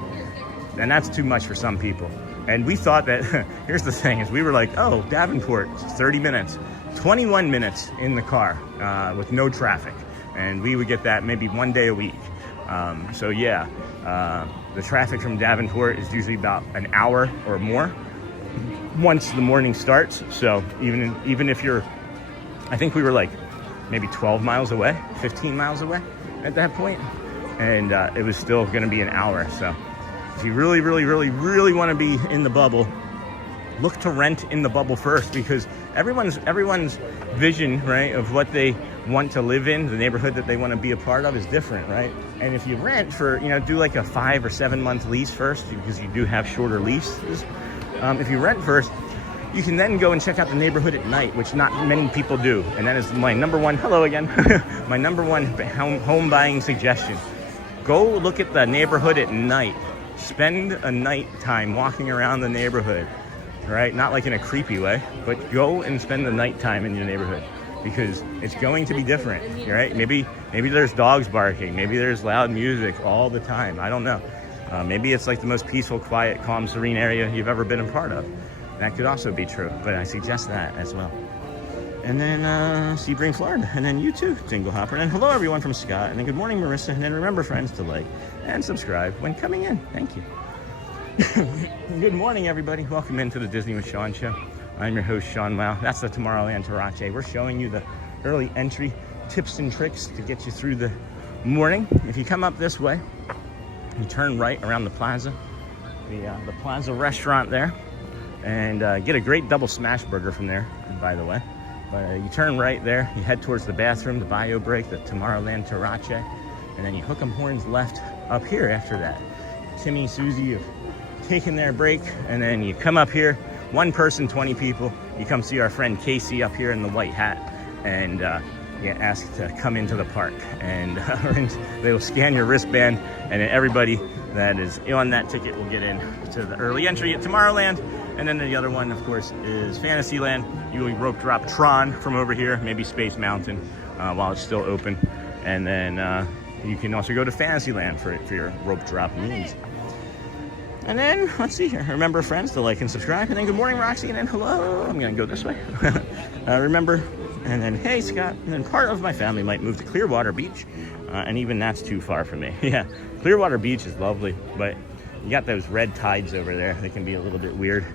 And that's too much for some people. And we thought that, here's the thing, is we were like, oh, Davenport, 30 minutes, 21 minutes in the car with no traffic. And we would get that maybe one day a week. So yeah, the traffic from Davenport is usually about an hour or more once the morning starts. So even if you're, I think we were like maybe 12 miles away, 15 miles away at that point. And it was still gonna be an hour, so. If you really, really, really, really want to be in the bubble, look to rent in the bubble first, because everyone's vision, right, of what they want to live in, the neighborhood that they want to be a part of is different, right? And if you rent for, do like a 5 or 7 month lease first, because you do have shorter leases. If you rent first, you can then go and check out the neighborhood at night, which not many people do. And that is my number one, hello again, my number one home buying suggestion. Go look at the neighborhood at night. Spend a night time walking around the neighborhood, right? Not like in a creepy way, but go and spend the night time in your neighborhood, because it's going to be different, right? Maybe there's dogs barking. Maybe there's loud music all the time. I don't know. Maybe it's like the most peaceful, quiet, calm, serene area you've ever been a part of. That could also be true, but I suggest that as well. And then Sebring, Florida, and then you too, Dingle Hopper. And then hello everyone from Scott, and then good morning, Marissa. And then remember, friends, to like and subscribe when coming in. Thank you. Good morning, everybody. Welcome into the Disney with Sean show. I'm your host, Sean Wow. That's the Tomorrowland Tarache. We're showing you the early entry tips and tricks to get you through the morning. If you come up this way, you turn right around the Plaza, the Plaza restaurant there, and get a great double smash burger from there, by the way. But you turn right there, you head towards the bathroom, the bio break, the Tomorrowland Tarache, and then you hook 'em horns left up here after that. Timmy, Susie have taken their break, and then you come up here, one person, 20 people. You come see our friend Casey up here in the white hat, and you ask to come into the park. And they will scan your wristband, and then everybody that is on that ticket will get in to the early entry at Tomorrowland. And then the other one, of course, is Fantasyland. You will rope drop Tron from over here, maybe Space Mountain while it's still open. And then you can also go to Fantasyland for your rope drop needs. And then, let's see here. Remember, friends, to like and subscribe. And then good morning, Roxy. And then hello. I'm going to go this way. Remember. And then, hey, Scott. And then part of my family might move to Clearwater Beach. And even that's too far for me. Yeah, Clearwater Beach is lovely. But you got those red tides over there. They can be a little bit weird.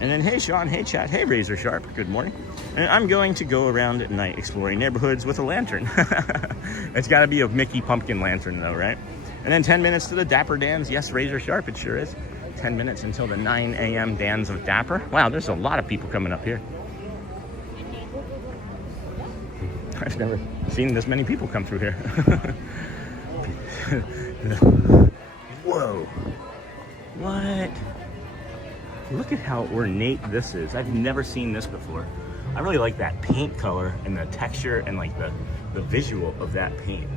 And then, hey, Sean, hey, Chat, hey, Razor Sharp, good morning. And I'm going to go around at night exploring neighborhoods with a lantern. It's got to be a Mickey pumpkin lantern, though, right? And then 10 minutes to the Dapper Dans. Yes, Razor Sharp, it sure is. 10 minutes until the 9 a.m. Dans of Dapper. Wow, there's a lot of people coming up here. I've never seen this many people come through here. Whoa. What? Look at how ornate this is. I've never seen this before. I really like that paint color and the texture and like the visual of that paint.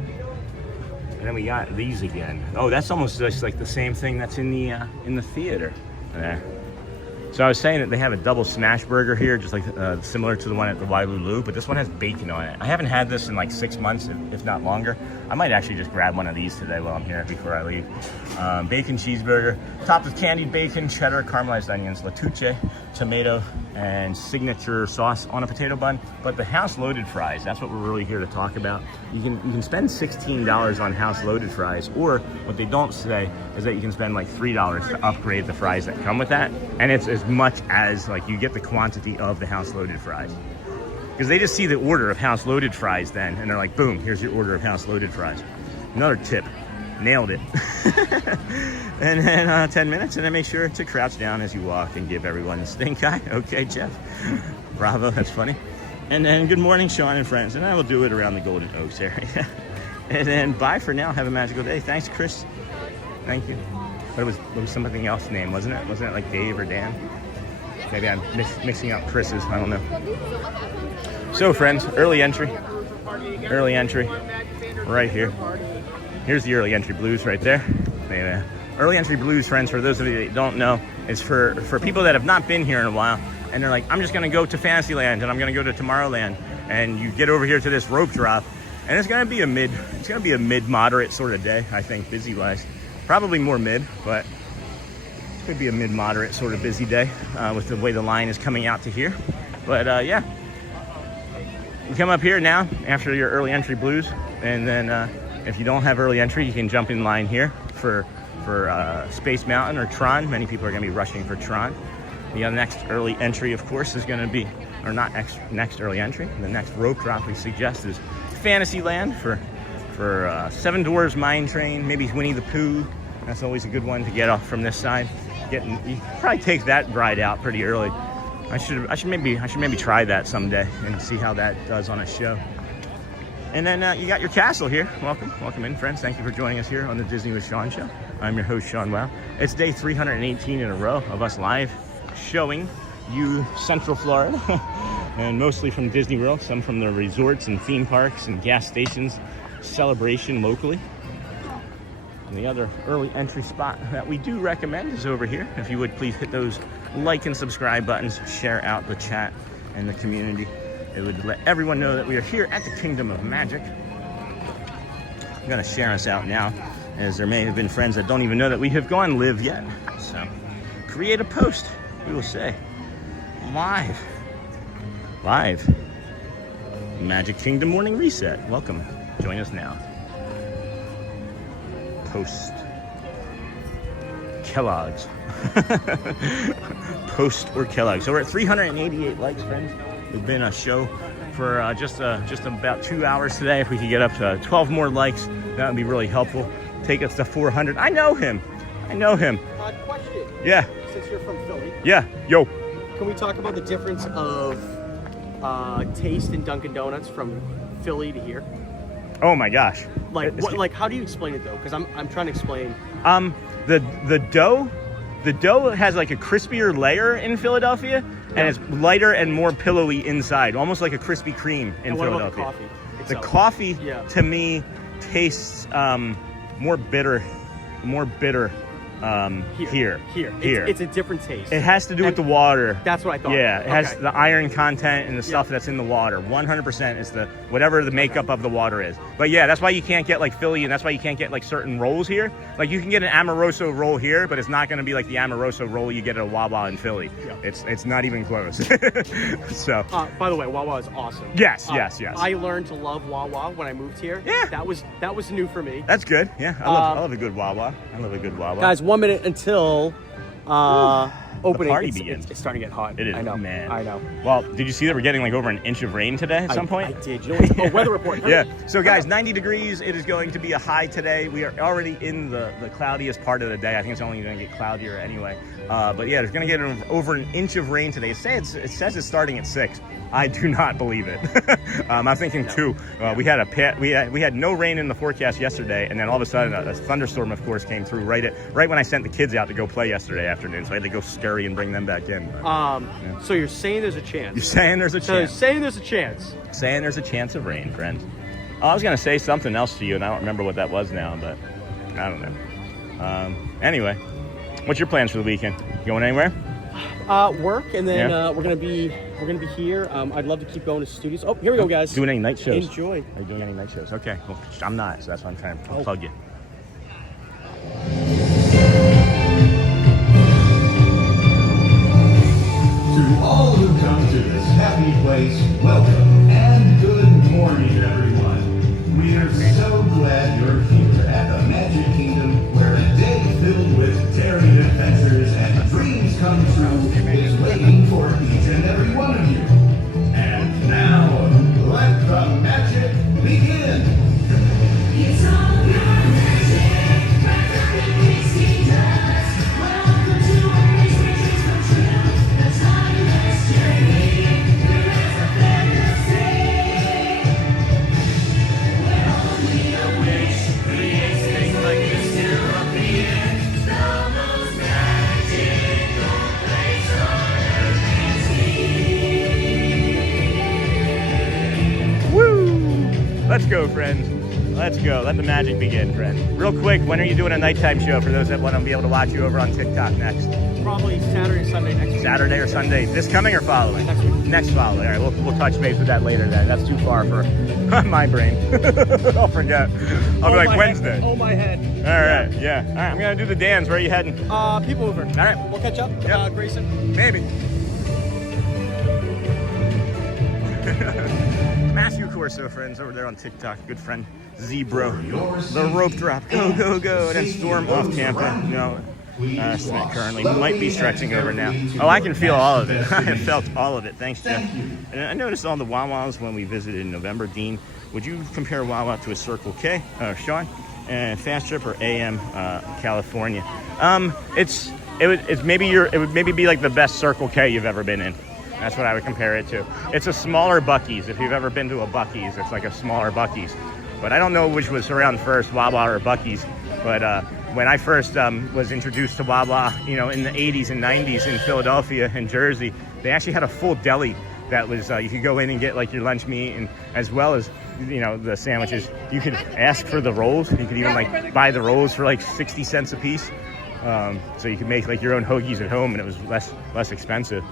And then we got these again. Oh, that's almost just like the same thing that's in the theater there. So I was saying that they have a double smash burger here, just like similar to the one at the Wailulu, but this one has bacon on it. I haven't had this in like 6 months, if not longer. I might actually just grab one of these today while I'm here before I leave. Bacon cheeseburger, topped with candied bacon, cheddar, caramelized onions, lattuce, tomato, and signature sauce on a potato bun. But the house loaded fries, that's what we're really here to talk about. You can spend $16 on house loaded fries, or what they don't say is that you can spend like $3 to upgrade the fries that come with that. And it's as much as like you get the quantity of the house loaded fries. Because they just see the order of house loaded fries then, and they're like, boom, here's your order of house loaded fries. Another tip, nailed it. And then 10 minutes, and then make sure to crouch down as you walk and give everyone the stink eye. Okay, Jeff. Bravo, that's funny. And then good morning, Sean and friends. And I will do it around the Golden Oaks area. And then bye for now. Have a magical day. Thanks, Chris. Thank you. But it was something else name, wasn't it? Wasn't it like Dave or Dan? Maybe I'm mixing up Chris's. I don't know. So, friends, early entry right here. Here's the early entry blues right there. Early entry blues, friends, for those of you that don't know, is for people that have not been here in a while, and they're like, I'm just gonna go to Fantasyland and I'm gonna go to Tomorrowland, and you get over here to this rope drop, and it's gonna be a mid-moderate sort of day, I think, busy-wise. Probably more mid, but it could be a mid-moderate sort of busy day with the way the line is coming out to here. But yeah, you come up here now after your early entry blues, and then if you don't have early entry, you can jump in line here for Space Mountain or Tron. Many people are going to be rushing for Tron. The next early entry, of course, is going to be, or not next early entry, the next rope drop we suggest is Fantasyland for Seven Dwarfs Mine Train, maybe Winnie the Pooh. That's always a good one to get off from this side. You probably take that ride out pretty early. I should maybe try that someday and see how that does on a show. And then you got your castle here. Welcome in, friends. Thank you for joining us here on the Disney with Sean show. I'm your host, Sean Wow. It's day 318 in a row of us live showing you Central Florida, and mostly from Disney World, some from the resorts and theme parks and gas stations, Celebration locally. And the other early entry spot that we do recommend is over here. If you would please hit those like and subscribe buttons, share out the chat and the community. It would let everyone know that we are here at the Kingdom of Magic. I'm gonna share us out now, as there may have been friends that don't even know that we have gone live yet. So create a post, we will say, live. Magic Kingdom Morning Reset. Welcome, join us now. Post Kellogg's. Post or Kellogg's. So we're at 388 likes, friends. We've been a show for just about 2 hours today. If we could get up to 12 more likes, that would be really helpful. Take us to 400. I know him. Question. Yeah. Since you're from Philly. Yeah. Yo. Can we talk about the difference of taste in Dunkin' Donuts from Philly to here? Oh my gosh. Like how do you explain it though? Because I'm trying to explain. The dough has like a crispier layer in Philadelphia, and it's lighter and more pillowy inside, almost like a Krispy Kreme in Philadelphia. About the coffee? The coffee to me tastes more bitter here. It's a different taste. It has to do with the water. That's what I thought. Yeah, it has the iron content and the stuff that's in the water. 100% is whatever the makeup of the water is. But yeah, that's why you can't get like Philly, and that's why you can't get like certain rolls here. Like you can get an Amoroso roll here, but it's not going to be like the Amoroso roll you get at a Wawa in Philly. Yeah. It's not even close. So. By the way, Wawa is awesome. Yes. I learned to love Wawa when I moved here. Yeah. That was new for me. That's good. Yeah, I love a good Wawa. I love a good Wawa. Guys, 1 minute until opening, party it's, begins. it's starting to get hot. It is, I know. man. I know. Well, did you see that we're getting like over an inch of rain today at some point? I did. You know what? Oh, weather report. Yeah. So guys, 90 degrees. It is going to be a high today. We are already in the cloudiest part of the day. I think it's only going to get cloudier anyway. But yeah, it's going to get over an inch of rain today. It says it's starting at 6. I do not believe it. I'm thinking 2. We had no rain in the forecast yesterday, and then all of a sudden a thunderstorm, of course, came through right when I sent the kids out to go play yesterday afternoon. So I had to go scurry and bring them back in. So you're saying there's a chance? You're saying there's a chance? Saying there's a chance. Saying there's a chance of rain, friends. Oh, I was going to say something else to you, and I don't remember what that was now, but I don't know. Anyway, what's your plans for the weekend? Going anywhere? Work, and then we're gonna be here. I'd love to keep going to studios. Oh, here we go, guys. Doing any night shows? Enjoy. Are you doing any night shows? Okay, well, I'm not, so that's why I'm trying to plug you. To all who come to this happy place, welcome and good morning, everyone. We are so glad you're here at the Magic Kingdom, where a day filled with daring adventures and dreams come true is waiting for each and every one of you. And now, let the magic begin. It's all your magic, right from the Disney does. Welcome to where these wishes come true. The timeless journey, the rest of fantasy. Where only a wish creates things like this to appear. The most magical place on earth can see. Woo! Let's go, friends. Let's go. Let the magic begin, friends. Real quick, when are you doing a nighttime show for those that want to be able to watch you over on TikTok next? Probably Saturday or Sunday next week. Saturday or Sunday? This coming or following? Next week. Next following. All right, we'll touch base with that later then. That's too far for my brain. I'll forget. I'll be like Wednesday. Oh, my head. All right, yeah. All right, I'm going to do the dance. Where are you heading? PeopleMover. All right. We'll catch up. Yep. Grayson. Maybe. Matthew Corso, friends, over there on TikTok. Good friend, Zebro. The rope drop. Go, go, go. And then storm off Tampa. No. Currently might be stretching over now. Oh, I can feel all of it. I have felt all of it. Thanks, Jeff. And I noticed all the Wawas when we visited in November. Dean, would you compare Wawa to a Circle K, Sean? Fast Trip or AM California? It would maybe be like the best Circle K you've ever been in. That's what I would compare it to. It's a smaller Buc-ee's. If you've ever been to a Buc-ee's, it's like a smaller Buc-ee's. But I don't know which was around first, Wawa or Buc-ee's. But when I first was introduced to Wawa, in the 80s and 90s in Philadelphia and Jersey, they actually had a full deli that was, you could go in and get like your lunch meat, and as well as, the sandwiches. You could ask for the rolls. You could even like buy the rolls for like 60 cents a piece. So you could make like your own hoagies at home, and it was less expensive.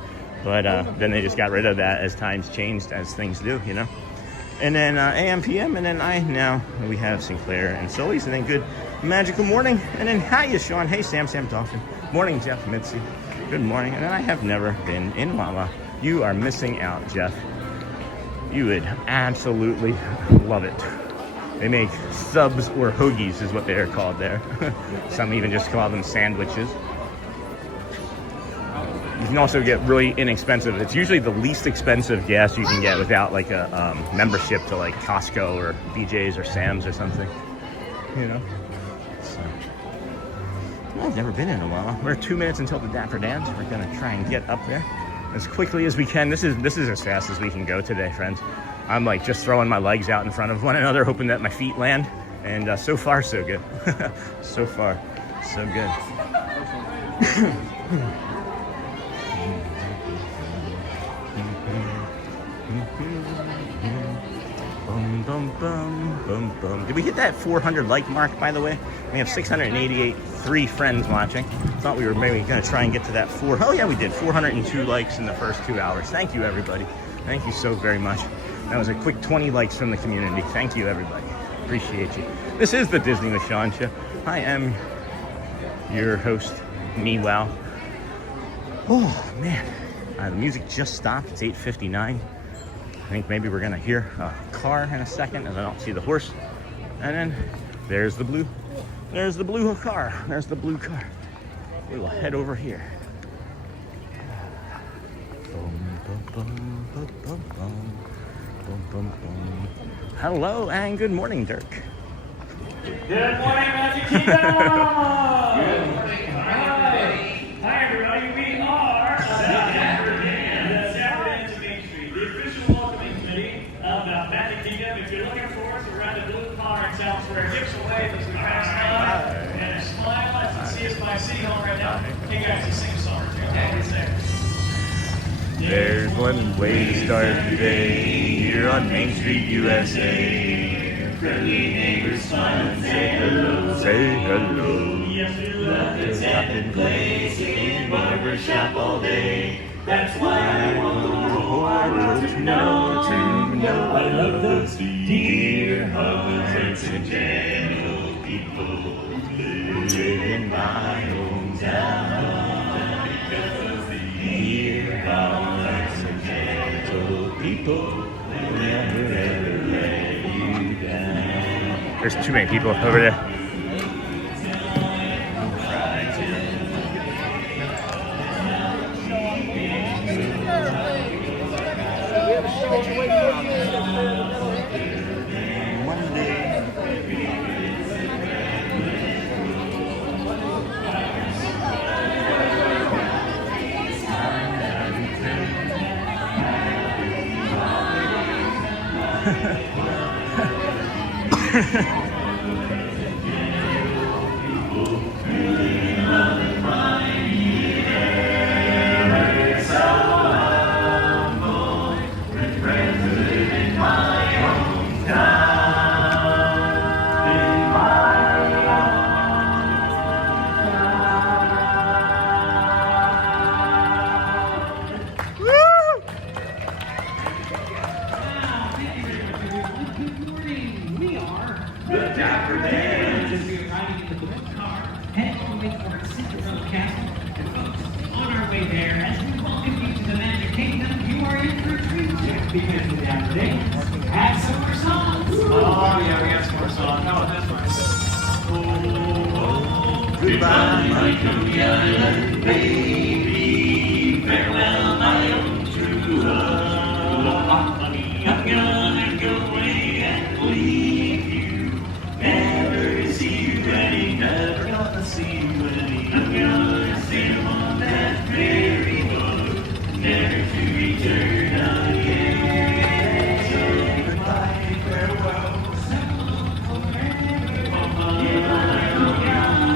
But then they just got rid of that as times changed, as things do, And then AM, PM, and then now we have Sinclair and Sully's, and then good magical morning. And then hiya, Sean. Hey, Sam Dawson. Morning, Jeff Mitzi. Good morning. And then I have never been in Wawa. You are missing out, Jeff. You would absolutely love it. They make subs or hoagies is what they are called there. Some even just call them sandwiches. You can also get really inexpensive. It's usually the least expensive gas you can get without like a membership to like Costco or BJ's or Sam's or something. So I've never been in a while. We're 2 minutes until the Dapper Dans. We're gonna try and get up there as quickly as we can. This is as fast as we can go today, friends. I'm like just throwing my legs out in front of one another, hoping that my feet land. And so far, so good. So far, so good. Did we hit that 400 like mark, by the way? We have 683 friends watching. Thought we were maybe going to try and get to that 4. Oh yeah, we did. 402 likes in the first 2 hours. Thank you, everybody. Thank you so very much. That was a quick 20 likes from the community. Thank you, everybody. Appreciate you. This is the Disney with Sean Show. I am your host, Meanwhile. Oh man, the music just stopped. It's 8:59. I think maybe we're gonna hear a car in a second, as I don't see the horse. And then there's the blue car. There's the blue car. We will head over here. Hello and good morning, Dirk. Good morning, Magic Kingdom! Good morning. Hi, everybody. We are the Dapper Dans Main Street, the official welcoming committee of the Magic Kingdom. If you're looking for us, we're at the blue car in Town Square. Give us a wave as we pass by and a smile as you see us by City Hall right now. Hey guys, just sing a song or two. Okay, it's there. There's one way to start the day here on Main Street, USA. Friendly neighbors smile and say hello. Say hello. Yes, we love to tap and play, singing barber shop all day. That's why I want the whole world to know. I love those dear hearts and gentle people who live in my hometown. Because the dear hearts and gentle people will never ever let you down. There's too many people over there. Goodbye, my Coney Island baby. Farewell, my own true love. I'm gonna go away and leave you. Never see you any, never gonna see you any. I'm gonna sail on that ferry boat, never to return again. So goodbye, farewell, so long forever. Goodbye, Coney Island.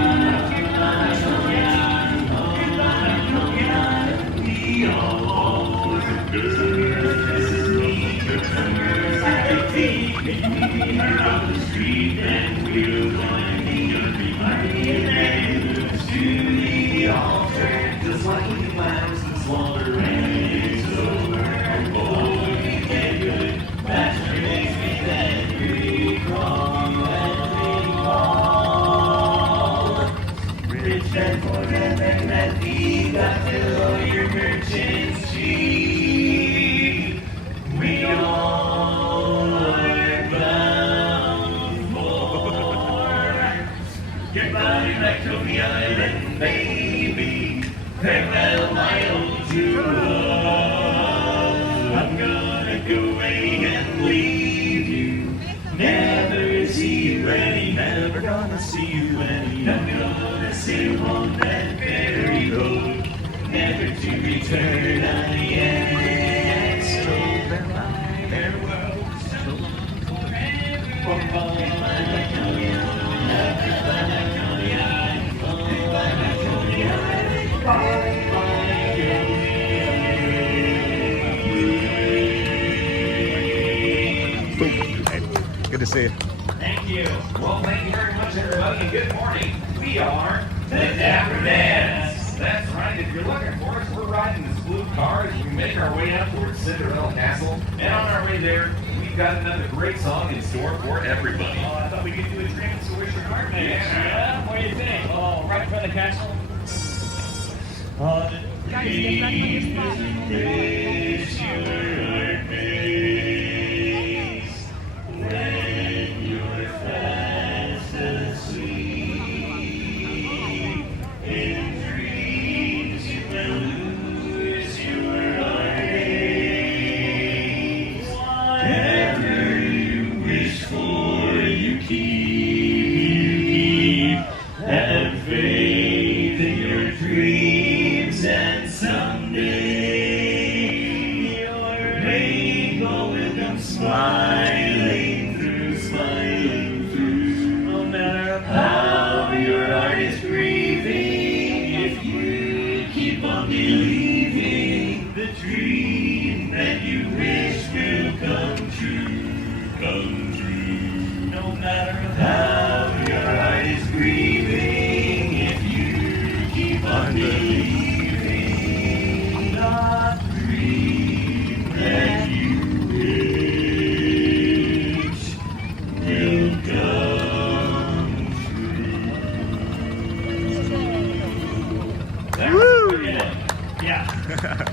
Goodbye, my Coney Island baby. Farewell, my old true love. I'm gonna go away and leave you. Never see you any, never gonna see you any. I'm gonna sail on that ferry boat, never to return again. So goodbye, farewell, so long forever. Goodbye, my Coney Island. Good to see you. Thank you. Well, thank you very much, everybody, and good morning. We are the Dapper Dans. That's right. If you're looking for us, we're riding this blue car as we make our way up towards Cinderella Castle. And on our way there, we've got another great song in store for everybody. Oh, I thought we could do a dream so wish your heart maybe. Yeah. What do you think? Oh, right in front of the castle? Dreams and wish your heart makes when you're fast asleep. In dreams you will lose your heartache. matter how your heart is grieving, if you keep on believing, not dream that you wish will come true. Woo! Yeah.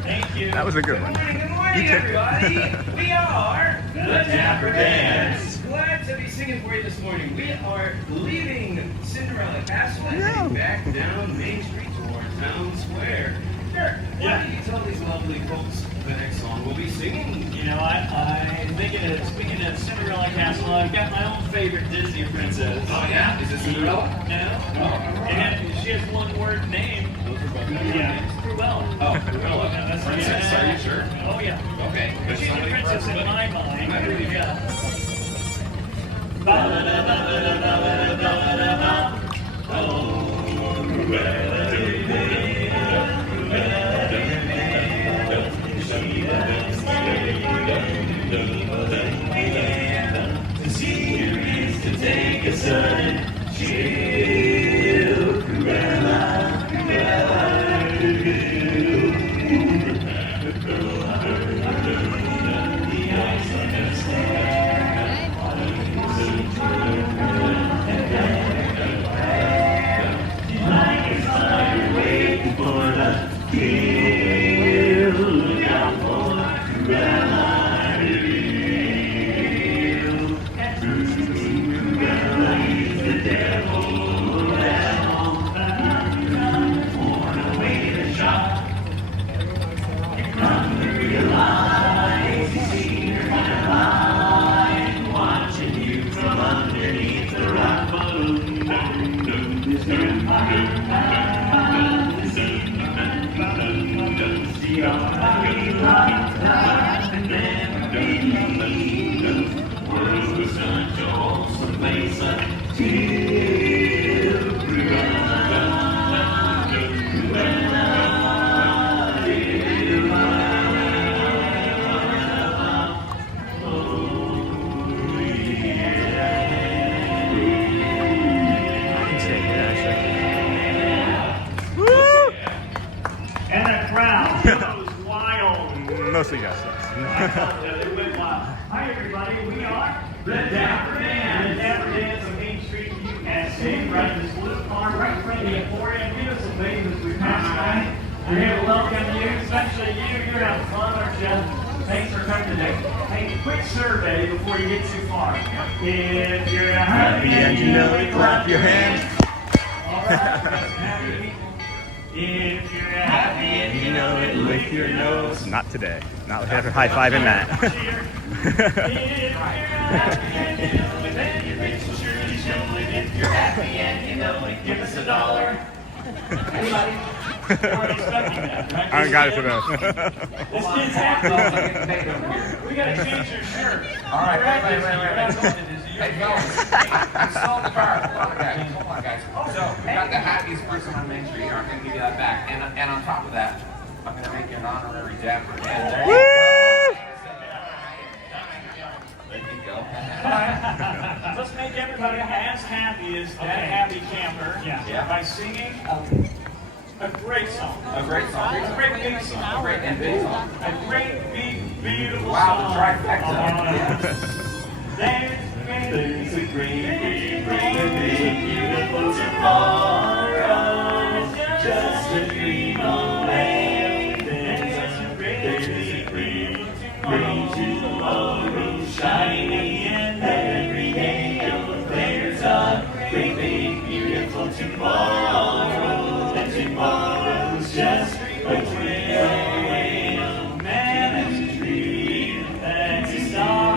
Thank you. That was a good one. Good morning, everybody. We are the Dapper Dans. Glad to be singing for you this morning. We are leaving Cinderella Castle and heading back down Main Street towards Town Square. Sure. Why don't you tell these lovely folks the next song we'll be singing? You know, I'm thinking of, speaking of Cinderella Castle, I've got my own favorite Disney princess. Oh, yeah? Is it Cinderella? No. And she has one word name. Yeah. Cruella. Oh, Cruella. That's Princess, are you sure? Oh, yeah. Okay. But she's a princess in my mind. I believe you. Yeah. To see you is to take a sudden chill. Cruella, Cruella. The eyes understand. Like a fire waiting for the kill. Look out for Cruella. And the crowd goes wild. Mostly yes. Hi, everybody. We are the Dapper Dans. The Dapper Dans on Main Street, USA. Right in this blue car, right in front of the Emporium. Beautiful ladies as we pass by. We're here to welcome you, especially you. You're having fun, aren't you? Thanks for coming today. Hey, quick survey before you get too far. If you're happy and you know it, clap your hands. All right, that's happy people. If you're happy and you know it, lick your nose. Not today. Not after high-fiving Matt. If you're happy and you know it, then you can surely show it. If you're happy and you know it, give us $1. Anybody? We're expecting that, right? I got it for those. This kid's happy. We gotta change your shirt. All right, wait. Hey, Install the car. Hold on, guys. So, we got the happiest person on Main Street. I'm going to give you that back. And on top of that, I'm going to make you an honorary Dapper. And there you go. All right. Let's make everybody as happy as that happy camper by singing a great song. A great song. A great big song. A great and big song. A great big beautiful Wow, song. the trifecta. There's a great beautiful tomorrow, just a dream away. There's a great tomorrow, shining and every day. There's a great big beautiful tomorrow, and tomorrow's just a dream away. Man and tree, and star.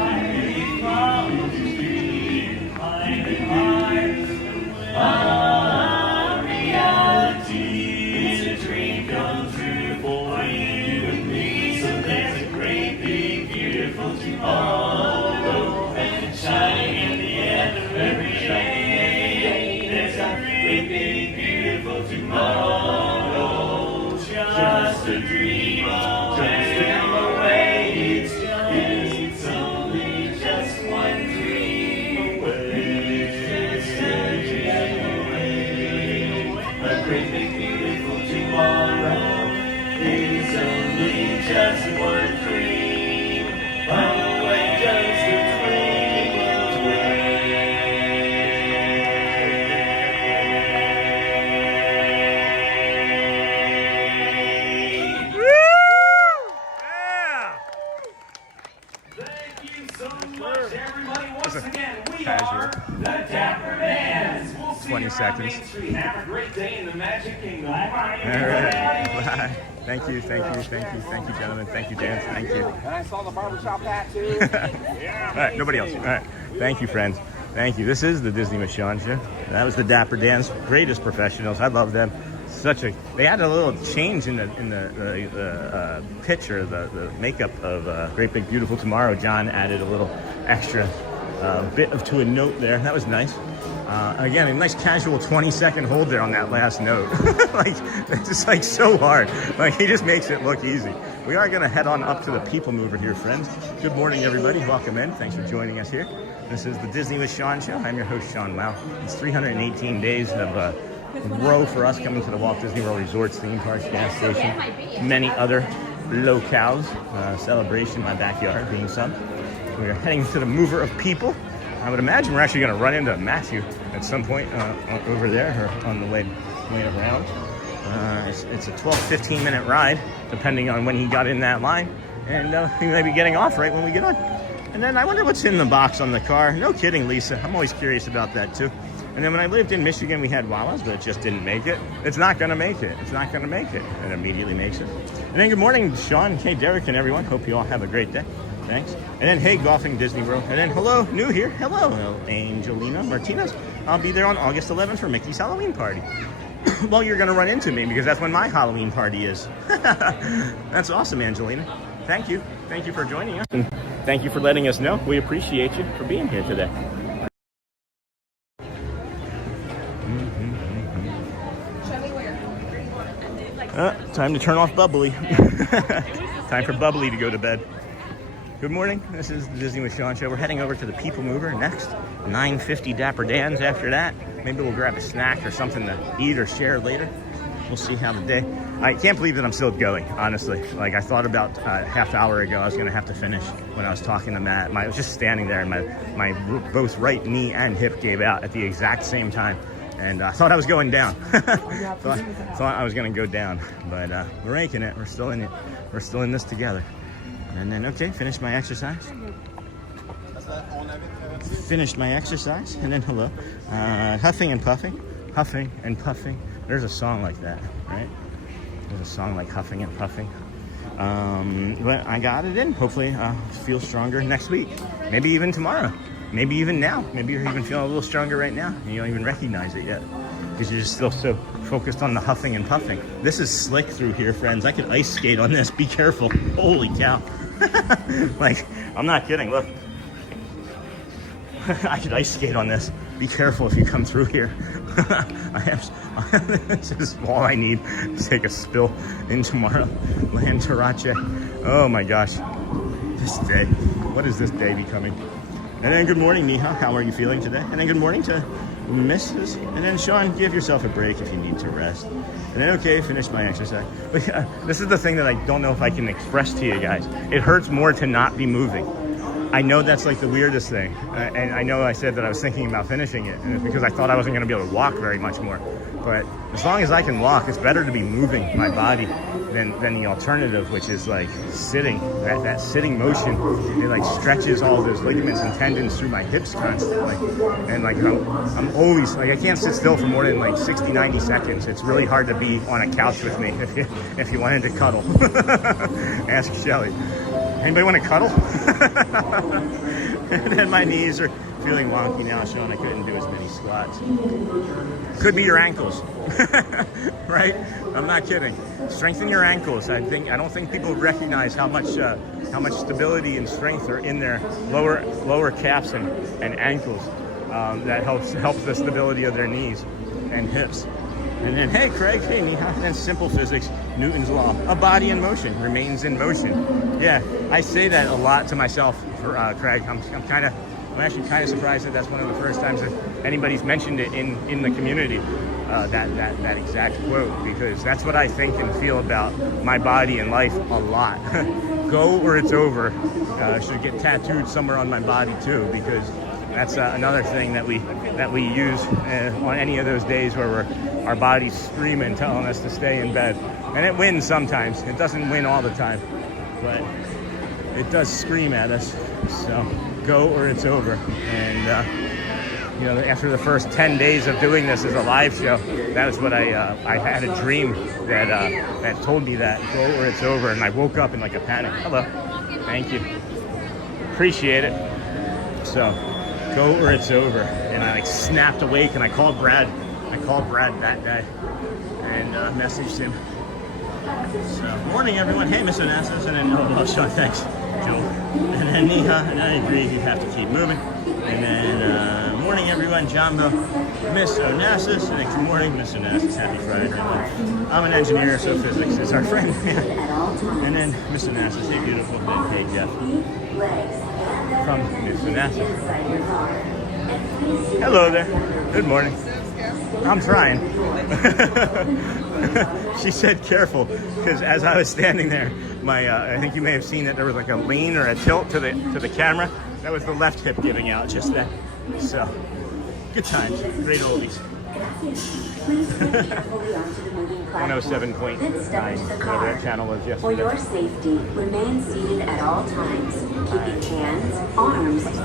we casual. are the Dapper Dans. We'll see 20 you around seconds. Main Street. Have a great day in the Magic Kingdom. Bye. All right. Bye. Thank you, gentlemen. Thank you, Dan. Thank you. And I saw the barbershop hat too. All right, nobody else. All right. Thank you, friends. Thank you. This is the Disney Michon Show. That was the Dapper Dan's greatest professionals. I love them. They had a little change in the picture, the makeup of Great Big Beautiful Tomorrow. John added a little extra bit to a note there. That was nice. Again, a nice casual 20-second hold there on that last note. Like, it's just like so hard. Like, he just makes it look easy. We are going to head on up to the PeopleMover here, friends. Good morning, everybody. Welcome in. Thanks for joining us here. This is the Disney with Sean Show. I'm your host, Sean Wow. It's 318 days of row for us coming to the Walt Disney World Resorts, theme parks, gas station, many other locales. Celebration, my backyard being some. We are heading to the Mover of People. I would imagine we're actually going to run into Matthew at some point over there or on the way around. It's a 12-15 minute ride, depending on when he got in that line. And he may be getting off right when we get on. And then I wonder what's in the box on the car. No kidding, Lisa. I'm always curious about that, too. And then when I lived in Michigan, we had Wawa's, but it just didn't make it. It's not going to make it. It's not going to make it. It immediately makes it. And then good morning, Sean, hey, Derek, and everyone. Hope you all have a great day. Thanks. And then, hey, Golfing Disney World. And then, hello, new here. Hello, Angelina Martinez. I'll be there on August 11th for Mickey's Halloween party. Well, you're going to run into me because that's when my Halloween party is. That's awesome, Angelina. Thank you. Thank you for joining us. And thank you for letting us know. We appreciate you for being here today. Time to turn off Bubbly. Time for Bubbly to go to bed. Good morning. This is the Disney with Sean Show. We're heading over to the People Mover next. 9:50 Dapper Dan's after that. Maybe we'll grab a snack or something to eat or share later. We'll see how the day. I can't believe that I'm still going, honestly. Like, I thought about a half hour ago I was going to have to finish when I was talking to Matt. I was just standing there and my both right knee and hip gave out at the exact same time. And I thought I was going down. thought I was going to go down. But we're making it. We're still in it. We're still in this together. And then, okay, finished my exercise. Finished my exercise. And then, hello. Huffing and puffing. Huffing and puffing. There's a song like that, right? There's a song like Huffing and Puffing. But I got it in. Hopefully I'll feel stronger next week. Maybe even tomorrow. Maybe even now. Maybe you're even feeling a little stronger right now and you don't even recognize it yet because you're just still so focused on the huffing and puffing. This is slick through here, friends. I could ice skate on this. Be careful. Holy cow. Like, I'm not kidding. Look. I could ice skate on this. Be careful if you come through here. This is all I need to take a spill in Tomorrowland Tarache. Oh my gosh. This day. What is this day becoming? And then good morning, Neha. How are you feeling today? And then good morning to Mrs. And then Sean, give yourself a break if you need to rest. And then, okay, finish my exercise. But this is the thing that I don't know if I can express to you guys. It hurts more to not be moving. I know that's like the weirdest thing. And I know I said that I was thinking about finishing it. And it's because I thought I wasn't going to be able to walk very much more. But as long as I can walk, it's better to be moving my body than the alternative, which is like sitting. That sitting motion, it like stretches all those ligaments and tendons through my hips constantly. And like I'm always, like I can't sit still for more than like 60, 90 seconds. It's really hard to be on a couch with me if you wanted to cuddle. Ask Shelly. Anybody want to cuddle? And then my knees are feeling wonky now, Sean. I couldn't do as many squats. Could be your ankles, right? I'm not kidding. Strengthen your ankles. I don't think people recognize how much stability and strength are in their lower calves and ankles. That helps the stability of their knees and hips. And then, hey, Craig, hey, Neha. And then simple physics, Newton's law. A body in motion remains in motion. Yeah, I say that a lot to myself, Craig. I'm actually kind of surprised that that's one of the first times that anybody's mentioned it in the community, that exact quote, because that's what I think and feel about my body and life a lot. Go or it's over. Should get tattooed somewhere on my body too, because that's another thing that we use on any of those days where our body's screaming, telling us to stay in bed. And it wins sometimes. It doesn't win all the time, but it does scream at us. So go or it's over. And you know, after the first 10 days of doing this as a live show, that was what I had a dream that told me that go or it's over, and I woke up in like a panic. Hello, thank you, appreciate it. So go or it's over, and I like snapped awake, and I called Brad that day and messaged him. So morning everyone, hey Miss Onassis, and then oh Sean, thanks Joe, and then Neha, and I agree you have to keep moving, and then morning everyone, Jumbo, Miss Onassis, and then good morning Miss Onassis, happy Friday. I'm an engineer, so physics is our friend. And then Miss Onassis, hey beautiful, hey Jeff from Miss Onassis. Hello there, good morning. I'm trying. She said careful, because as I was standing there, I think you may have seen that there was like a lean or a tilt to the camera. That was the left hip giving out just then. So, good times, great oldies. 107.9, whatever that channel was yesterday. For your safety, remain seated at all times, keeping hands, arms, feet,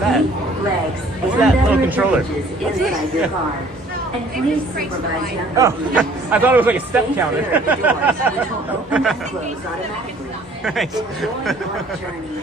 legs, and other appendages inside your car. And please supervise young babies. I thought it was like a step counter. Take care of the doors, which will open and close automatically. Thanks. Enjoy your journey.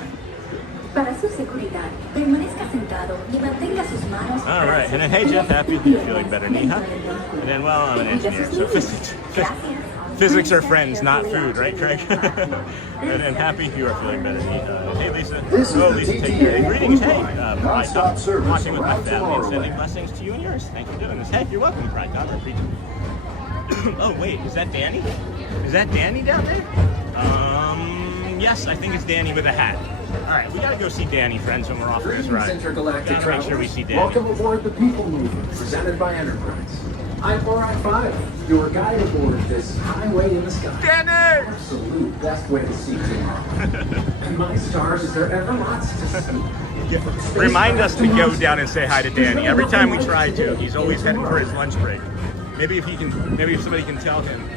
Para su seguridad, permanezca sentado y mantenga sus manos. All right, and then hey Jeff, happy you're feeling better, Neha. And then well, I'm an engineer, so physics are friends, not food, right, Craig? And then happy you are feeling better, Neha. And hey Lisa, oh Lisa, take care. Greetings, hey, Pride Dog, watching with my family and sending blessings to you and yours. Thank you for doing this. Hey, you're welcome, Pride Dog. I appreciate it. Oh wait, is that Danny? Is that Danny down there? Yes, I think it's Danny with a hat. All right, we gotta go see Danny, friends, when we're off this ride. Intergalactic Gotta make sure we see Danny. Welcome aboard the PeopleMover, presented by Enterprise. I'm Borat 5, your guide aboard this highway in the sky. Danny! Absolute best way to see tomorrow. And my stars, is there ever lots to see? Remind us to go down and say hi to Danny. Every time we try to, he's always heading for his lunch break. Maybe if somebody can tell him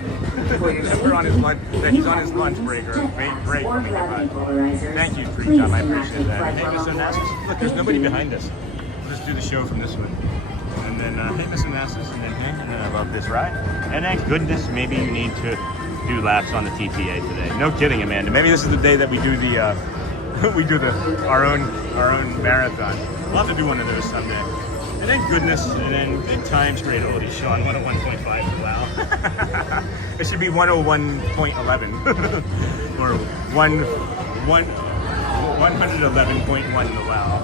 that we're on his lunch, that he's on his lunch break or break. Thank you, Free Time. I appreciate that. Hey, Miss Onassis. Look, there's nobody behind us. We'll just do the show from this one. And then, hey, Miss Onassis, and then I love this ride. And then, goodness, maybe you need to do laps on the TTA today. No kidding, Amanda. Maybe this is the day that we do our own marathon. We'll have to do one of those someday. And then goodness, and then good times, great oldies, Sean, 101.5 for wow. It should be 101.11 or 111.1 the wow.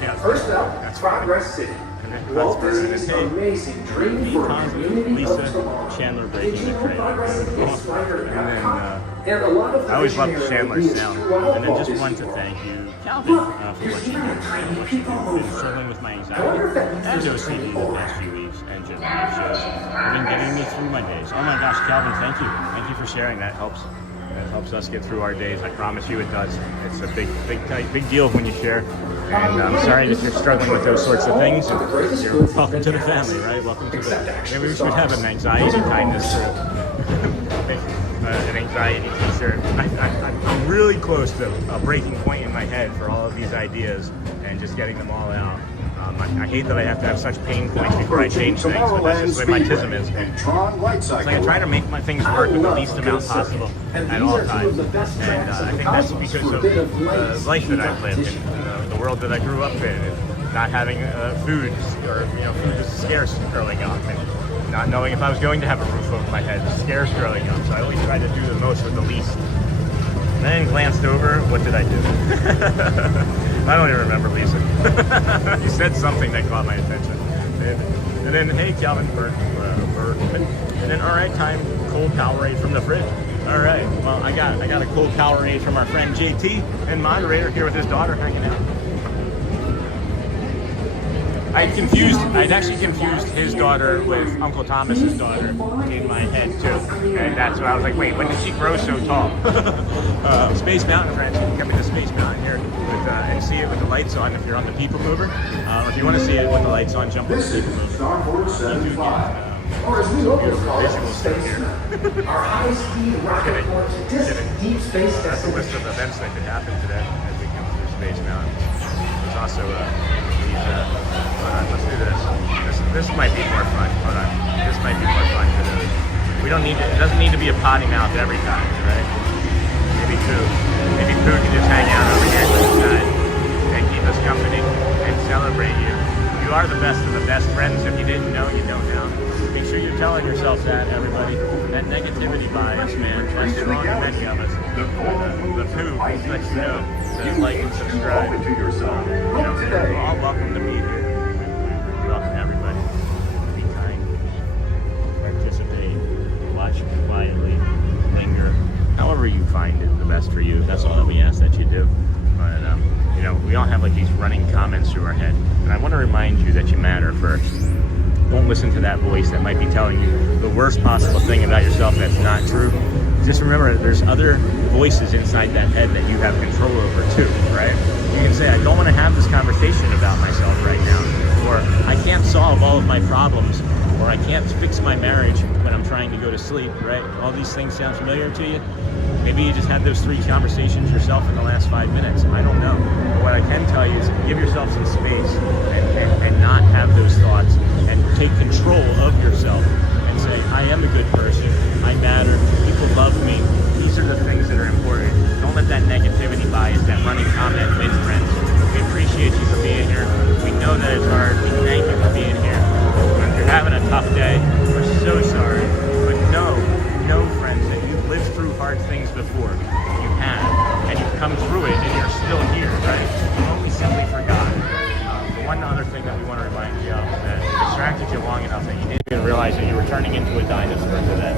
Yeah, First up, that's Progress City. Walt Disney's amazing dream for a community Lisa of Chandler breaking the trail. And a lot of I always love visionary Chandler's ideas sound. throughout And then Walt just Disney want to World. thank you, Calvin, for what you do. Been struggling with my anxiety and OCD the past few weeks, and just live shows have been getting me through my days. Oh my gosh, Calvin, thank you. Thank you for sharing. That helps. That helps us get through our days. I promise you it does. It's a big deal when you share. And I'm sorry if you're struggling with those sorts of things. You're welcome to the family, right? Welcome to the... Maybe we should have an anxiety kindness group. An anxiety t-shirt. I'm really close to a breaking point in my head for all of these ideas and just getting them all out. I hate that I have to have such pain points before I change things, but that's just the way my tism is. It's like I try to make my things work with the least amount possible at all times. And I think that's because of the life that I've lived in, the world that I grew up in, and not having food, or food was scarce growing up, and not knowing if I was going to have a roof over my head was scarce growing up. So I always tried to do the most with the least. And then glanced over, what did I do? I don't even remember, Lisa. You said something that caught my attention. And then, hey, Calvin, Bird. And then, all right, time, cold Powerade from the fridge. All right, well, I got a cold Powerade from our friend JT and moderator here with his daughter hanging out. I'd actually confused his daughter with Uncle Thomas's daughter in my head too, and that's why I was like, wait, when did she grow so tall? Space Mountain, friends, you can come into Space Mountain here and see it with the lights on if you're on the PeopleMover, or if you want to see it with the lights on, jump on the PeopleMover. You do get or as we locals call it, visual Space here. Mountain. Our high-speed rocket port to deep space That's a list destination. of events that could happen today as we come through Space Mountain. also hold on, let's do this. This might be more fun. Hold on. This might be more fun for those. We don't need to, it doesn't need to be a potty mouth every time, right? Maybe Pooh. Maybe Pooh can just hang out over here to the side and keep us company and celebrate you. You are the best of the best friends. If you didn't know, you know now. Make sure you're telling yourself that, everybody. That negativity bias, man, that's strong in many of us. The Pooh lets you know to like and subscribe. You're all welcome to be here. We welcome everybody. Be kind, participate, watch quietly, linger. However you find it the best for you, that's all that we ask that you do. But you know, we all have like these running comments through our head, and I want to remind you that you matter first. Don't listen to that voice that might be telling you the worst possible thing about yourself that's not true. Just remember, there's other voices inside that head that you have control over too, right? You can say, I don't want to have this conversation about myself right now, or I can't solve all of my problems, or I can't fix my marriage when I'm trying to go to sleep, right? All these things sound familiar to you? Maybe you just had those 3 conversations yourself in the last 5 minutes. I don't know. But what I can tell you is give yourself some space and not have those thoughts, and take control of yourself and say, I am a good person. I matter. People love me. These are the things that are important. Don't let that negativity bias, that running comment win, friends. We appreciate you for being here. We know that it's hard. We thank you for being here. If you're having a tough day, we're so sorry. But know, friends, that you've lived through hard things before. You have. And you've come through it, and you're still here, right? You only simply forgot. One other thing that we want to remind you of, that distracted you long enough that you didn't even realize that you were turning into a dinosaur today.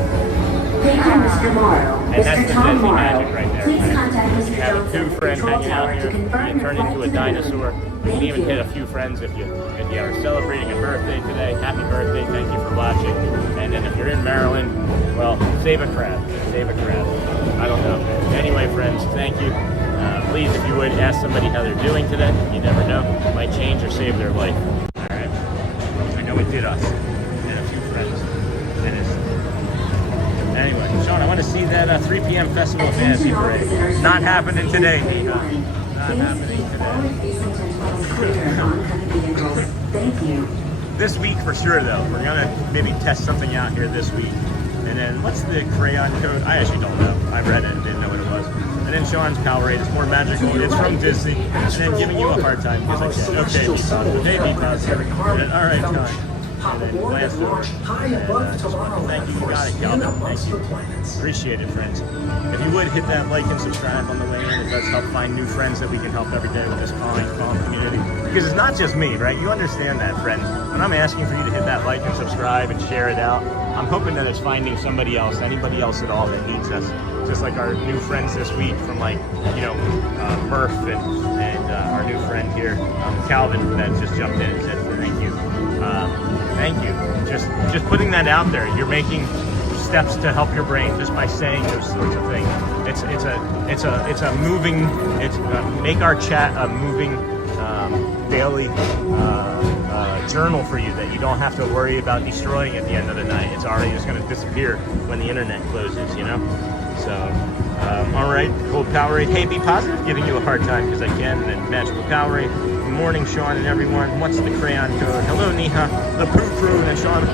Thank you, Mr. Morrow. And that's Mr. the Tom Disney Morrow, magic right there. please Right? contact Mr. You have a Johnson Pooh at friend the control hanging out tower here. to confirm You your turn flight into a to the moon. dinosaur. You Thank can even you. hit a few friends if you are celebrating a birthday today. Happy birthday! Thank you for watching. And then if you're in Maryland, well, save a crab. Save a crab. I don't know. Anyway, friends, thank you. Please, if you would, ask somebody how they're doing today. You never know. It might change or save their life. All right. I know it did us and a few friends. And it's anyway, Sean, I want to see that 3 p.m. Festival Fantasy Parade. Not happening today. Not happening today. Thank you. This week for sure, though. We're gonna maybe test something out here this week. And then what's the crayon code? I actually don't know. I read it and didn't know what it was. And then Sean's Powerade. It's more magical. It's from Disney. And then giving you a hard time because I said, okay, be positive. Hey, be positive. And then, all right, Sean. And then glass over. Thank you. You got it, Calvin. Thank you. Appreciate it, friends. If you would, hit that like and subscribe on the way in. It does help find new friends that we can help every day with this calm community. Because it's not just me, right? You understand that, friends. When I'm asking for you to hit that like and subscribe and share it out, I'm hoping that it's finding somebody else, anybody else at all that needs us. Just like our new friends this week from Murph and our new friend here, Calvin, that just jumped in and said thank you. Thank you. Just putting that out there. You're making steps to help your brain just by saying those sorts of things. It's a moving. Make our chat a moving daily journal for you that you don't have to worry about destroying at the end of the night. It's already just going to disappear when the internet closes. So. All right, cold Powerade. Hey, be positive. Giving you a hard time because I can. And then magical Powerade. Good morning, Sean and everyone. What's the crayon code? Hello, Neha. The Pooh Crew and then Sean.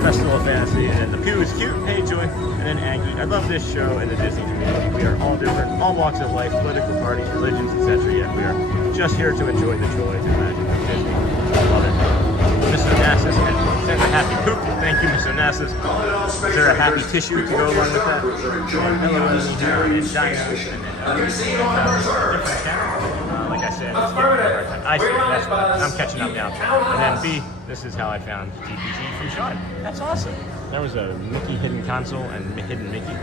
Festival of Fantasy. And then the Pew is cute. Hey, Joy. And then Aggie. I love this show and the Disney community. We are all different, all walks of life, political parties, religions, etc. Yet we are just here to enjoy the joys and magic of Disney. I love it. Mr. Onassis sends a happy poop. Thank you, Mr. Onassis. Is there a happy tissue to go along with that? Hello, and Dinah. Different channel. Like I said, it's getting a hard time. I see, that's fine. I'm catching up now. And then B, this is how I found GPG from Sean. That's awesome. There was a Mickey hidden console and hidden Mickey.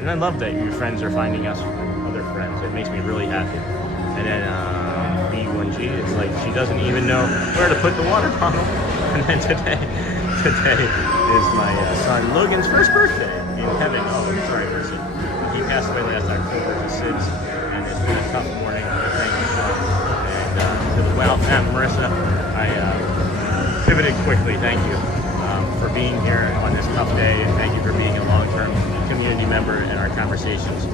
And I love that your friends are finding us other friends. It makes me really happy. And then B1G, it's like she doesn't even know where to put the water bottle. And then today is my son Logan's first birthday in heaven. Oh, sorry, Mercy. He passed away last October to SIDS, and it's been a tough morning. Thank you, Sean. And to the well, Marissa, I pivoted quickly. Thank you for being here on this tough day, and thank you for being a long-term community community member, and our conversations,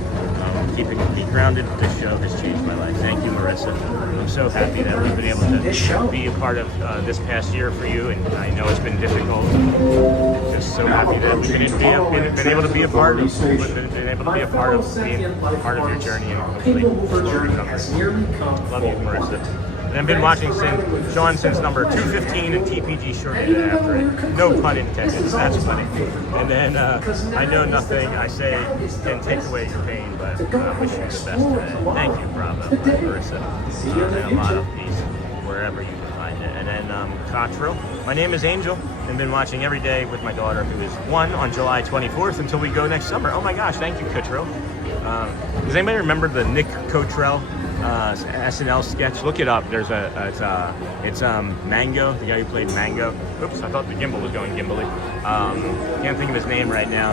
keeping me grounded. This show has changed my life. Thank you, Marissa. I'm so happy that we've been able to be a part of this past year for you, and I know it's been difficult. Just so happy that we've been able to be a part of being part of your journey and hopefully recovery. Love you, Marissa. And I've been watching Sean since number 215 and TPG shortly after it. No pun intended. That's funny. And then I know nothing I say can take away your pain, but I wish you the best today. Thank you, Bravo, Marissa. And a lot of peace wherever you can find it. And then Cottrell. My name is Angel. I've been watching every day with my daughter, who is 1 on July 24th until we go next summer. Oh my gosh, thank you, Cottrell. Does anybody remember the Nick Cottrell SNL sketch? Look it up. There's it's Mango, the guy who played Mango. Oops, I thought the gimbal was going gimbally. Can't think of his name right now.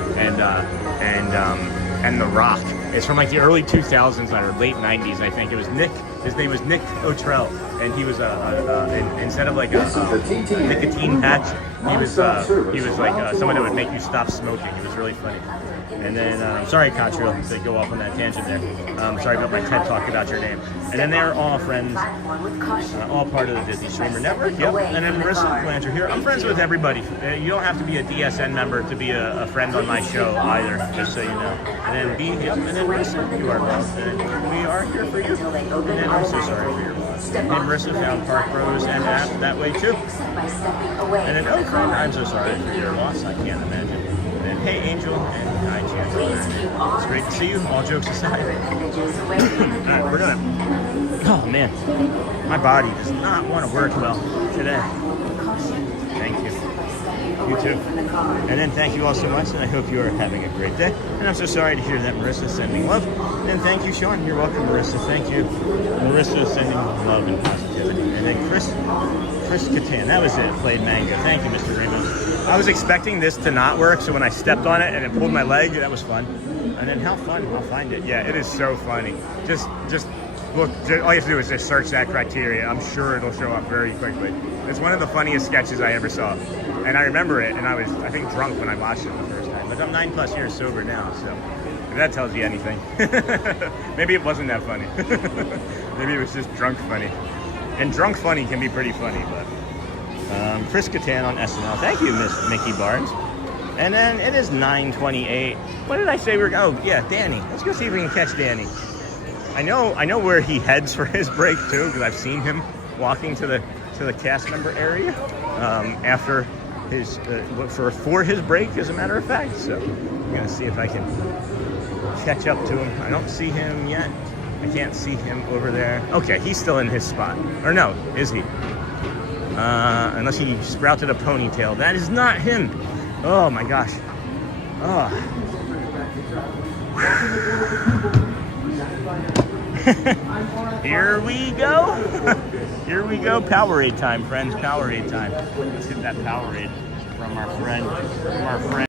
And The Rock. It's from like the early 2000s or late 90s, I think. It was Nick. His name was Nick Cottrell, and he was instead of like a nicotine patch, he was like someone that would make you stop smoking. It was really funny. And then, sorry, Cottrell, to go off on that tangent there. Sorry about my TED Talk about your name. And then they're all friends, all part of the Disney Streamer Network. Yep. And then Marissa Blanchard here. I'm friends with everybody. You don't have to be a DSN member to be a friend on my show either, just so you know. And then B, yep. And then Marissa, you are loved. And we are here for you. And then I'm so sorry for your loss. And Marissa found Park Bros and app that way too. And then Oak, I'm so sorry for your loss. I can't imagine. And hey, Angel, and hi, Chancellor. It's great to see you, all jokes aside. We're gonna... Oh, man. My body does not want to work well today. Thank you. You too. And then thank you all so much, and I hope you are having a great day. And I'm so sorry to hear that Marissa sending love. And thank you, Sean. You're welcome, Marissa. Thank you. Marissa sending love and positivity. And then Chris Catan. That was it. Played Mango. Thank you, Mr. Ramos. I was expecting this to not work, so when I stepped on it and it pulled my leg, that was fun. And then how fun, I'll find it. Yeah, it is so funny. Just look, all you have to do is just search that criteria. I'm sure it'll show up very quickly. It's one of the funniest sketches I ever saw. And I remember it, and I was, I think, drunk when I watched it the first time. But I'm 9+ years sober now, so if that tells you anything. Maybe it wasn't that funny. Maybe it was just drunk funny. And drunk funny can be pretty funny, but... Chris Catan on SNL. Thank you, Miss Mickey Barnes. And then it is 9:28. What did I say we were going? Oh, yeah, Danny. Let's go see if we can catch Danny. I know where he heads for his break too, because I've seen him walking to the cast member area after his for his break, as a matter of fact. So I'm gonna see if I can catch up to him. I don't see him yet. I can't see him over there. Okay, he's still in his spot. Or no, is he? Unless he sprouted a ponytail. That is not him. Oh my gosh. Oh. Here we go. Here we go. Powerade time, friends. Powerade time. Let's get that Powerade from our friend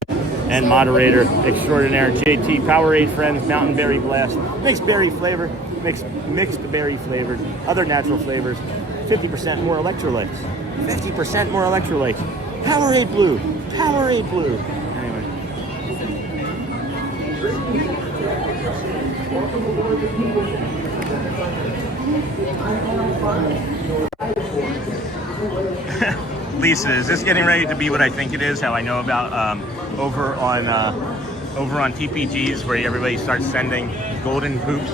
and moderator extraordinaire JT. Powerade, friends. Mountain Berry Blast. Mixed berry flavor. Mixed berry flavored. Other natural flavors. 50% more electrolytes. 50% more electrolytes. Powerade Blue. Powerade Blue. Anyway. Lisa, is this getting ready to be what I think it is? How I know about over on TPGs, where everybody starts sending golden hoops.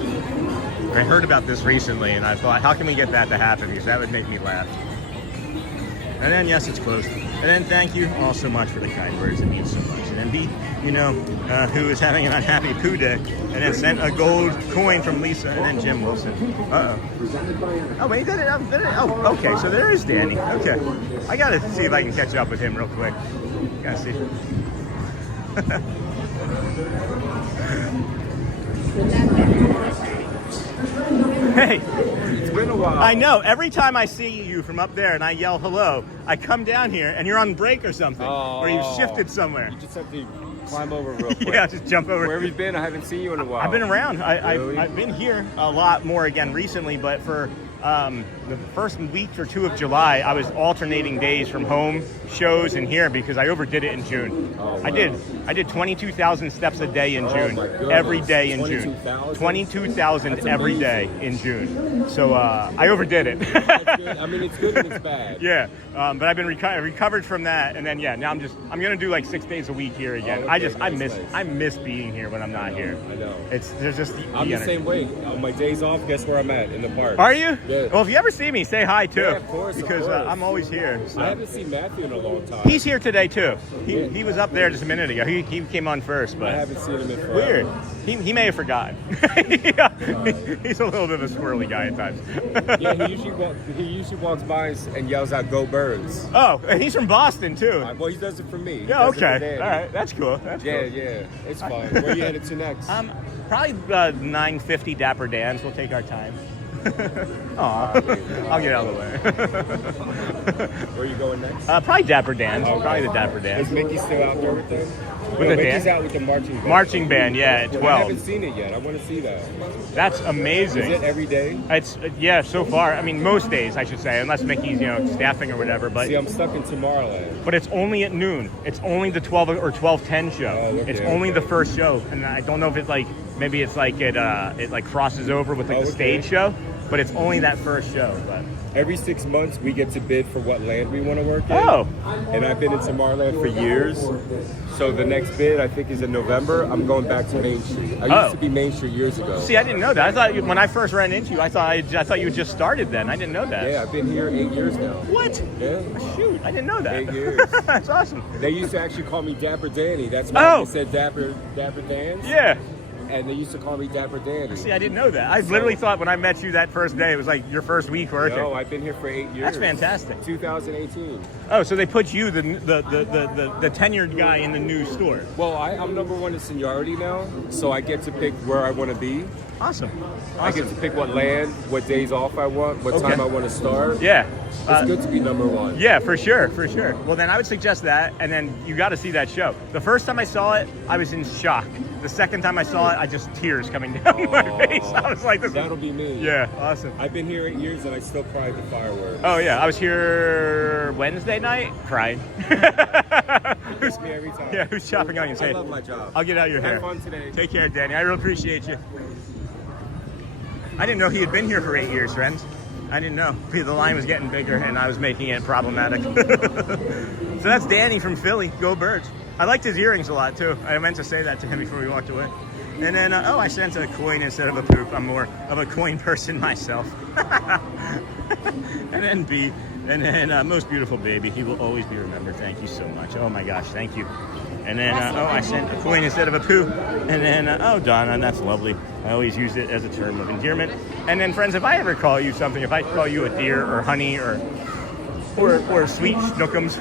I heard about this recently, and I thought, how can we get that to happen? Because that would make me laugh. And then, yes, it's closed. And then, thank you all so much for the kind words. It means so much. And then B, who is having an unhappy poo day, and then sent a gold coin from Lisa, and then Jim Wilson. Uh-oh. Oh, wait, did it? Oh, okay, so there is Danny. Okay. I gotta see if I can catch up with him real quick. Gotta see. Hey, it's been a while. I know. Every time I see you from up there and I yell hello, I come down here and you're on break or something, or you've shifted somewhere. You just have to climb over real quick. Yeah, just jump over. Where have you been? I haven't seen you in a while. I've been around. Really? I've been here a lot more again recently, but for the first week or two of July, I was alternating days from home, shows, and here because I overdid it in June. Oh, wow. I did 22,000 steps a day in June. my goodness. Every day in 22,000? June. 22,000 That's every day in June. So I overdid it. That's good. I mean, it's good and it's bad. Yeah, but I've been recovered from that, and then now I'm gonna do like 6 days a week here again. Oh, okay, I miss being here when I'm not here. I know. There's just I'm the energy. same way. On my days off, guess where I'm at? In the park. Are you? Yeah. Well, if you ever see me, say hi too. Yeah, of course. Because I'm always here. So. I haven't seen Matthew in a long time. He's here today too. He was up there just a minute ago. He came on first, but I haven't seen him in forever. weird. He may have forgotten. Yeah. He's a little bit of a squirrely guy at times. Yeah, he usually walks by and yells out "Go Birds." Oh, and he's from Boston too. Well, he does it for me. He Yeah, does it for okay. Danny. All right, that's cool. That's Yeah, cool. yeah, it's fine. Where are you headed to next? Probably 9:50 Dapper Dan's. We'll take our time. Aw, I'll get out of the way. Where are you going next? Probably Dapper Dan's. Okay. Probably the Dapper Dan's. Is Mickey still out there with them? With the Mickey's dance? out with the marching band. Marching band, yeah, at 12. I haven't seen it yet. I want to see that. That's amazing. Is it every day? It's so far. I mean, most days I should say, unless Mickey's staffing or whatever. But See, I'm stuck in Tomorrowland. But it's only at noon. It's only the 12 or 12:10 show. Oh, okay, it's only okay. the first show, and I don't know if it's maybe it's it like crosses over with the okay. stage show, but it's only that first show. But Every 6 months, we get to bid for what land we want to work in. Oh. And I've been in Tomorrowland for years. So the next bid, I think, is in November. I'm going back to Main Street. I used to be Main Street years ago. See, I didn't know that. I thought when I first ran into you, I thought you had just started then. I didn't know that. Yeah, I've been here 8 years now. What? Yeah. Shoot, I didn't know that. 8 years. That's awesome. They used to actually call me Dapper Danny. That's why they said Dapper Dans. Yeah. And they used to call me Dapper Danny. See, I didn't know that. I literally thought when I met you that first day, it was like your first week working. No, I've been here for 8 years. That's fantastic. 2018. Oh, so they put you, the tenured guy, in the new store. Well, I'm number one in seniority now, so I get to pick where I want to be. Awesome. I get to pick what land, what days off I want, what time I want to start. Yeah. It's good to be number one. Yeah, for sure, for sure. Well, then I would suggest that, and then you got to see that show. The first time I saw it, I was in shock. The second time I saw it, I just tears coming down my face. I was like, that'll be me. Yeah, awesome. I've been here 8 years and I still cry at the fireworks. Oh yeah, I was here Wednesday night, cried. It's me every time. Yeah, who's chopping onions? I Hey, love my job. I'll get out your hair. Have fun today. Take care, Danny. I really appreciate you. I didn't know he had been here for 8 years, friends. I didn't know. The line was getting bigger and I was making it problematic. So that's Danny from Philly. Go Birds. I liked his earrings a lot too. I meant to say that to him before we walked away. And then, I sent a coin instead of a poop. I'm more of a coin person myself. And then B, and then most beautiful baby. He will always be remembered. Thank you so much. Oh my gosh, thank you. And then, I sent a coin instead of a poo. And then, Donna, that's lovely. I always use it as a term of endearment. And then, friends, if I ever call you something, if I call you a dear or honey or sweet schnookums,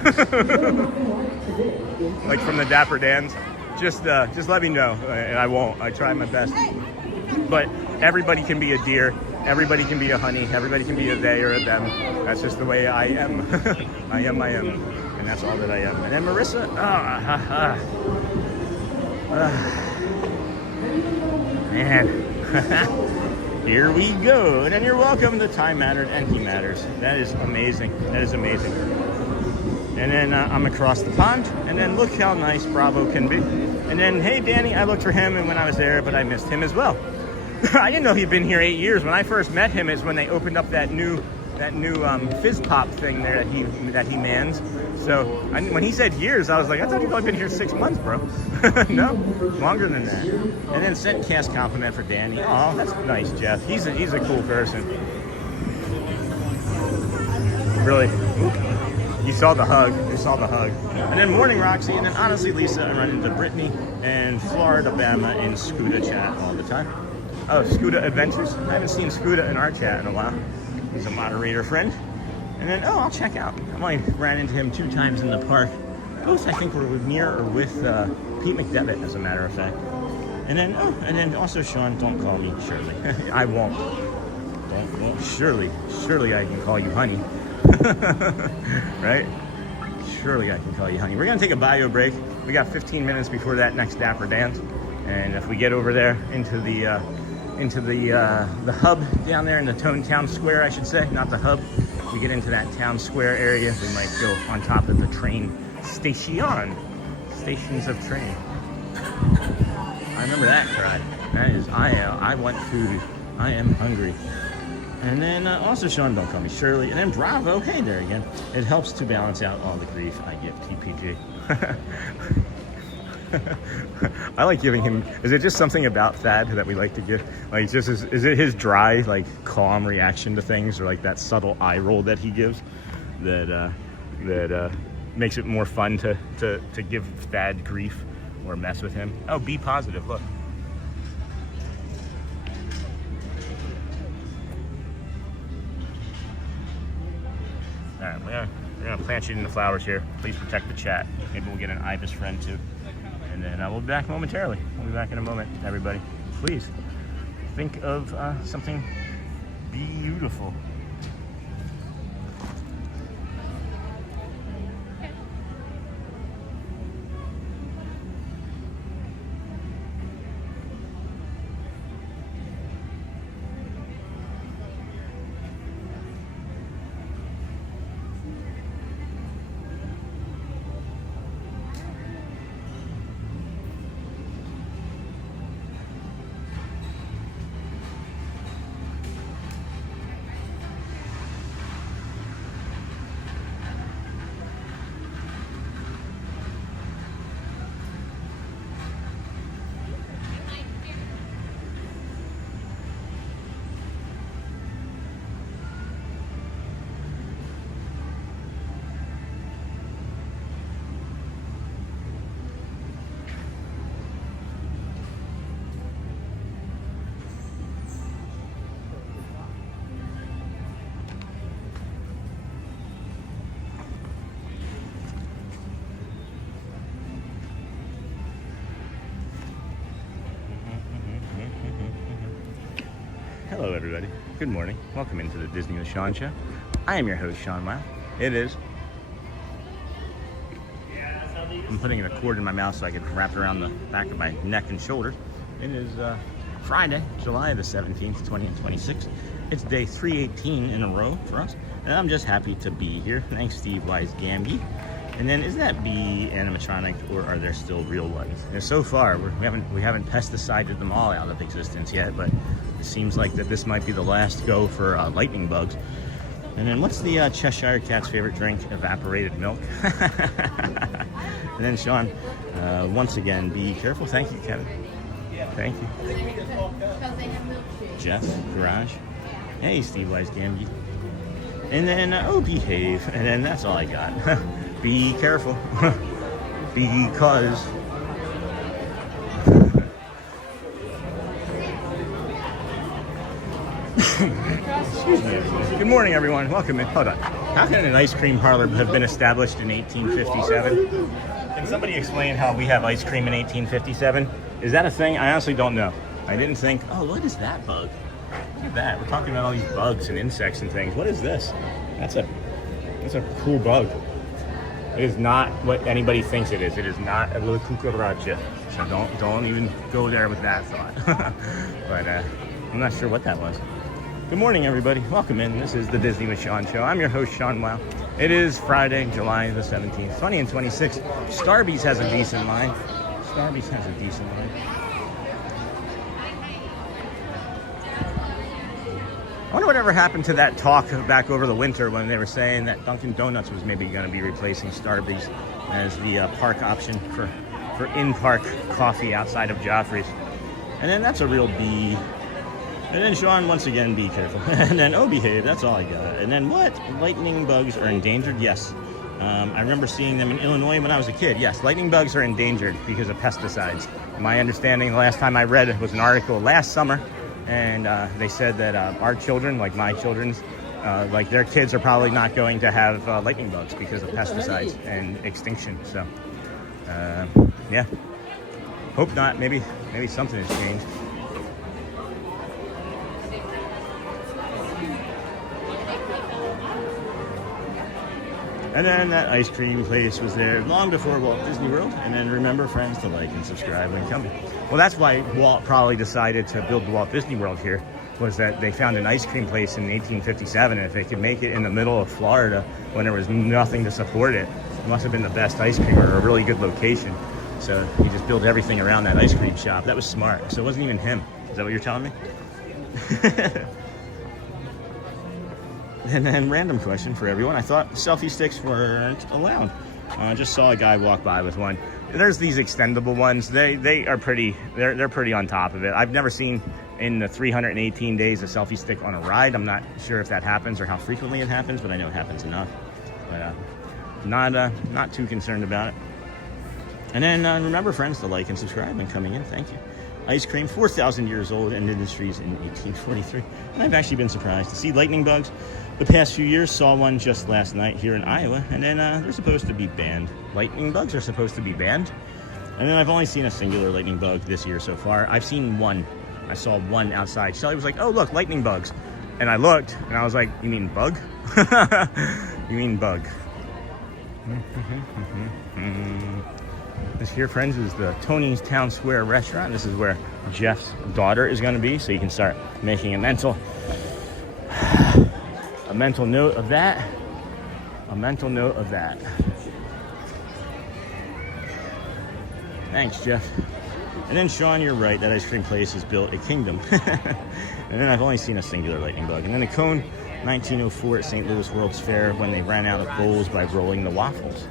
like from the Dapper Dans, just let me know, and I won't. I try my best. But everybody can be a dear. Everybody can be a honey. Everybody can be a they or a them. That's just the way I am. I am. And that's all that I am. And then Marissa, man, here we go. And then you're welcome to Time Mattered and He Matters. That is amazing. That is amazing. And then I'm across the pond. And then look how nice Bravo can be. And then, hey, Danny, I looked for him and when I was there, but I missed him as well. I didn't know he'd been here 8 years. When I first met him is when they opened up that new fizz pop thing there that he mans. So when he said years, I was like, I thought he'd only been here 6 months, bro. No, longer than that. And then sent cast compliment for Danny. Oh, that's nice, Jeff. He's a cool person. Really. You saw the hug. You saw the hug. And then morning Roxy, and then honestly Lisa, I run into Brittany and Florida Bama in Scuda chat all the time. Oh, Scuda Adventures. I haven't seen Scuda in our chat in a while. He's a moderator friend. And then, I'll check out. I only ran into him 2 times in the park. Both, I think, were near or with Pete McDevitt, as a matter of fact. And then also, Sean, don't call me Shirley. I won't. Don't. Surely I can call you honey. Right? Surely I can call you honey. We're going to take a bio break. We got 15 minutes before that next Dapper Dance. And if we get over there into the into the hub down there in the town square, I should say, not the hub. We get into that town square area, we might go on top of the train stations of train. I remember that crowd. That is, I want food. I am hungry. And then also Sean, don't call me Shirley. And then Bravo, hey there again. It helps to balance out all the grief I give TPG. I like giving him, is it just something about Thad that we like to give? Like, just is it his dry, like, calm reaction to things, or like that subtle eye roll that he gives that makes it more fun to give Thad grief or mess with him? Oh, be positive, look. All right, we're gonna plant you in the flowers here. Please protect the chat. Maybe we'll get an Ibis friend too. And then we'll be back momentarily. We'll be back in a moment, everybody. Please think of something beautiful. Hello everybody, good morning. Welcome into the Disney with Sean show. I am your host, Sean Weil. It is, I'm putting a cord in my mouth so I can wrap it around the back of my neck and shoulders. It is Friday, July the 17th, 2026. It's day 318 in a row for us, and I'm just happy to be here. Thanks, Steve Wise Gamby. And then, is that bee animatronic, or are there still real ones? And so far, we haven't pesticided them all out of existence yet, but it seems like that this might be the last go for lightning bugs. And then, what's the Cheshire Cat's favorite drink? Evaporated milk. And then, Sean, once again, be careful. Thank you, Kevin. Thank you. Jeff, Garage. Hey, Steve Wise Gamby. And then, oh, behave. And then that's all I got. Be careful. Because excuse me. Good morning, everyone. Welcome in. Hold on. How can an ice cream parlor have been established in 1857? Can somebody explain how we have ice cream in 1857? Is that a thing? I honestly don't know. I didn't think, oh, what is that bug? Look at that. We're talking about all these bugs and insects and things. What is this? That's a cool bug. It is not what anybody thinks it is. It is not a little cucaracha. So don't even go there with that thought. But I'm not sure what that was. Good morning, everybody. Welcome in. This is the Disney with Sean show. I'm your host, Sean Weil. It is Friday, July the 17th, 20 and 26. Starbucks has a decent line. Starbucks has a decent line. I wonder whatever happened to that talk back over the winter when they were saying that Dunkin' Donuts was maybe going to be replacing Starbucks as the park option for in-park coffee outside of Joffrey's. And then that's a real B. And then Sean, once again, be careful. And then, oh, behave, that's all I got. And then what? Lightning bugs are endangered? Yes. I remember seeing them in Illinois when I was a kid. Yes, lightning bugs are endangered because of pesticides. My understanding, the last time I read it was an article last summer, and they said that our children, like my children's, like their kids are probably not going to have lightning bugs because of pesticides and extinction. So, yeah, hope not. Maybe something has changed. And then that ice cream place was there long before Walt Disney World. And then remember, friends, to like and subscribe when coming. Well, that's why Walt probably decided to build the Walt Disney World here, was that they found an ice cream place in 1857. And if they could make it in the middle of Florida when there was nothing to support it, it must have been the best ice cream or a really good location. So he just built everything around that ice cream shop. That was smart. So it wasn't even him. Is that what you're telling me? And then random question for everyone. I thought selfie sticks weren't allowed. I just saw a guy walk by with one. There's these extendable ones. They are pretty, they're pretty on top of it. I've never seen in the 318 days a selfie stick on a ride. I'm not sure if that happens or how frequently it happens, but I know it happens enough. But not too concerned about it. And then remember, friends, to like and subscribe when coming in. Thank you. Ice cream, 4,000 years old, and industries in 1843. And I've actually been surprised to see lightning bugs the past few years. Saw one just last night here in Iowa, and then they're supposed to be banned. Lightning bugs are supposed to be banned. And then I've only seen a singular lightning bug this year so far. I've seen one. I saw one outside. Shelly was like, oh, look, lightning bugs. And I looked, and I was like, you mean bug? You mean bug. This here, friends, is the Tony's Town Square restaurant. This is where Jeff's daughter is going to be, so you can start making a mental note of that. A mental note of that. Thanks, Jeff. And then, Sean, you're right. That ice cream place has built a kingdom. And then I've only seen a singular lightning bug. And then the cone, 1904 at St. Louis World's Fair, when they ran out of bowls by rolling the waffles.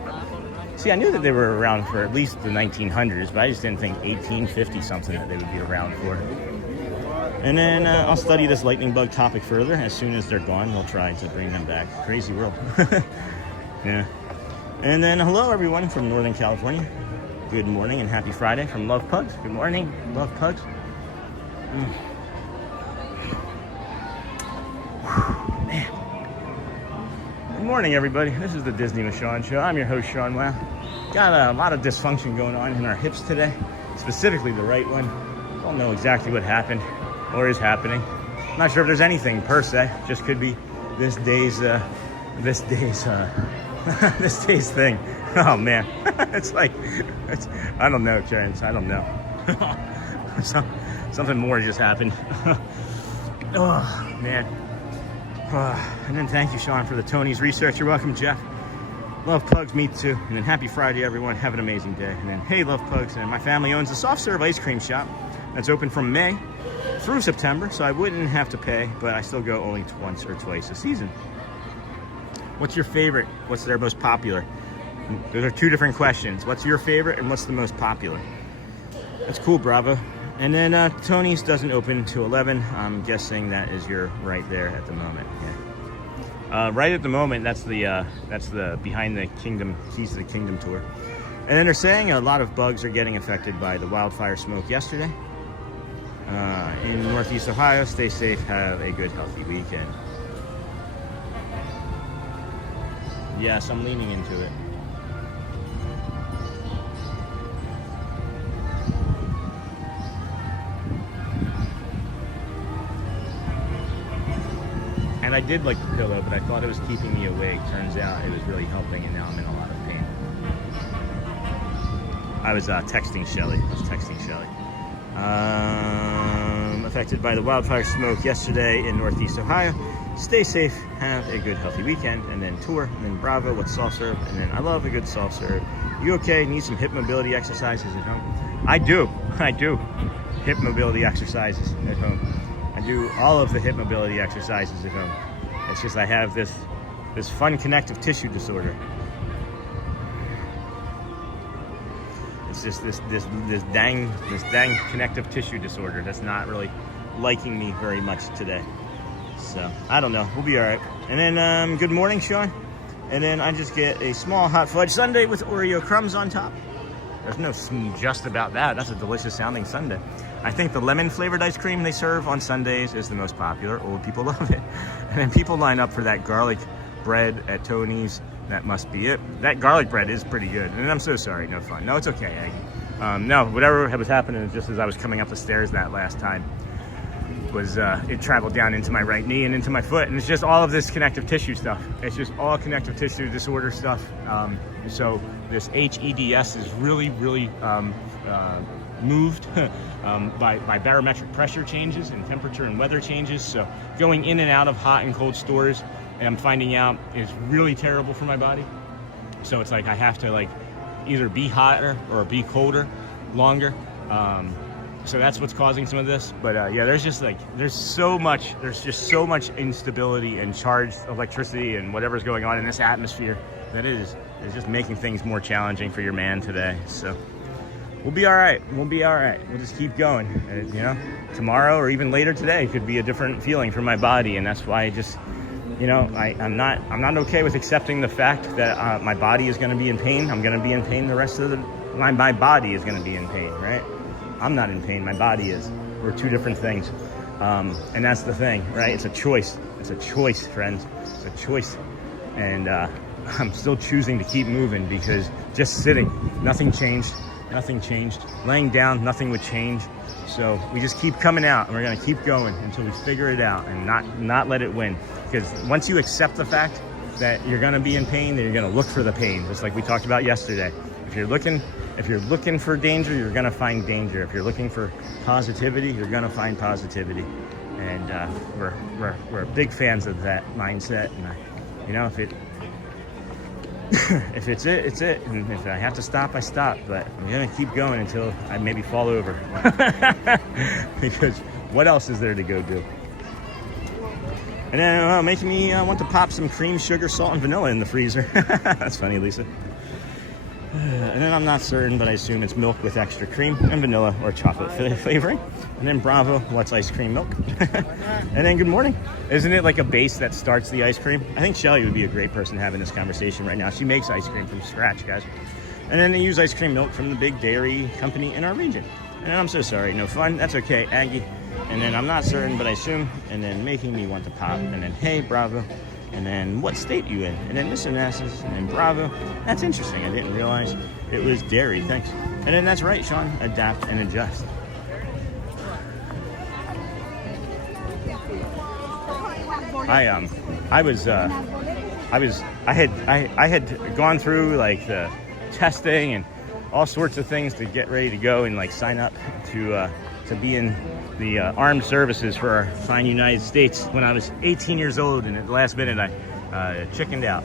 See, I knew that they were around for at least the 1900s, but I just didn't think 1850 something that they would be around for. And then I'll study this lightning bug topic further. As soon as they're gone, we'll try to bring them back. Crazy world. Yeah. And then hello, everyone from Northern California. Good morning and happy Friday from Love Pugs. Good morning, Love Pugs. Man. Good morning, everybody. This is the Disney with Sean Show. I'm your host, Sean Wow. Got a lot of dysfunction going on in our hips today, specifically the right one. Don't know exactly what happened or is happening. I'm not sure if there's anything per se. Just could be this day's thing. Oh man, I don't know, Terrence. I don't know. Something more just happened. Oh man. And then thank you, Sean, for the Tony's research. You're welcome, Jeff. Love Pugs, me too. And then happy Friday, everyone. Have an amazing day. And then, hey, Love Pugs. And my family owns a soft serve ice cream shop that's open from May through September, so I wouldn't have to pay, but I still go only once or twice a season. What's your favorite? What's their most popular? Those are two different questions. What's your favorite and what's the most popular? That's cool, bravo. And then Tony's doesn't open to 11. I'm guessing that is your right there at the moment. Yeah. Right at the moment, that's the Behind the Kingdom, Keys to the Kingdom tour. And then they're saying a lot of bugs are getting affected by the wildfire smoke yesterday. In Northeast Ohio, stay safe, have a good, healthy weekend. Yes, I'm leaning into it. And I did like the pillow, but I thought it was keeping me awake. Turns out it was really helping, and now I'm in a lot of pain. I was texting Shelly. Affected by the wildfire smoke yesterday in Northeast Ohio. Stay safe, have a good, healthy weekend. And then tour, and then bravo, what's soft serve? And then I love a good soft serve. You okay? Need some hip mobility exercises at home? I do. Hip mobility exercises at home. I do all of the hip mobility exercises at home. It's just I have this fun connective tissue disorder. It's just this dang connective tissue disorder that's not really liking me very much today. So I don't know. We'll be all right. And then good morning, Sean. And then I just get a small hot fudge sundae with Oreo crumbs on top. There's no just about that. That's a delicious sounding sundae. I think the lemon flavored ice cream they serve on Sundays is the most popular. Old people love it. And then people line up for that garlic bread at Tony's. That must be it. That garlic bread is pretty good. And I'm so sorry, no fun. No, it's okay, Aggie. No, whatever was happening just as I was coming up the stairs that last time. was it traveled down into my right knee and into my foot, and it's just all of this connective tissue stuff. It's just all connective tissue disorder stuff. So this HEDS is really moved by barometric pressure changes and temperature and weather changes. So going in and out of hot and cold stores, I'm finding out, is really terrible for my body. So it's like I have to like either be hotter or be colder longer. So that's what's causing some of this. But yeah, there's just so much instability and charged electricity and whatever's going on in this atmosphere that is just making things more challenging for your man today. So we'll be all right. We'll be all right. We'll just keep going. You know, tomorrow or even later today could be a different feeling for my body, and that's why I just, you know, I'm not okay with accepting the fact that my body is going to be in pain. I'm going to be in pain the rest of my body is going to be in pain, right? I'm not in pain. My body is. We're two different things, and that's the thing, right? It's a choice. It's a choice, friends. It's a choice, and I'm still choosing to keep moving because just sitting, nothing changed. Nothing changed. Laying down, nothing would change. So we just keep coming out, and we're gonna keep going until we figure it out and not let it win. Because once you accept the fact that you're gonna be in pain, then you're gonna look for the pain, just like we talked about yesterday. If you're looking for danger, you're gonna find danger. If you're looking for positivity, you're gonna find positivity. And we're big fans of that mindset. And you know, if it's it, it's it. And if I have to stop, I stop. But I'm gonna keep going until I maybe fall over. Because what else is there to go do? And then making me want to pop some cream, sugar, salt, and vanilla in the freezer. That's funny, Lisa. And then I'm not certain, but I assume it's milk with extra cream and vanilla or chocolate flavoring. And then Bravo, what's ice cream milk? And then good morning. Isn't it like a base that starts the ice cream? I think Shelly would be a great person having this conversation right now. She makes ice cream from scratch, guys. And then they use ice cream milk from the big dairy company in our region. And I'm so sorry, no fun. That's okay, Aggie. And then I'm not certain, but I assume. And then making me want to pop. And then hey, Bravo. And then what state you in? And then Miss Onassis, and then Bravo. That's interesting. I didn't realize it was dairy. Thanks. And then that's right, Sean. Adapt and adjust. I had gone through like the testing and all sorts of things to get ready to go and like sign up to be in the armed services for our fine United States when I was 18 years old, and at the last minute I chickened out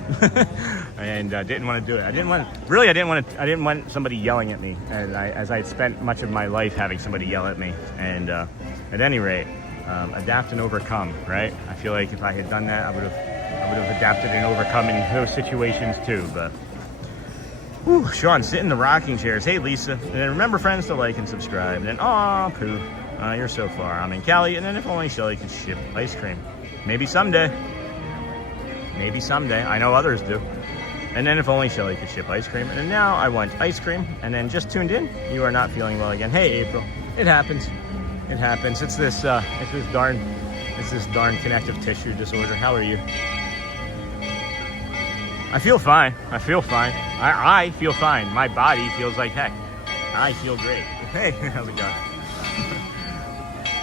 and didn't want to do it. I didn't want somebody yelling at me, and as I had spent much of my life having somebody yell at me. And at any rate, adapt and overcome, right? I feel like if I had done that, I would have adapted and overcome in those situations too. But whew, Sean, sit in the rocking chairs. Hey, Lisa. And then remember, friends, to like and subscribe. And then, aw, Pooh, you're so far. I'm in Cali. And then if only Shelly could ship ice cream. Maybe someday. Maybe someday. I know others do. And then if only Shelly could ship ice cream. And then now I want ice cream. And then just tuned in. You are not feeling well again. Hey, April. It happens. It happens. It's this darn connective tissue disorder. How are you? I feel fine. I feel fine. I feel fine. My body feels like heck. I feel great. Hey, how's it going?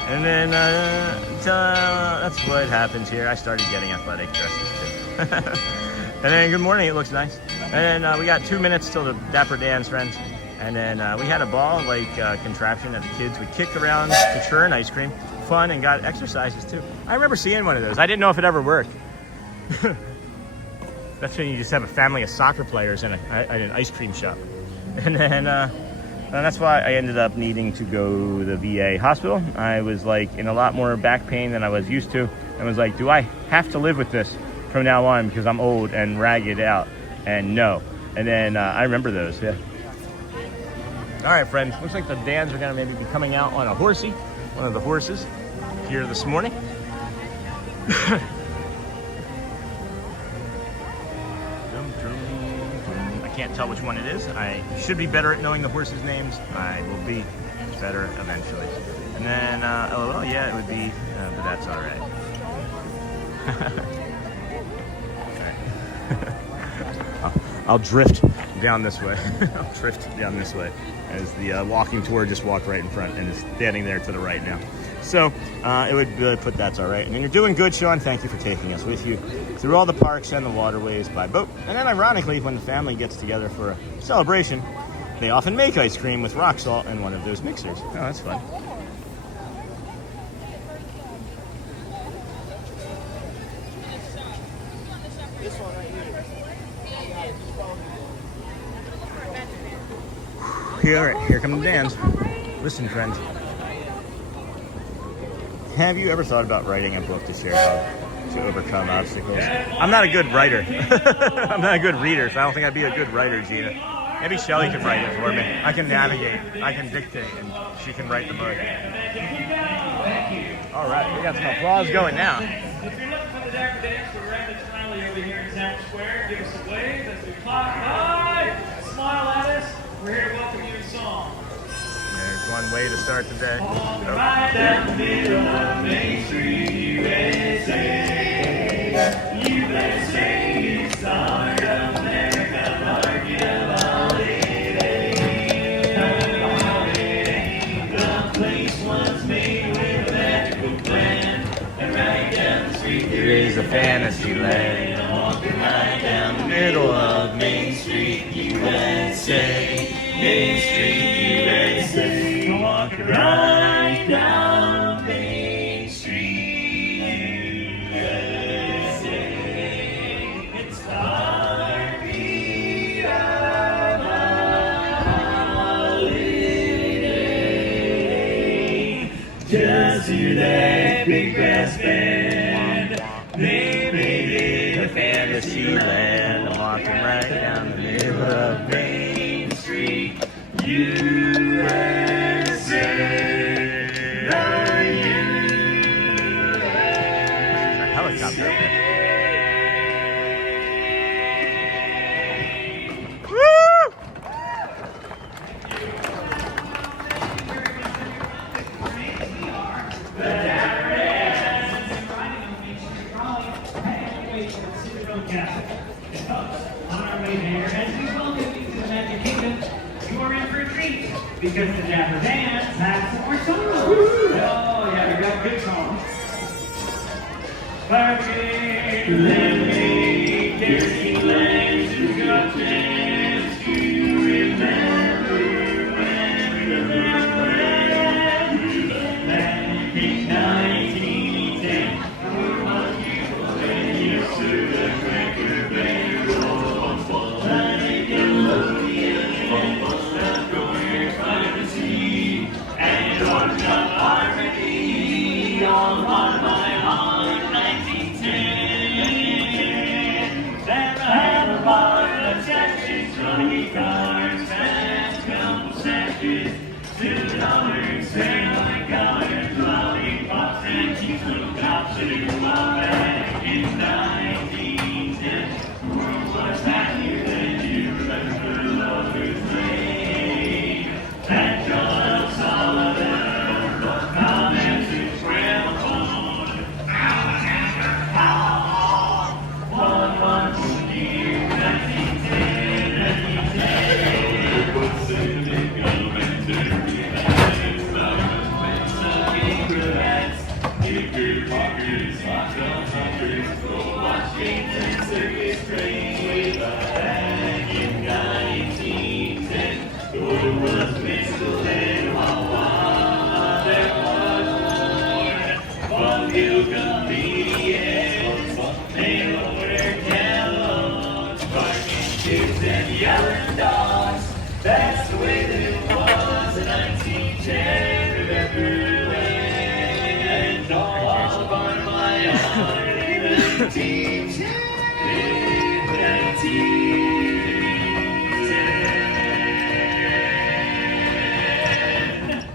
And then that's what happens here. I started getting athletic dresses too. And then good morning. It looks nice. And then we got 2 minutes till the Dapper Dans, friends. And then we had a ball like contraption that the kids would kick around to churn ice cream. Fun, and got exercises too. I remember seeing one of those. I didn't know if it ever worked. That's when you just have a family of soccer players in an ice cream shop. And then that's why I ended up needing to go to the VA hospital. I was like in a lot more back pain than I was used to. And was like, do I have to live with this from now on because I'm old and ragged out? And no. And then I remember those, yeah. All right, friends, looks like the Dans are gonna maybe be coming out on a horsey, one of the horses here this morning. I can't tell which one it is. I should be better at knowing the horses' names. I will be better eventually. And then, LOL, yeah, it would be, but that's all right. I'll drift down this way. I'll drift down this way as the walking tour just walked right in front and is standing there to the right now. So it would really put that's all right. And you're doing good, Sean. Thank you for taking us with you through all the parks and the waterways by boat. And then ironically, when the family gets together for a celebration, they often make ice cream with rock salt in one of those mixers. Oh, that's fun. Here come the Dans. Listen, friends. Have you ever thought about writing a book to share how to overcome obstacles? I'm not a good writer. I'm not a good reader, so I don't think I'd be a good writer, Gina. Maybe Shelly can write it for me. I can navigate. I can dictate, and she can write the book. All right, we got some applause going now. If you're looking for the Dapper Dance, we're at the Trolley over here in Town Square. Give us a wave as we clap high, smile at us. We're here to welcome you in song. There's one way to start the day. Right down the middle of Main Street, USA. USA is the heart of America, market of holiday. The place was made with a magical plan, and right down the street there is a fantasy land. I'm walking right down the middle of Main Street, USA. Main Street, USA. I'm walking right down Main Street, USA. It's the heartbeat of holiday. Just hear that big brass band. They made it a fantasy land. I'm walking right down the middle of Main Street, USA. Helicopter up there. Because the Dapper Dance has some more songs. Oh, yeah, we got good songs. Parking, lemonade, Disneyland, who's got chance to remember when we were friends. Back in 1910, we was beautiful and used to the cracker barrel. Like a Nickelodeon, stuff going fantasy, and on the harmony on my heart, 1910. Then I had a lot of sessions, funny cars, fast couple sessions, $2, $7 cars, lollipops, and cheap little cops who were back in 1910. The world was happier than you remember Lover's Lane. And John Sullivan, comments to gramophone. One month year, 1910, 1910. What's soon to come and to realize Lover's sucking grass. Kicker pockers, hot dog hunters, go watch games and circus trains way back in 1910. There was whistle and wah-wah, there was more. One Gilgan BS, they ordered Kellogg's, barking kids and yelling dogs. That's the way that it was in 1910. Remember when all of our my heart in 1910, 1910.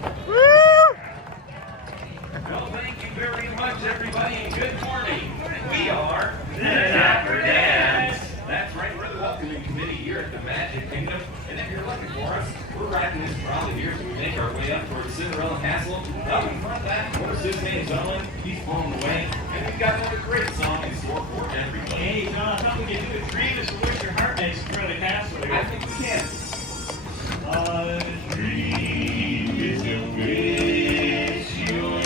Well, thank you very much, everybody, and good morning. We are the Dapper Dans. That's right, we're the welcoming committee here at the Magic Kingdom. And if you're looking for us, we're riding this trolley here as we make our way up towards Cinderella Castle. Up in front of that, of course, his name's Owen. He's blown away. And we've got another great song in store for everybody. Hey, John, I thought we could do a dream as to wish your heart makes in front of the castle here. I think we can. A dream is to wish your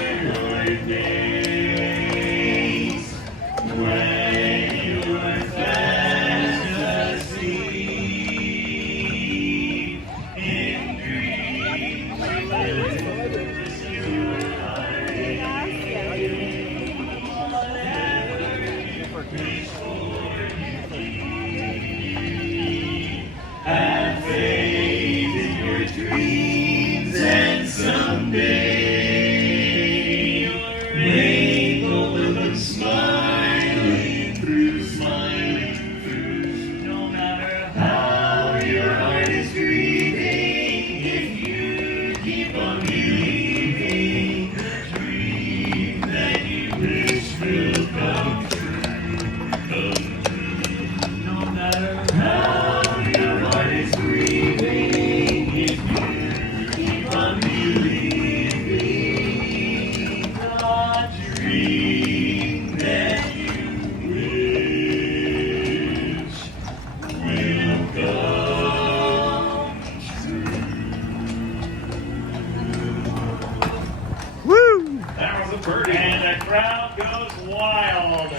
crowd goes wild.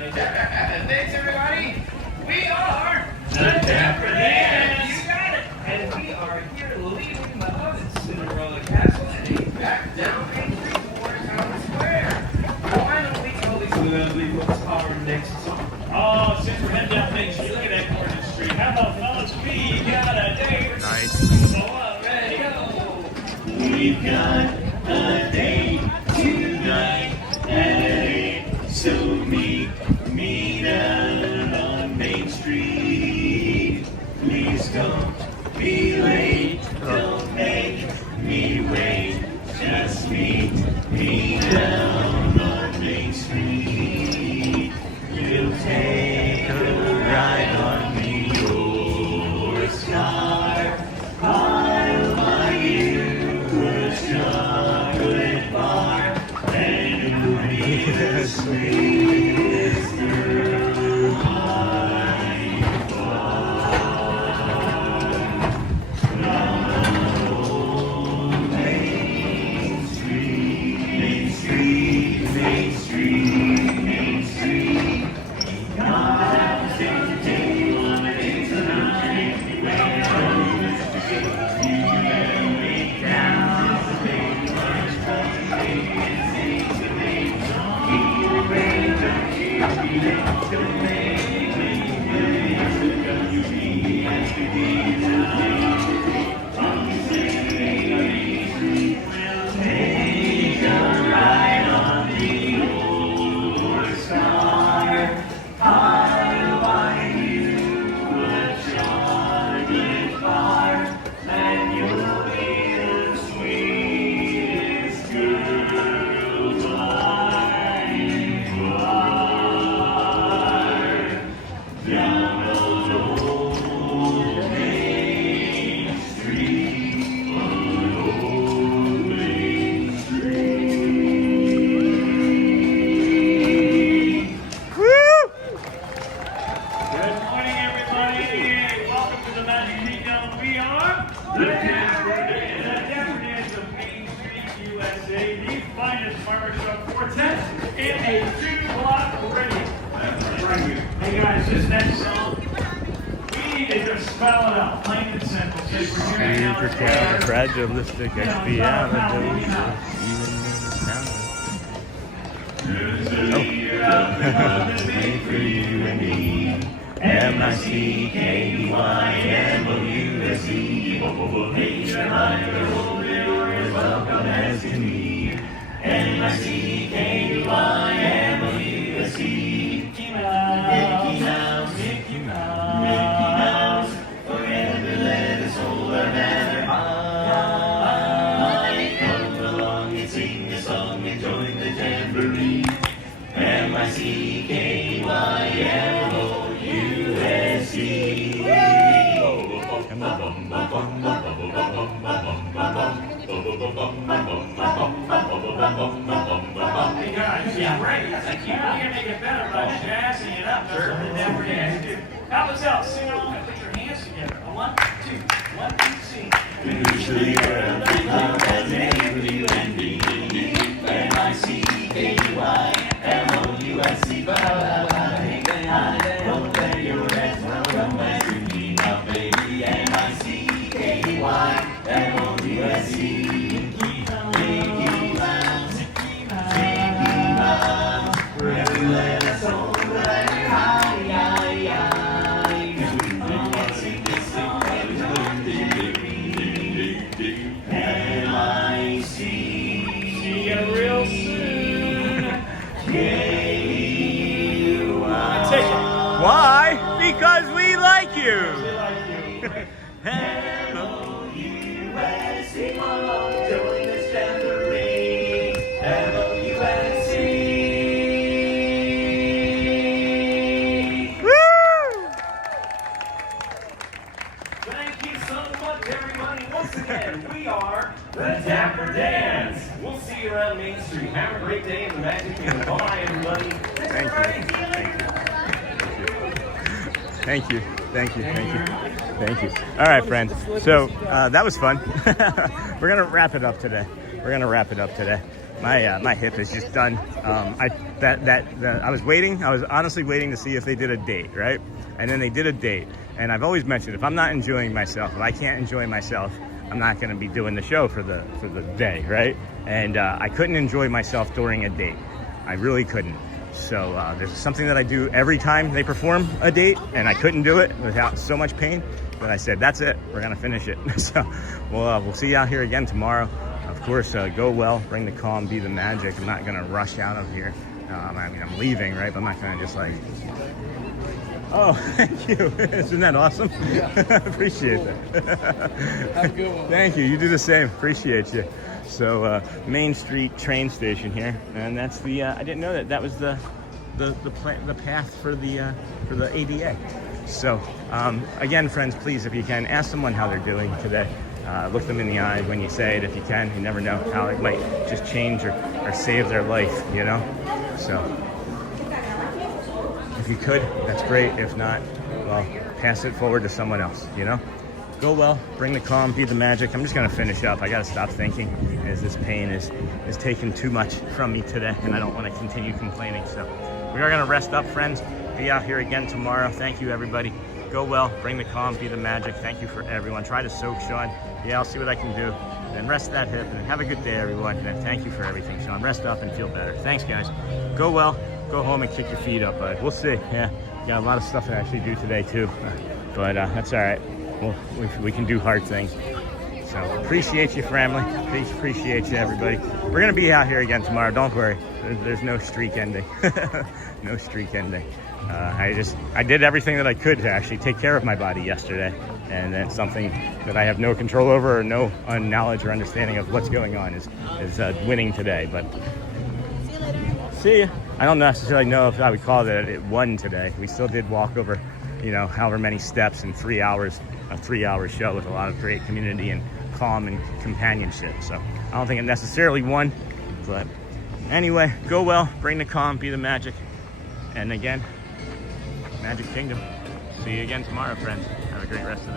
Thanks, everybody. We are The Dapper Dans. You got it. And we are here leaving the Autism roller castle and back down Main Street towards Town Square. Why don't we tell these lovely folks our next song? Oh, since we're heading down Main Street, look at that corner street. How about fellas? We got a date. Nice. So ready, go. We've got a date tonight at 8, so meet out on Main Street. Please don't be late, don't make me wait. Just meet me down on Main Street. We'll take a ride on your car. I'll buy you a chocolate bar, and you'll be the sweetest girl I know. Main Street, Main Street, Main Street, Main Street. I'll take you on a date tonight. Take a ride on the old star. I'll buy you a chocolate bar, and you'll be the sweetest girl I are. Down old Main Street, old Main Street. Good morning, everybody. Welcome to the Magic Kingdom. We are the Dapper Dans of Main Street, USA, the finest barbershop quartet in a 2-block radius. Hey guys, this next song, we need to just spell it out, plain and simple. Since we're here now, it's Fragilistic expialidocious, even in the sound. Made for you and me. MICKEYMOUSE. Nature like a roll, you're as welcome as can be. MICKEYMOUSE. Mickey Mouse, Mickey Mouse, Mickey Mouse. Forever let us hold our banner high. Come along and sing a song and join the jamboree. MICKEYMOUSE. Hey guys, yeah, right. I think you're gonna make it better by jazzing it up. Sure. Never dance. How about that? Sing along and put your hands together. 1, 2, 1, 2, sing. Usually around the club has made for you and me. MICKEYMOUSE. Don't let your head run away to me now, baby. MICKEYMOUSE. Mickey Mouse, Mickey Mouse. Forever let us hold the banner high. We sing this song every time. MICKEYMOUSE. See you real soon. Take it. Why? Because we like you. MOUSE. Join this jamboree. MOUSE. Thank you so much, everybody. Once again, we are the Dapper Dans. We'll see you around Main Street. Have a great day in the Magic Kingdom. Bye, everybody. Thank you. Thank you. Thank you. All right, friends. So that was fun. We're going to wrap it up today. my hip is just done. I was waiting. I was honestly waiting to see if they did a date, right? And then they did a date. And I've always mentioned, if I'm not enjoying myself, if I can't enjoy myself, I'm not going to be doing the show for the day, right? And I couldn't enjoy myself during a date. I really couldn't. So there's something that I do every time they perform a date, and I couldn't do it without so much pain. But I said, that's it. We're going to finish it. So we'll see you out here again tomorrow. Of course, go well, bring the calm, be the magic. I'm not going to rush out of here. I mean, I'm leaving, right? But I'm not going to just like... Oh, thank you. Isn't that awesome? Yeah. Appreciate that. Have a good one. Thank you. You do the same. Appreciate you. So Main Street train station here, and that's the. I didn't know that was the path for the ADA. So again, friends, please, if you can, ask someone how they're doing today. Look them in the eye when you say it. If you can, you never know how it might just change or save their life. You know, so. If you could, that's great. If not, well, pass it forward to someone else, you know? Go well, bring the calm, be the magic. I'm just gonna finish up. I gotta stop thinking as this pain is taking too much from me today, and I don't wanna continue complaining. So we are gonna rest up, friends. Be out here again tomorrow. Thank you, everybody. Go well, bring the calm, be the magic. Thank you for everyone. Try to soak, Sean. Yeah, I'll see what I can do. And rest that hip, and have a good day, everyone. And thank you for everything, Sean. Rest up and feel better. Thanks, guys. Go well. Go home and kick your feet up, bud. We'll see. Yeah, got a lot of stuff to actually do today too, but that's all right. We can do hard things. So appreciate you, family. Appreciate you, everybody. We're gonna be out here again tomorrow. Don't worry. There's no streak ending. No streak ending. I did everything that I could to actually take care of my body yesterday, and that's something that I have no control over or no knowledge or understanding of what's going on is winning today. But see ya. I don't necessarily know if I would call that it won today. We still did walk over, however many steps in 3 hours, a 3-hour show with a lot of great community and calm and companionship. So I don't think it necessarily won, but anyway, go well, bring the calm, be the magic. And again, Magic Kingdom. See you again tomorrow, friends. Have a great rest of the day.